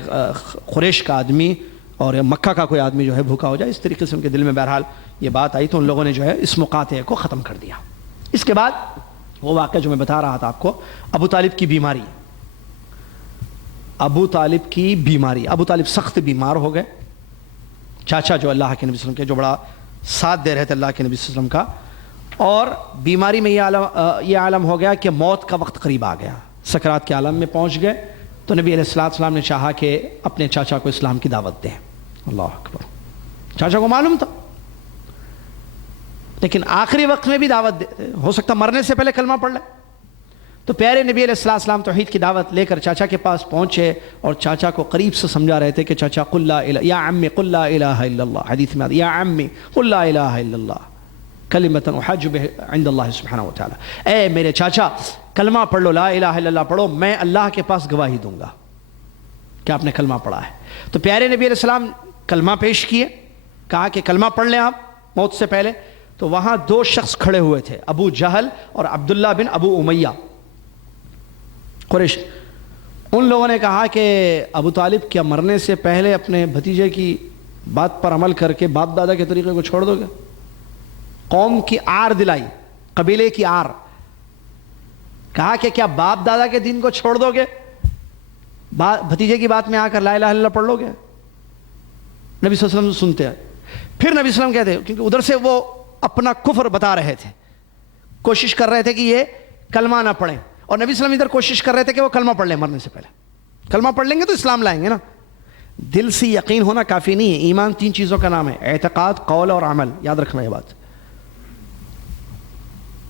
قریش کا آدمی اور مکہ کا کوئی آدمی جو ہے بھوکا ہو جائے. اس طریقے سے ان کے دل میں بہرحال یہ بات آئی، تو ان لوگوں نے جو ہے اس مقاطعے کو ختم کر دیا. اس کے بعد وہ واقعہ جو میں بتا رہا تھا آپ کو، ابو طالب کی بیماری. ابو طالب کی بیماری، ابو طالب سخت بیمار ہو گئے. چاچا جو اللہ کے نبی صلی اللہ علیہ وسلم کے، جو بڑا ساتھ دے رہے تھے اللہ کے نبی صلی اللہ علیہ وسلم کا، اور بیماری میں یہ عالم ہو گیا کہ موت کا وقت قریب آ گیا، سکرات کے عالم میں پہنچ گئے. تو نبی علیہ السلام نے چاہا کہ اپنے چاچا کو اسلام کی دعوت دیں. اللہ اکبر. چاچا کو معلوم تھا، لیکن آخری وقت میں بھی دعوت دے، ہو سکتا مرنے سے پہلے کلمہ پڑھ لے. تو پیارے نبی علیہ السلام توحید کی دعوت لے کر چاچا کے پاس پہنچے، اور چاچا کو قریب سے سمجھا رہے تھے کہ چاچا قل لا الہ یا عمی قل لا الہ الا اللہ. حدیث میں آتا یا عمی قل لا الہ الا اللہ کلمۃ احاج بها عند اللہ سبحانہ وتعالی. اے میرے چاچا کلمہ پڑھ لو، لا الہ الا اللہ پڑھو، میں اللہ کے پاس گواہی دوں گا کہ آپ نے کلمہ پڑھا ہے. تو پیارے نبی علیہ السلام کلمہ پیش کیے، کہا کہ کلمہ پڑھ لیں آپ موت سے پہلے. تو وہاں 2 شخص کھڑے ہوئے تھے، ابو جہل اور عبداللہ بن ابو امیہ قریش. ان لوگوں نے کہا کہ ابو طالب کیا مرنے سے پہلے اپنے بھتیجے کی بات پر عمل کر کے باپ دادا کے طریقے کو چھوڑ دو گے؟ قوم کی آر دلائی، قبیلے کی آر. کہا کہ کیا باپ دادا کے دین کو چھوڑ دو گے؟ بھتیجے کی بات میں آ کر لا الہ الا اللہ پڑھ لو گے؟ نبی صلی اللہ علیہ وسلم سنتے ہیں. پھر نبی صلی اللہ علیہ وسلم کہتے ہیں، کیونکہ ادھر سے وہ اپنا کفر بتا رہے تھے، کوشش کر رہے تھے کہ یہ کلمہ نہ پڑھیں، اور نبی صلی اللہ علیہ وسلم ادھر کوشش کر رہے تھے کہ وہ کلمہ پڑھ لیں مرنے سے پہلے. کلمہ پڑھ لیں گے تو اسلام لائیں گے نا. دل سے یقین ہونا کافی نہیں ہے. ایمان 3 چیزوں کا نام ہے، اعتقاد، قول اور عمل. یاد رکھنا یہ بات.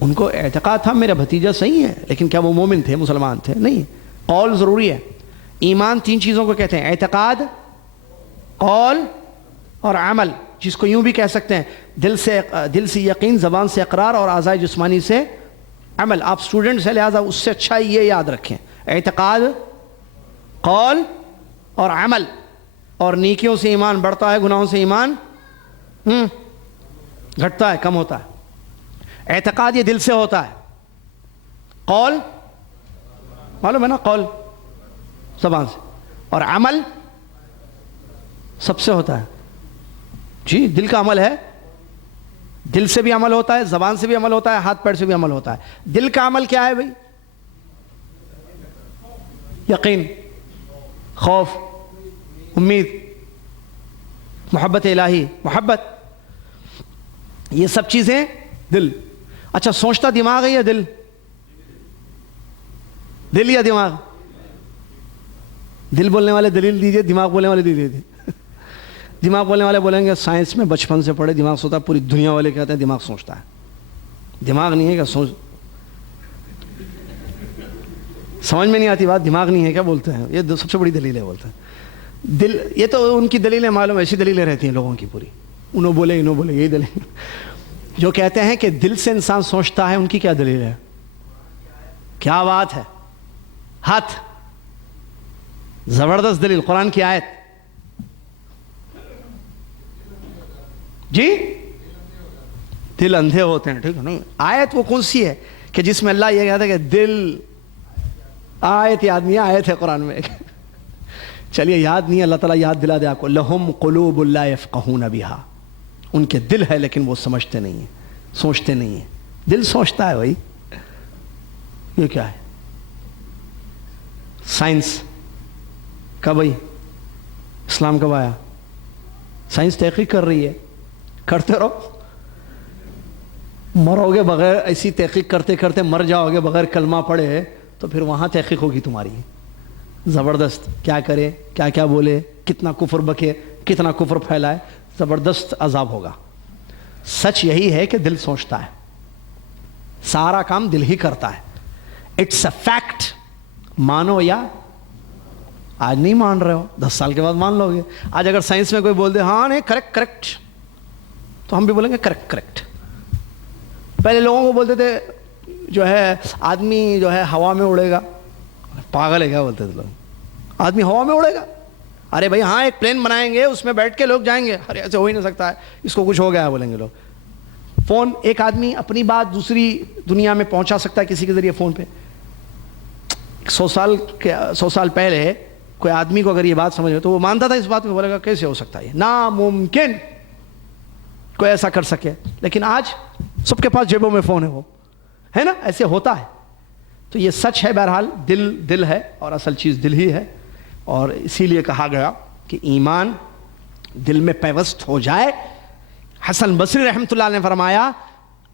ان کو اعتقاد تھا میرا بھتیجا صحیح ہے، لیکن کیا وہ مومن تھے، مسلمان تھے؟ نہیں. قول ضروری ہے. ایمان 3 چیزوں کو کہتے ہیں، اعتقاد، قول اور عمل، جس کو یوں بھی کہہ سکتے ہیں دل سے یقین، زبان سے اقرار، اور اعضاء جسمانی سے عمل. آپ اسٹوڈنٹس ہیں لہٰذا اس سے اچھا یہ یاد رکھیں، اعتقاد، قول اور عمل. اور نیکیوں سے ایمان بڑھتا ہے، گناہوں سے ایمان گھٹتا ہے، کم ہوتا ہے. اعتقاد یہ دل سے ہوتا ہے. قول معلوم ہے نا، قول زبان سے، اور عمل سب سے ہوتا ہے. جی دل کا عمل ہے، دل سے بھی عمل ہوتا ہے، زبان سے بھی عمل ہوتا ہے، ہاتھ پیر سے بھی عمل ہوتا ہے. دل کا عمل کیا ہے بھائی؟ یقین، خوف، امید، محبت الہی، محبت، یہ سب چیزیں دل. اچھا سوچتا دماغ ہے یا دل؟ دل یا دماغ؟ دل بولنے والے دلیل دیجئے، دماغ بولنے والے دیجئے. دماغ بولنے والے بولیں گے سائنس میں بچپن سے پڑھے، دماغ سوتا ہے. پوری دنیا والے کہتے ہیں دماغ سوچتا ہے. دماغ نہیں ہے کیا؟ سمجھ میں نہیں آتی بات، دماغ نہیں ہے کیا بولتے ہیں، یہ سب سے بڑی دلیل ہے بولتے ہیں دل. یہ تو ان کی دلیلیں معلوم، ایسی دلیلیں رہتی ہیں لوگوں کی پوری، انہوں بولے یہی دلیل. جو کہتے ہیں کہ دل سے انسان سوچتا ہے، ان کی کیا دلیل ہے؟ کیا بات ہے، ہاتھ زبردست دلیل، قرآن کی آیت. جی دل اندھے ہوتے ہیں، ٹھیک ہے. نہیں، آیت وہ کون سی ہے کہ جس میں اللہ یہ کہتا ہے کہ دل، آیت یاد نہیں ہے، آیت ہے قرآن میں. چلیے یاد نہیں ہے، اللہ تعالیٰ یاد دلا دے آپ کو. لہم قلوب لا یفقہون بہا، ان کے دل ہے لیکن وہ سمجھتے نہیں ہیں، سوچتے نہیں ہیں. دل سوچتا ہے بھائی. یہ کیا ہے؟ سائنس کب آئی؟ اسلام کب آیا؟ سائنس تحقیق کر رہی ہے، کرتے رہو. مرو گے بغیر، ایسی تحقیق کرتے کرتے مر جاؤ گے بغیر کلمہ پڑھے، تو پھر وہاں تحقیق ہوگی تمہاری. زبردست، کیا کرے، کیا کیا بولے، کتنا کفر بکے، کتنا کفر پھیلائے، زبردست عذاب ہوگا. سچ یہی ہے کہ دل سوچتا ہے، سارا کام دل ہی کرتا ہے. It's a fact. مانو یا آج نہیں مان رہے ہو، 10 سال کے بعد مان لو گے. آج اگر سائنس میں کوئی بول دے ہاں نہیں کریکٹ، تو ہم بھی بولیں گے کریکٹ. پہلے لوگوں کو بولتے تھے جو ہے آدمی جو ہے ہوا میں اڑے گا، پاگل ہے کیا بولتے تھے لوگ، آدمی ہوا میں اڑے گا. ارے بھائی ہاں ایک پلین بنائیں گے، اس میں بیٹھ کے لوگ جائیں گے. ارے ایسے ہو ہی نہیں سکتا ہے، اس کو کچھ ہو گیا ہے بولیں گے لوگ. فون، ایک آدمی اپنی بات دوسری دنیا میں پہنچا سکتا ہے کسی کے ذریعے فون پہ. 100 سال پہلے کوئی آدمی کو اگر یہ بات سمجھ میں تو وہ مانتا تھا اس بات کو، بولے گا کیسے ہو سکتا ہے، ناممکن کوئی ایسا کر سکے. لیکن آج سب کے پاس جیبوں میں فون ہے، وہ ہے نا، ایسے ہوتا ہے. تو یہ سچ ہے. بہرحال دل ہے اور اصل چیز دل ہی ہے. اور اسی لیے کہا گیا کہ ایمان دل میں پیوست ہو جائے. حسن بصری رحمۃ اللہ نے فرمایا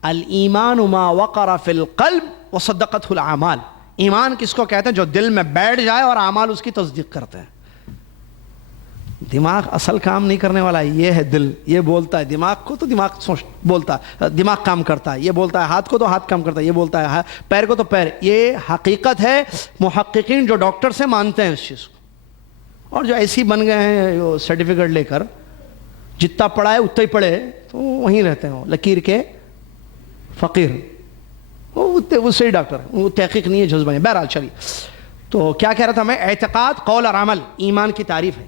الایمان ما وقر فی القلب وصدقته الاعمال. ایمان کس کو کہتے ہیں؟ جو دل میں بیٹھ جائے اور اعمال اس کی تصدیق کرتے ہیں. دماغ اصل کام نہیں کرنے والا ہے، یہ ہے دل. یہ بولتا ہے دماغ کو تو دماغ بولتا ہے، دماغ کام کرتا ہے. یہ بولتا ہے ہاتھ کو تو ہاتھ کام کرتا ہے. یہ بولتا ہے پیر کو تو پیر. یہ حقیقت ہے. محققین جو ڈاکٹر سے مانتے ہیں اس چیز کو، اور جو ایسی بن گئے ہیں سرٹیفکیٹ لے کر، جتنا پڑھا ہے اتنا ہی پڑھے تو وہیں رہتے ہیں، لکیر کے فقیر. وہ صحیح ڈاکٹر ہے، وہ تحقیق نہیں ہے، جذبہ نہیں. بہرحال چلیے، تو کیا کہہ رہا تھا میں؟ اعتقاد، قول اور عمل ایمان کی تعریف ہے.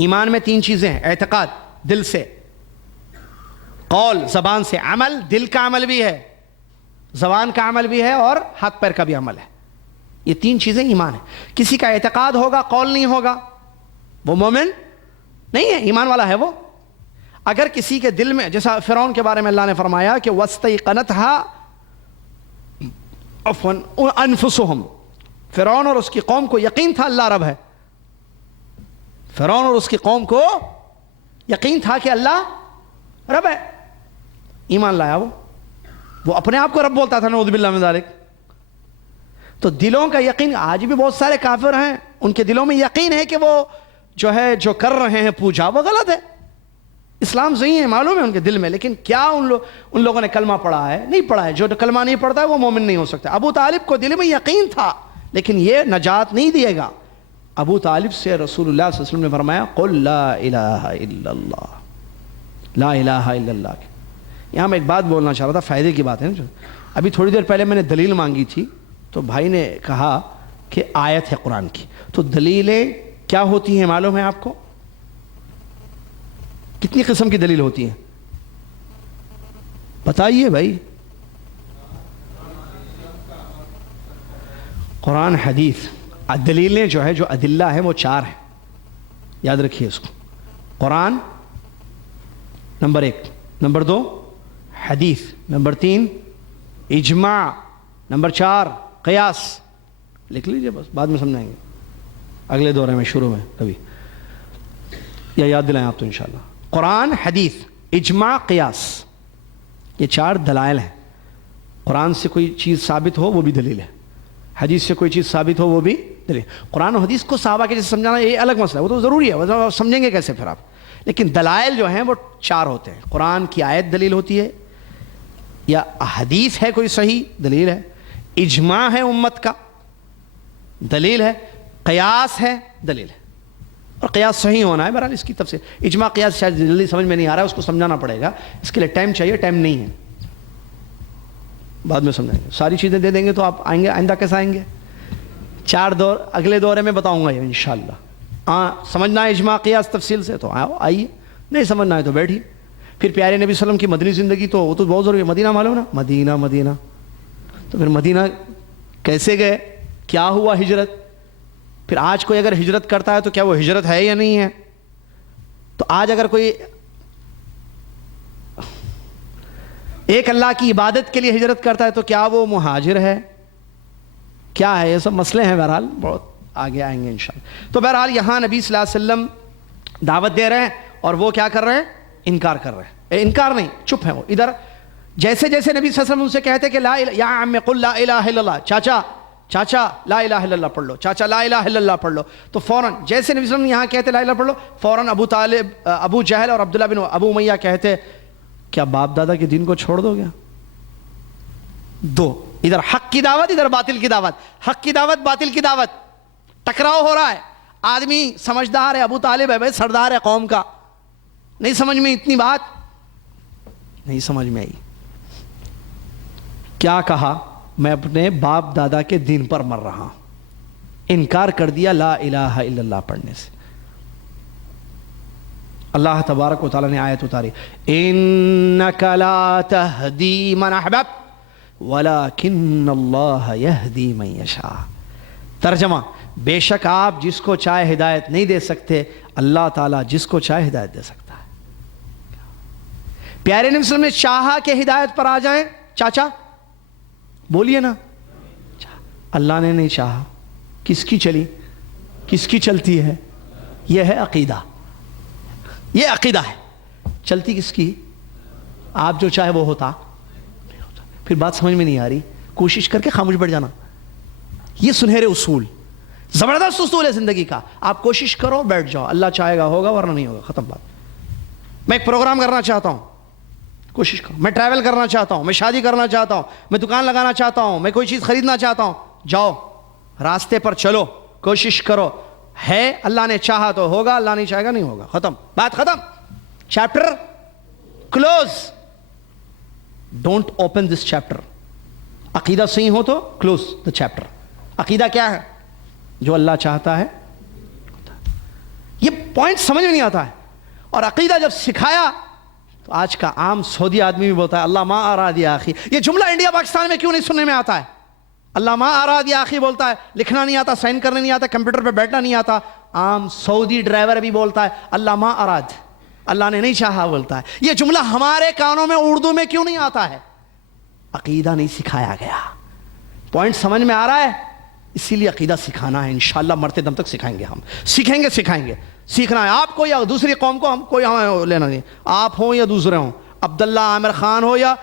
ایمان میں 3 چیزیں ہیں: اعتقاد دل سے، قول زبان سے، عمل دل کا عمل بھی ہے، زبان کا عمل بھی ہے، اور ہاتھ پیر کا بھی عمل ہے. یہ 3 چیزیں ایمان ہے. کسی کا اعتقاد ہوگا قول نہیں ہوگا، وہ مومن نہیں ہے، ایمان والا ہے وہ. اگر کسی کے دل میں، جیسا فرعون کے بارے میں اللہ نے فرمایا کہ وَاسْتَيْقَنَتْهَا أَنفُسُهُمْ، فرعون اور اس کی قوم کو یقین تھا اللہ رب ہے. فرعون اور اس کی قوم کو یقین تھا کہ اللہ رب ہے. ایمان لایا وہ اپنے آپ کو رب بولتا تھا، نعوذ باللہ من ذالک. تو دلوں کا یقین، آج بھی بہت سارے کافر ہیں ان کے دلوں میں یقین ہے کہ وہ جو ہے جو کر رہے ہیں پوجا وہ غلط ہے. اسلام صحیح ہے، معلوم ہے ان کے دل میں، لیکن کیا ان لوگوں نے کلمہ پڑھا ہے؟ نہیں پڑھا ہے. جو کلمہ نہیں پڑھتا ہے وہ مومن نہیں ہو سکتا. ابو طالب کو دل میں یقین تھا لیکن یہ نجات نہیں دے گا. ابو طالب سے رسول اللہ صلی اللہ علیہ وسلم نے فرمایا قل لا الہ الا اللہ، لا الہ الا اللہ. یہاں میں ایک بات بولنا چاہ رہا تھا، فائدے کی بات ہے. ابھی تھوڑی دیر پہلے میں نے دلیل مانگی تھی تو بھائی نے کہا کہ آیت ہے قرآن کی. تو دلیلیں کیا ہوتی ہیں معلوم ہے آپ کو؟ کتنی قسم کی دلیل ہوتی ہیں بتائیے بھائی؟ قرآن حدیث. دلیلیں جو ہے، جو ادلہ ہیں وہ 4 ہیں، یاد رکھیے اس کو. قرآن نمبر 1، نمبر 2 حدیث، نمبر 3 اجماع، نمبر 4 قیاس. لکھ لیجئے، بس بعد میں سمجھائیں گے اگلے دورے میں، شروع میں کبھی، یا یاد دلائیں آپ تو انشاءاللہ. قرآن، حدیث، اجماع، قیاس، یہ 4 دلائل ہیں. قرآن سے کوئی چیز ثابت ہو وہ بھی دلیل ہے، حدیث سے کوئی چیز ثابت ہو وہ بھی دلیل. قرآن و حدیث کو صحابہ کے جیسے سمجھانا یہ الگ مسئلہ ہے، وہ تو ضروری ہے، وہ سمجھیں گے کیسے پھر آپ. لیکن دلائل جو ہیں وہ 4 ہوتے ہیں. قرآن کی آیت دلیل ہوتی ہے، یا حدیث ہے کوئی صحیح دلیل ہے، اجماع ہے امت کا دلیل ہے، قیاس ہے دلیل ہے، اور قیاس صحیح ہونا ہے. بہرحال اس کی تفصیل اجماع قیاس شاید جلدی سمجھ میں نہیں آ رہا ہے، اس کو سمجھانا پڑے گا، اس کے لیے ٹائم چاہیے، ٹائم نہیں ہے، بعد میں سمجھائیں گے. ساری چیزیں دے دیں گے تو آپ آئیں گے، آئندہ کیسے آئیں گے؟ 4 دور اگلے دورے میں بتاؤں گا یہ انشاءاللہ. سمجھنا ہے اجماع قیاس تفصیل سے تو آئیے، نہیں سمجھنا ہے تو بیٹھیے. پھر پیارے نبی صلی اللہ علیہ وسلم کی مدنی زندگی تو وہ تو بہت ضروری ہے. مدینہ معلوم نا، مدینہ تو پھر مدینہ کیسے گئے، کیا ہوا ہجرت، پھر آج کوئی اگر ہجرت کرتا ہے تو کیا وہ ہجرت ہے یا نہیں ہے؟ تو آج اگر کوئی ایک اللہ کی عبادت کے لیے ہجرت کرتا ہے تو کیا وہ مہاجر ہے، کیا ہے؟ یہ سب مسئلے ہیں، بہرحال بہت آگے آئیں گے انشاءاللہ. تو بہرحال یہاں نبی صلی اللہ علیہ وسلم دعوت دے رہے ہیں اور وہ کیا کر رہے ہیں؟ انکار کر رہے ہیں. انکار نہیں، چپ ہیں وہ. ادھر جیسے جیسے نبی صلی اللہ علیہ وسلم ان سے کہتے کہ لا یا عم قل لا الہ الا اللہ، چاچا لا الہ الا اللہ پڑھ لو، چاچا لا الہ الا اللہ پڑھ لو، تو فوراً جیسے نبی صلی اللہ علیہ وسلم یہاں کہتے لا الہ پڑھ لو، فوراً ابو جہل اور عبداللہ بن ابو امیہ کہتے کیا باپ دادا کے دین کو چھوڑ دو گے؟ دو، ادھر حق کی دعوت، ادھر باطل کی دعوت، حق کی دعوت باطل کی دعوت، ٹکراؤ ہو رہا ہے. آدمی سمجھدار ہے، ابو طالب ہے بھائی، سردار ہے قوم کا، نہیں سمجھ میں اتنی بات نہیں سمجھ میں آئی. کیا کہا؟ میں اپنے باپ دادا کے دین پر مر رہا ہوں. انکار کر دیا لا الہ الا اللہ پڑھنے سے. اللہ تبارک و تعالیٰ نے آیت اتاری انک لا تہدی من احببت ولکن اللہ یہدی من یشاء. ترجمہ، بے شک آپ جس کو چاہے ہدایت نہیں دے سکتے، اللہ تعالیٰ جس کو چاہے ہدایت دے سکتا ہے. پیارے نبی صلی اللہ علیہ وسلم نے چاہا کہ ہدایت پر آ جائیں، چاچا بولیے نا، اللہ نے نہیں چاہا. کس کی چلی، کس کی چلتی ہے؟ یہ ہے عقیدہ، یہ عقیدہ ہے. چلتی کس کی؟ آپ جو چاہے وہ ہوتا نہیں ہوتا. پھر بات سمجھ میں نہیں آ رہی، کوشش کر کے خاموش بیٹھ جانا. یہ سنہرے اصول، زبردست اصول ہے زندگی کا. آپ کوشش کرو، بیٹھ جاؤ، اللہ چاہے گا ہوگا ورنہ نہیں ہوگا، ختم بات. میں ایک پروگرام کرنا چاہتا ہوں، کوشش کرو. میں ٹریول کرنا چاہتا ہوں، میں شادی کرنا چاہتا ہوں، میں دکان لگانا چاہتا ہوں، میں کوئی چیز خریدنا چاہتا ہوں، جاؤ راستے پر چلو، کوشش کرو. ہے اللہ نے چاہا تو ہوگا، اللہ نہیں چاہے گا نہیں ہوگا، ختم بات ختم. Chapter close. Don't open this chapter. عقیدہ صحیح ہو تو کلوز دا چیپٹر. عقیدہ کیا ہے؟ جو اللہ چاہتا ہے. یہ پوائنٹ سمجھ میں نہیں آتا ہے. اور عقیدہ جب سکھایا تو آج کا عام سعودی آدمی بھی بولتا ہے اللہ ما اراد یا اخی. یہ جملہ انڈیا پاکستان میں کیوں نہیں سننے میں آتا ہے؟ اللہ ما اراد یا اخی بولتا ہے، لکھنا نہیں آتا، سائن کرنے نہیں آتا، کمپیوٹر پہ بیٹھنا نہیں آتا. عام سعودی ڈرائیور بھی بولتا ہے اللہ ما اراد، اللہ نے نہیں چاہا بولتا ہے. یہ جملہ ہمارے کانوں میں اردو میں کیوں نہیں آتا ہے؟ عقیدہ نہیں سکھایا گیا. پوائنٹ سمجھ میں آ رہا ہے؟ اسی لیے عقیدہ سکھانا ہے. انشاءاللہ مرتے دم تک سکھائیں گے، ہم سیکھیں گے. سیکھنا ہے آپ کو یا دوسری قوم کو، ہم کوئی ہمیں لینا نہیں. آپ ہوں یا دوسرے ہوں، عبداللہ عامر خان ہو یا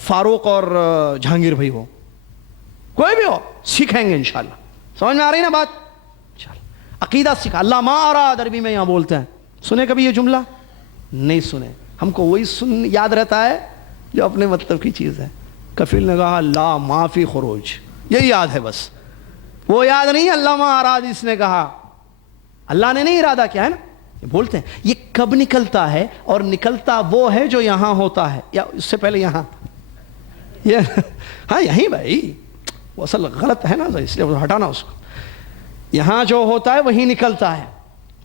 فاروق اور جہانگیر بھائی ہو، کوئی بھی ہو، سیکھیں گے انشاءاللہ. سمجھ میں آ رہی نا بات؟ عقیدہ سیکھا. اللہ ما اراد عربی میں یہاں بولتے ہیں. سنے کبھی یہ جملہ؟ نہیں سنے. ہم کو وہی یاد رہتا ہے جو اپنے مطلب کی چیز ہے. کفیل نے کہا لا معافی خروج، یہی یاد ہے بس، وہ یاد نہیں اللہ ما اراد اس نے کہا. اللہ نے نہیں ارادہ کیا ہے نا. بولتے ہیں یہ کب نکلتا ہے، اور نکلتا وہ ہے جو یہاں ہوتا ہے یا اس سے پہلے یہاں. یہ ہاں یہیں بھائی، وہ اصل غلط ہے نا، اس لیے ہٹانا اس کو. یہاں جو ہوتا ہے وہی نکلتا ہے.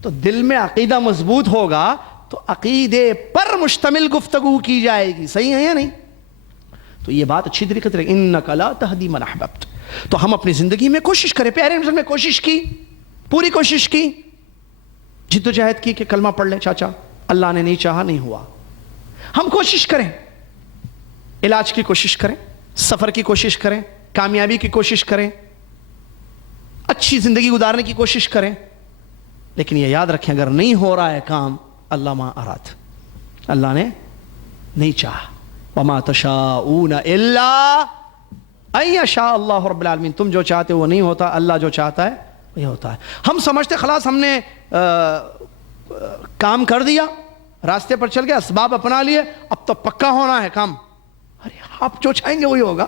تو دل میں عقیدہ مضبوط ہوگا تو عقیدے پر مشتمل گفتگو کی جائے گی. صحیح ہے یا نہیں؟ تو یہ بات اچھی طریقے سے انک لا تہدی من احببت. تو ہم اپنی زندگی میں کوشش کریں. پیارے نبی میں کوشش کی، پوری کوشش کی، جد و جہد کی کہ کلمہ پڑھ لیں. چاچا اللہ نے نہیں چاہا نہیں ہوا. ہم کوشش کریں، علاج کی کوشش کریں، سفر کی کوشش کریں، کامیابی کی کوشش کریں، اچھی زندگی گزارنے کی کوشش کریں. لیکن یہ یاد رکھیں اگر نہیں ہو رہا ہے کام، اللہ ما اراد، اللہ نے نہیں چاہا. وما تشاءون الا ان یشاء اللہ رب العالمین. تم جو چاہتے ہو وہ نہیں ہوتا، اللہ جو چاہتا ہے وہی ہوتا ہے. ہم سمجھتے خلاص ہم نے کام کر دیا، راستے پر چل گیا، اسباب اپنا لیے، اب تو پکا ہونا ہے کام. ارے آپ جو چاہیں گے وہی ہوگا.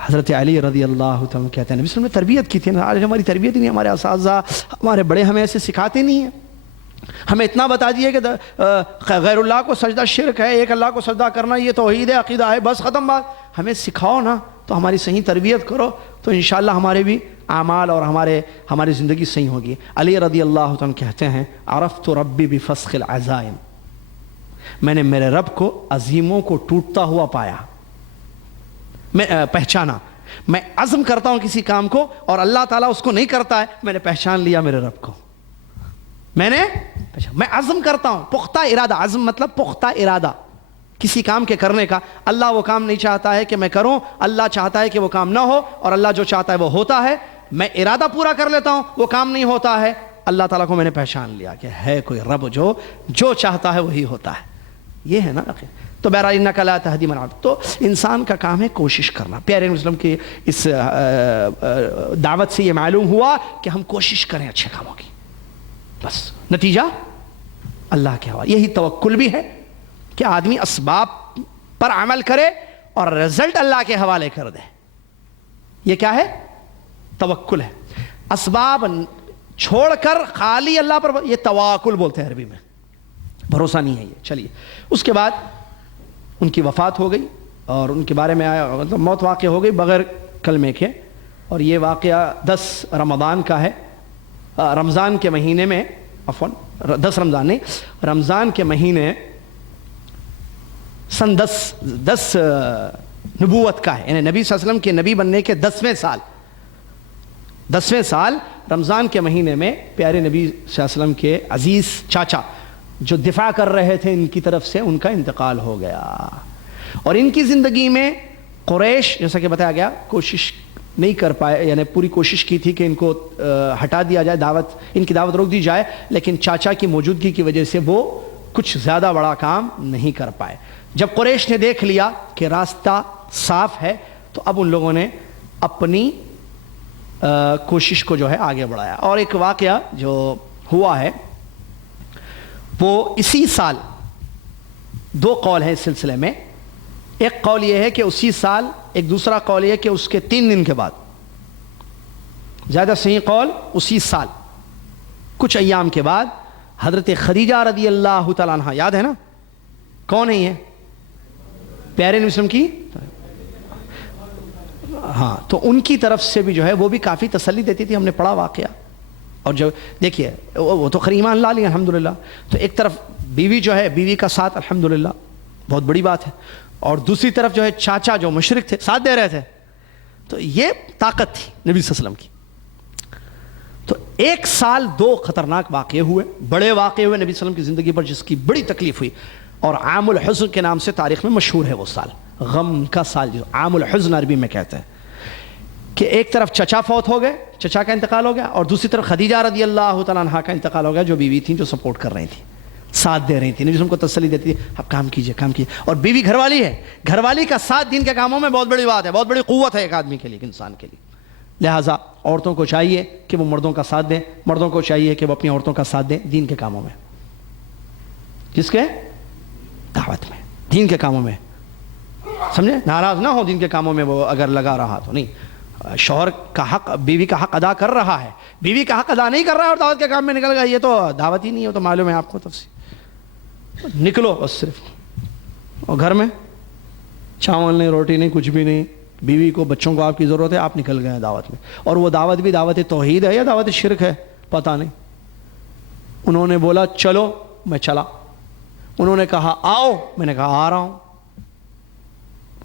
حضرت علی رضی اللہ تعالیٰ کہتے ہیں نبی صلی اللہ علیہ وسلم نے تربیت کی تھی نا, آج ہماری تربیت نہیں, ہمارے اساتذہ ہمارے بڑے ہمیں ایسے سکھاتے نہیں ہیں. ہمیں اتنا بتا دیے کہ غیر اللہ کو سجدہ شرک ہے, ایک اللہ کو سجدہ کرنا یہ توحید ہے, عقیدہ ہے, بس ختم بات. ہمیں سکھاؤ نا, تو ہماری صحیح تربیت کرو, تو انشاءاللہ ہمارے بھی اعمال اور ہماری زندگی صحیح ہوگی. علی رضی اللہ عنہ کہتے ہیں عرفت ربی بفسخ العزائم, میں نے میرے رب کو عزیموں کو ٹوٹتا ہوا پایا, میں پہچانا. میں عزم کرتا ہوں کسی کام کو اور اللہ تعالیٰ اس کو نہیں کرتا ہے, میں نے پہچان لیا میرے رب کو. میں عزم کرتا ہوں, پختہ ارادہ. عزم مطلب پختہ ارادہ کسی کام کے کرنے کا. اللہ وہ کام نہیں چاہتا ہے کہ میں کروں, اللہ چاہتا ہے کہ وہ کام نہ ہو, اور اللہ جو چاہتا ہے وہ ہوتا ہے. میں ارادہ پورا کر لیتا ہوں, وہ کام نہیں ہوتا ہے. اللہ تعالیٰ کو میں نے پہچان لیا کہ ہے کوئی رب جو چاہتا ہے وہی ہوتا ہے. یہ ہے نا. تو بہرحال انک لا تہدی من احببت, تو انسان کا کام ہے کوشش کرنا. پیارے مسلم کی اس دعوت سے یہ معلوم ہوا کہ ہم کوشش کریں اچھے کاموں کی, بس نتیجہ اللہ کے حوالے. یہی توکل بھی ہے کہ آدمی اسباب پر عمل کرے اور رزلٹ اللہ کے حوالے کر دے. یہ کیا ہے؟ توکل ہے. اسباب چھوڑ کر خالی اللہ پر, یہ تواکل بولتے ہیں عربی میں, بھروسہ نہیں ہے یہ. چلیے, اس کے بعد ان کی وفات ہو گئی اور ان کے بارے میں آیا, مطلب موت واقع ہو گئی بغیر کلمے کے. اور یہ واقعہ 10 رمضان کا ہے. رمضان کے مہینے میں, عفواً 10 رمضان نہیں, رمضان کے مہینے سن 10 نبوت کا ہے, یعنی نبی صلی اللہ علیہ وسلم کے نبی بننے کے 10ویں سال رمضان کے مہینے میں پیارے نبی صلی اللہ علیہ وسلم کے عزیز چاچا جو دفاع کر رہے تھے ان کی طرف سے, ان کا انتقال ہو گیا. اور ان کی زندگی میں قریش, جیسا کہ بتایا گیا, کوشش نہیں کر پائے, یعنی پوری کوشش کی تھی کہ ان کو ہٹا دیا جائے, ان کی دعوت روک دی جائے, لیکن چاچا کی موجودگی کی وجہ سے وہ کچھ زیادہ بڑا کام نہیں کر پائے. جب قریش نے دیکھ لیا کہ راستہ صاف ہے, تو اب ان لوگوں نے اپنی کوشش کو جو ہے آگے بڑھایا. اور ایک واقعہ جو ہوا ہے وہ اسی سال, 2 قول ہیں اس سلسلے میں. ایک قول یہ ہے کہ اسی سال, ایک دوسرا قول یہ ہے کہ اس کے 3 دن کے بعد. زیادہ صحیح قول اسی سال کچھ ایام کے بعد حضرت خدیجہ رضی اللہ تعالیٰ عنہ, یاد ہے نا کون ہے یہ؟ پیارے نبی وسلم کی, ہاں, تو ان کی طرف سے بھی جو ہے وہ بھی کافی تسلی دیتی تھی. ہم نے پڑھا واقعہ. اور جو دیکھیے وہ تو خیر ایمان لا لی الحمدللہ, تو ایک طرف بیوی جو ہے, بیوی کا ساتھ الحمدللہ بہت بڑی بات ہے, اور دوسری طرف جو ہے چاچا جو مشرک تھے ساتھ دے رہے تھے. تو یہ طاقت تھی نبی صلی اللہ علیہ وسلم کی. تو 1 سال 2 خطرناک واقعے ہوئے, بڑے واقعے ہوئے نبی صلی اللہ علیہ وسلم کی زندگی پر, جس کی بڑی تکلیف ہوئی. اور عام الحزن کے نام سے تاریخ میں مشہور ہے وہ سال, غم کا سال, جو عام الحزن عربی میں کہتے ہیں. کہ ایک طرف چچا فوت ہو گئے, چچا کا انتقال ہو گیا, اور دوسری طرف خدیجہ رضی اللہ تعالیٰ عنہا کا انتقال ہو گیا, جو بیوی تھیں, جو سپورٹ کر رہی تھیں, ساتھ دے رہی تھیں, نبی کو تسلی دیتی تھی, اب کام کیجئے. اور بیوی گھر والی ہے, گھر والی کا ساتھ دین کے کاموں میں بہت بڑی بات ہے, بہت بڑی قوت ہے ایک آدمی کے لیے, ایک انسان کے لیے. لہٰذا عورتوں کو چاہیے کہ وہ مردوں کا ساتھ دیں, مردوں کو چاہیے کہ وہ اپنی عورتوں کا ساتھ دیں دین کے کاموں میں. کس کے؟ دعوت میں, دین کے کاموں میں. سمجھے, ناراض نہ ہو دین کے کاموں میں وہ اگر لگا رہا تو. نہیں, شوہر کا حق, بیوی کا حق ادا کر رہا ہے, بیوی کا حق ادا نہیں کر رہا ہے اور دعوت کے کام میں نکل گیا, یہ تو دعوت ہی نہیں ہے. تو معلوم ہے آپ کو تفصیل, نکلو بس صرف. اور گھر میں چاول نہیں, روٹی نہیں, کچھ بھی نہیں, بیوی کو, بچوں کو آپ کی ضرورت ہے, آپ نکل گئے دعوت میں. اور وہ دعوت بھی دعوت توحید ہے یا دعوت شرک ہے پتہ نہیں. انہوں نے بولا چلو, میں چلا. انہوں نے کہا آؤ, میں نے کہا آ رہا ہوں.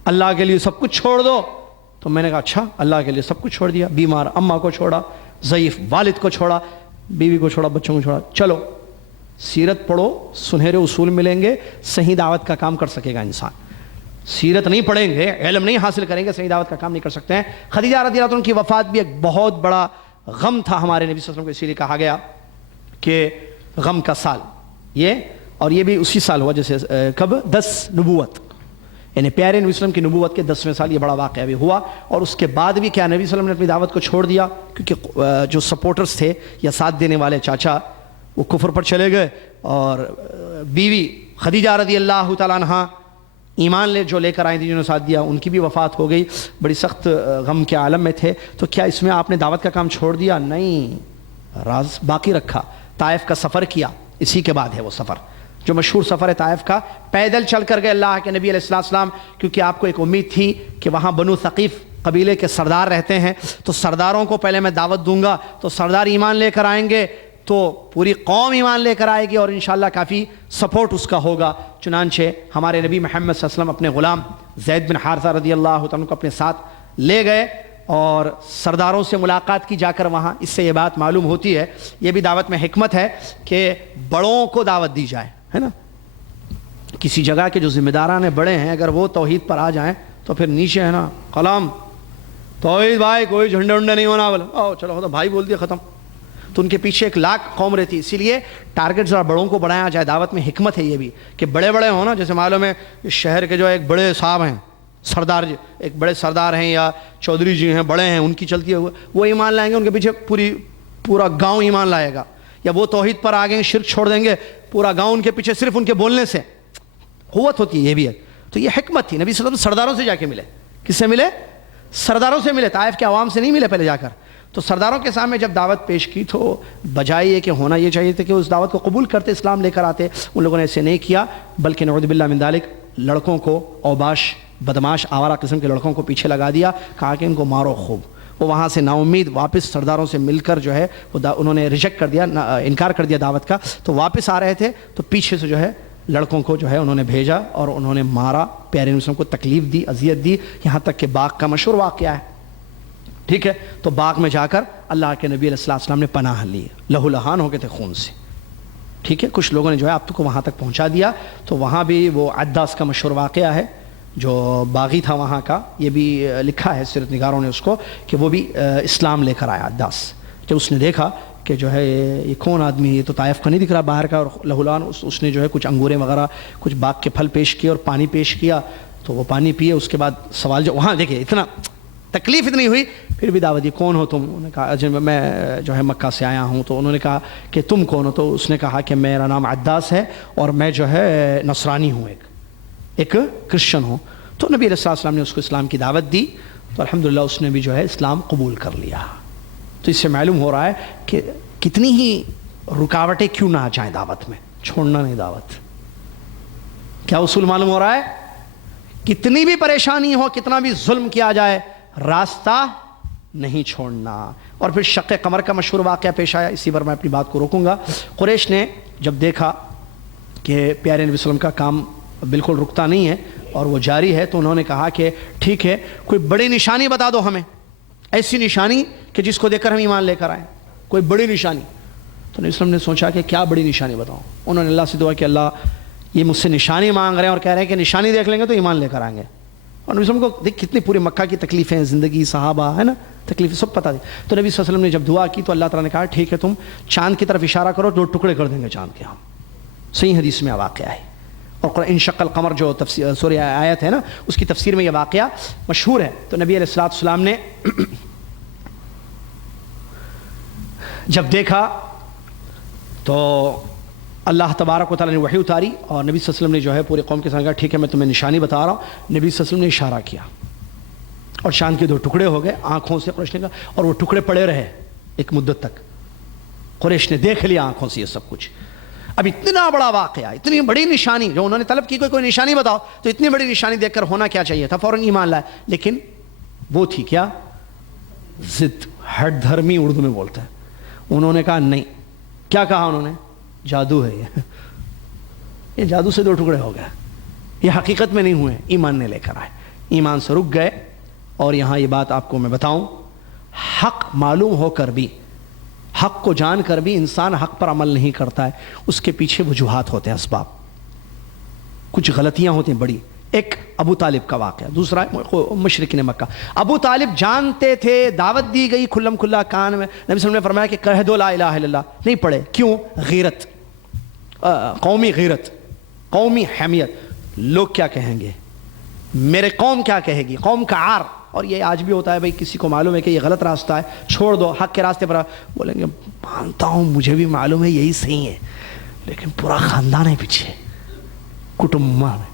اللہ کے لیے سب کچھ چھوڑ دو, تو میں نے کہا اچھا, اللہ کے لیے سب کچھ چھوڑ دیا. بیمار اماں کو چھوڑا, ضعیف والد کو چھوڑا, بیوی کو چھوڑا, بچوں کو چھوڑا. چلو سیرت پڑھو, سنہرے اصول ملیں گے, صحیح دعوت کا کام کر سکے گا انسان. سیرت نہیں پڑھیں گے, علم نہیں حاصل کریں گے, صحیح دعوت کا کام نہیں کر سکتے ہیں. خدیجہ رضی اللہ عنہ کی وفات بھی ایک بہت بڑا غم تھا ہمارے نبی صلی اللہ علیہ وسلم کو, اسی لیے کہا گیا کہ غم کا سال یہ. اور یہ بھی اسی سال ہوا جیسے کب 10 نبوت, یعنی پیارے نبی صلی اللہ علیہ وسلم کی نبوت کے 10ویں سال یہ بڑا واقعہ بھی ہوا. اور اس کے بعد بھی کیا نبی صلی اللہ علیہ وسلم نے اپنی دعوت کو چھوڑ دیا, کیونکہ جو سپورٹرز تھے یا ساتھ دینے والے چاچا وہ کفر پر چلے گئے, اور بیوی خدیجہ رضی اللہ تعالیٰ عنہا ایمان جو لے کر آئی تھی، جنہوں نے ساتھ دیا، ان کی بھی وفات ہو گئی، بڑی سخت غم کے عالم میں تھے. تو کیا اس میں آپ نے دعوت کا کام چھوڑ دیا؟ نہیں، راز باقی رکھا. طائف کا سفر کیا، اسی کے بعد ہے وہ سفر جو مشہور سفر ہے طائف کا. پیدل چل کر گئے اللہ کے نبی علیہ السلام، کیونکہ آپ کو ایک امید تھی کہ وہاں بنو ثقیف قبیلے کے سردار رہتے ہیں، تو سرداروں کو پہلے میں دعوت دوں گا، تو سردار ایمان لے کر آئیں گے تو پوری قوم ایمان لے کر آئے گی اور انشاءاللہ کافی سپورٹ اس کا ہوگا. چنانچہ ہمارے نبی محمد صلی اللہ علیہ وسلم اپنے غلام زید بن حارثہ رضی اللہ عنہ کو اپنے ساتھ لے گئے اور سرداروں سے ملاقات کی جا کر وہاں. اس سے یہ بات معلوم ہوتی ہے، یہ بھی دعوت میں حکمت ہے کہ بڑوں کو دعوت دی جائے، ہے نا. کسی جگہ کے جو ذمہ داران بڑے ہیں اگر وہ توحید پر آ جائیں تو پھر نیچے ہے نا قلم توحید بھائی، کوئی جھنڈے ونڈے نہیں ہونا، بولے او چلو تو بھائی بول دیا ختم. تو ان کے پیچھے ایک لاکھ قوم رہتی. اسی لیے ٹارگٹ ذرا بڑوں کو بڑھایا جائے. دعوت میں حکمت ہے یہ بھی کہ بڑے بڑے ہوں نا. جیسے معلوم ہے اس شہر کے جو ایک بڑے صاحب ہیں، سردار جی، ایک بڑے سردار ہیں یا چودھری جی ہیں، بڑے ہیں، ان کی چلتی ہے وہ ایمان لائیں گے، ان کے پیچھے پورا گاؤں ایمان لائے گا. یا وہ توحید پر آ گئے، شرک چھوڑ دیں گے، پورا گاؤں ان کے پیچھے صرف ان کے بولنے سے قوت ہوتی ہے. یہ بھی ہے. تو یہ حکمت تھی. نبی صلی اللہ علیہ وسلم سرداروں سے جا کے ملے. کس سے ملے؟ سرداروں سے ملے. طائف کے عوام سے نہیں ملے پہلے جا کر. تو سرداروں کے سامنے جب دعوت پیش کی تو بجائے یہ کہ ہونا یہ چاہیے تھا کہ اس دعوت کو قبول کرتے، اسلام لے کر آتے. ان لوگوں نے ایسے نہیں کیا، بلکہ نعوذ باللہ من ذالک لڑکوں کو، اوباش بدماش آوارہ قسم کے لڑکوں کو پیچھے لگا دیا. کہا کہ ان کو مارو خوب. وہ وہاں سے نا امید واپس سرداروں سے مل کر جو ہے انہوں نے ریجیکٹ کر دیا، انکار کر دیا دعوت کا. تو واپس آ رہے تھے تو پیچھے سے جو ہے لڑکوں کو جو ہے انہوں نے بھیجا اور انہوں نے مارا، پیارے نبی کو تکلیف دی، اذیت دی، یہاں تک کہ باغ کا مشہور واقعہ ہے. ٹھیک ہے. تو باغ میں جا کر اللہ کے نبی علیہ السلام نے پناہ لی، لہو لہان ہو گئے تھے خون سے. ٹھیک ہے. کچھ لوگوں نے جو ہے آپ کو وہاں تک پہنچا دیا. تو وہاں بھی وہ عداس کا مشہور واقعہ ہے جو باغی تھا وہاں کا. یہ بھی لکھا ہے سیرت نگاروں نے اس کو کہ وہ بھی اسلام لے کر آیا عداس. جب اس نے دیکھا کہ جو ہے یہ کون آدمی، یہ تو طائف کا نہیں دکھ رہا باہر کا، اور لہو لہان، اس نے جو ہے کچھ انگوریں وغیرہ کچھ باغ کے پھل پیش کیے اور پانی پیش کیا. تو وہ پانی پیے. اس کے بعد سوال جو وہاں دیکھیں اتنا تکلیف اتنی ہوئی، پھر بھی دعوت دی. کون ہو تم؟ انہوں نے کہا میں جو ہے مکہ سے آیا ہوں. تو انہوں نے کہا کہ تم کون ہو؟ تو اس نے کہا کہ میرا نام عداس ہے اور میں جو ہے نصرانی ہوں، ایک کرسچن ہوں. تو نبی علیہ السلام نے اس کو اسلام کی دعوت دی. تو الحمدللہ اس نے بھی جو ہے اسلام قبول کر لیا. تو اس سے معلوم ہو رہا ہے کہ کتنی ہی رکاوٹیں کیوں نہ آ جائیں دعوت میں، چھوڑنا نہیں دعوت. کیا اصول معلوم ہو رہا ہے؟ کتنی بھی پریشانی ہو، کتنا بھی ظلم کیا جائے، راستہ نہیں چھوڑنا. اور پھر شق قمر کا مشہور واقعہ پیش آیا. اسی پر میں اپنی بات کو روکوں گا. قریش نے جب دیکھا کہ پیارے نبی صلی اللہ علیہ وسلم کا کام بالکل رکتا نہیں ہے اور وہ جاری ہے، تو انہوں نے کہا کہ ٹھیک ہے، کوئی بڑی نشانی بتا دو ہمیں، ایسی نشانی کہ جس کو دیکھ کر ہم ایمان لے کر آئیں، کوئی بڑی نشانی. تو نبی صلی اللہ علیہ وسلم نے سوچا کہ کیا بڑی نشانی بتاؤں. انہوں نے اللہ سے دعا کہ اللہ یہ مجھ سے نشانی مانگ رہے ہیں اور کہہ رہے ہیں کہ نشانی دیکھ لیں گے تو ایمان لے کر آئیں گے. اور نبی صلی اللہ علیہ وسلم کو دیکھ کتنی پورے مکہ کی تکلیفیں، زندگی، صحابہ، ہے نا، تکلیفیں سب پتہ تھی. تو نبی صلی اللہ علیہ وسلم نے جب دعا کی تو اللہ تعالیٰ نے کہا ٹھیک ہے، تم چاند کی طرف اشارہ کرو، 2 ٹکڑے کر دیں گے چاند کے ہم. صحیح حدیث میں واقعہ ہے. اور قرآن انشق القمر جو تفسیر سورہ آیت ہے نا، اس کی تفسیر میں یہ واقعہ مشہور ہے. تو نبی علیہ السلام نے جب دیکھا تو اللہ تبارک و تعالیٰ نے وحی اتاری اور نبی صلی اللہ علیہ وسلم نے جو ہے پورے قوم کے ساتھ کہا ٹھیک ہے میں تمہیں نشانی بتا رہا ہوں. نبی صلی اللہ علیہ وسلم نے اشارہ کیا اور چاند کے 2 ٹکڑے ہو گئے آنکھوں سے. قریش نے کہا، اور وہ ٹکڑے پڑے رہے ایک مدت تک. قریش نے دیکھ لیا آنکھوں سے یہ سب کچھ. اب اتنا بڑا واقعہ، اتنی بڑی نشانی جو انہوں نے طلب کی، کوئی نشانی بتاؤ. تو اتنی بڑی نشانی دیکھ کر ہونا کیا چاہیے تھا، فوراً ایمان لائے. لیکن وہ تھی کیا؟ ضد، ہٹ دھرمی اردو میں بولتے ہیں. انہوں نے کہا نہیں. کیا کہا انہوں نے؟ جادو ہے یہ جادو سے 2 ٹکڑے ہو گئے، یہ حقیقت میں نہیں ہوئے. ایمان نے لے کر آئے، ایمان سے رک گئے. اور یہاں یہ بات آپ کو میں بتاؤں، حق معلوم ہو کر بھی، حق کو جان کر بھی انسان حق پر عمل نہیں کرتا ہے. اس کے پیچھے وجوہات ہوتے ہیں، اسباب، کچھ غلطیاں ہوتی ہیں بڑی. ایک ابو طالب کا واقعہ، دوسرا مشرکین مکہ. ابو طالب جانتے تھے، دعوت دی گئی کھلم کھلا کان میں. نبی صلی اللہ علیہ وسلم نے فرمایا کہ کہہ دو لا الہ الا اللہ. نہیں پڑھے. کیوں؟ غیرت، قومی غیرت، قومی حمیت. لوگ کیا کہیں گے، میرے قوم کیا کہے گی، قوم کا عار. اور یہ آج بھی ہوتا ہے بھائی، کسی کو معلوم ہے کہ یہ غلط راستہ ہے، چھوڑ دو، حق کے راستے پر. بولیں گے مانتا ہوں، مجھے بھی معلوم ہے یہی صحیح ہے، لیکن پورا خاندان ہے پیچھے، کٹمبہ میں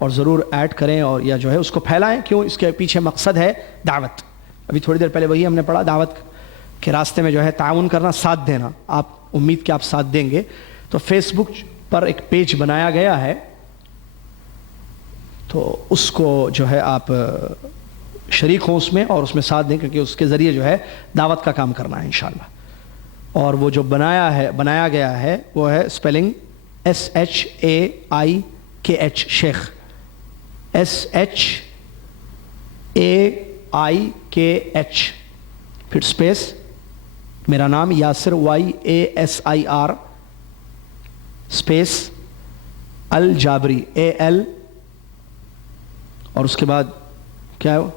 اور ضرور ایڈ کریں اور یا جو ہے اس کو پھیلائیں. کیوں؟ اس کے پیچھے مقصد ہے دعوت. ابھی تھوڑی دیر پہلے وہی ہم نے پڑھا, دعوت کے راستے میں جو ہے تعاون کرنا, ساتھ دینا. آپ امید کہ آپ ساتھ دیں گے. تو فیس بک پر ایک پیج بنایا گیا ہے, تو اس کو جو ہے آپ شریک ہوں اس میں اور اس میں ساتھ دیں, کیونکہ اس کے ذریعے جو ہے دعوت کا کام کرنا ہے انشاءاللہ. اور وہ جو بنایا گیا ہے وہ ہے اسپیلنگ SHAIKH, شیخ, SHAIKH, پھر اسپیس میرا نام یاسر YASIR, اسپیس الجابری AL, اور اس کے بعد کیا ہے وہ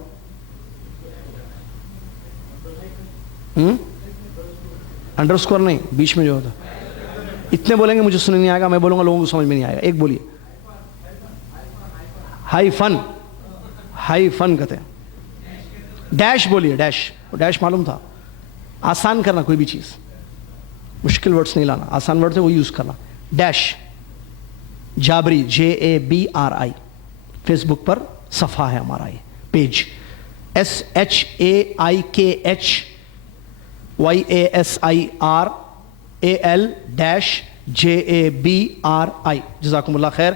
انڈرسکور نہیں, بیچ میں جو ہوتا. اتنے بولیں گے مجھے سننے نہیں آئے گا, میں بولوں گا لوگوں کو سمجھ میں نہیں آئے گا. ایک بولیے, ہائی فن کہتے ہیں. ڈیش بولیے, ڈیش معلوم تھا. آسان کرنا کوئی بھی چیز, مشکل ورڈز نہیں لانا, آسان ورڈ ہے وہ یوز کرنا. ڈیش جابری JABRI, فیس بک پر صفحہ ہے ہمارا, یہ پیج SHAIKH YASIR AL-JABRI. جزاکم اللہ خیر.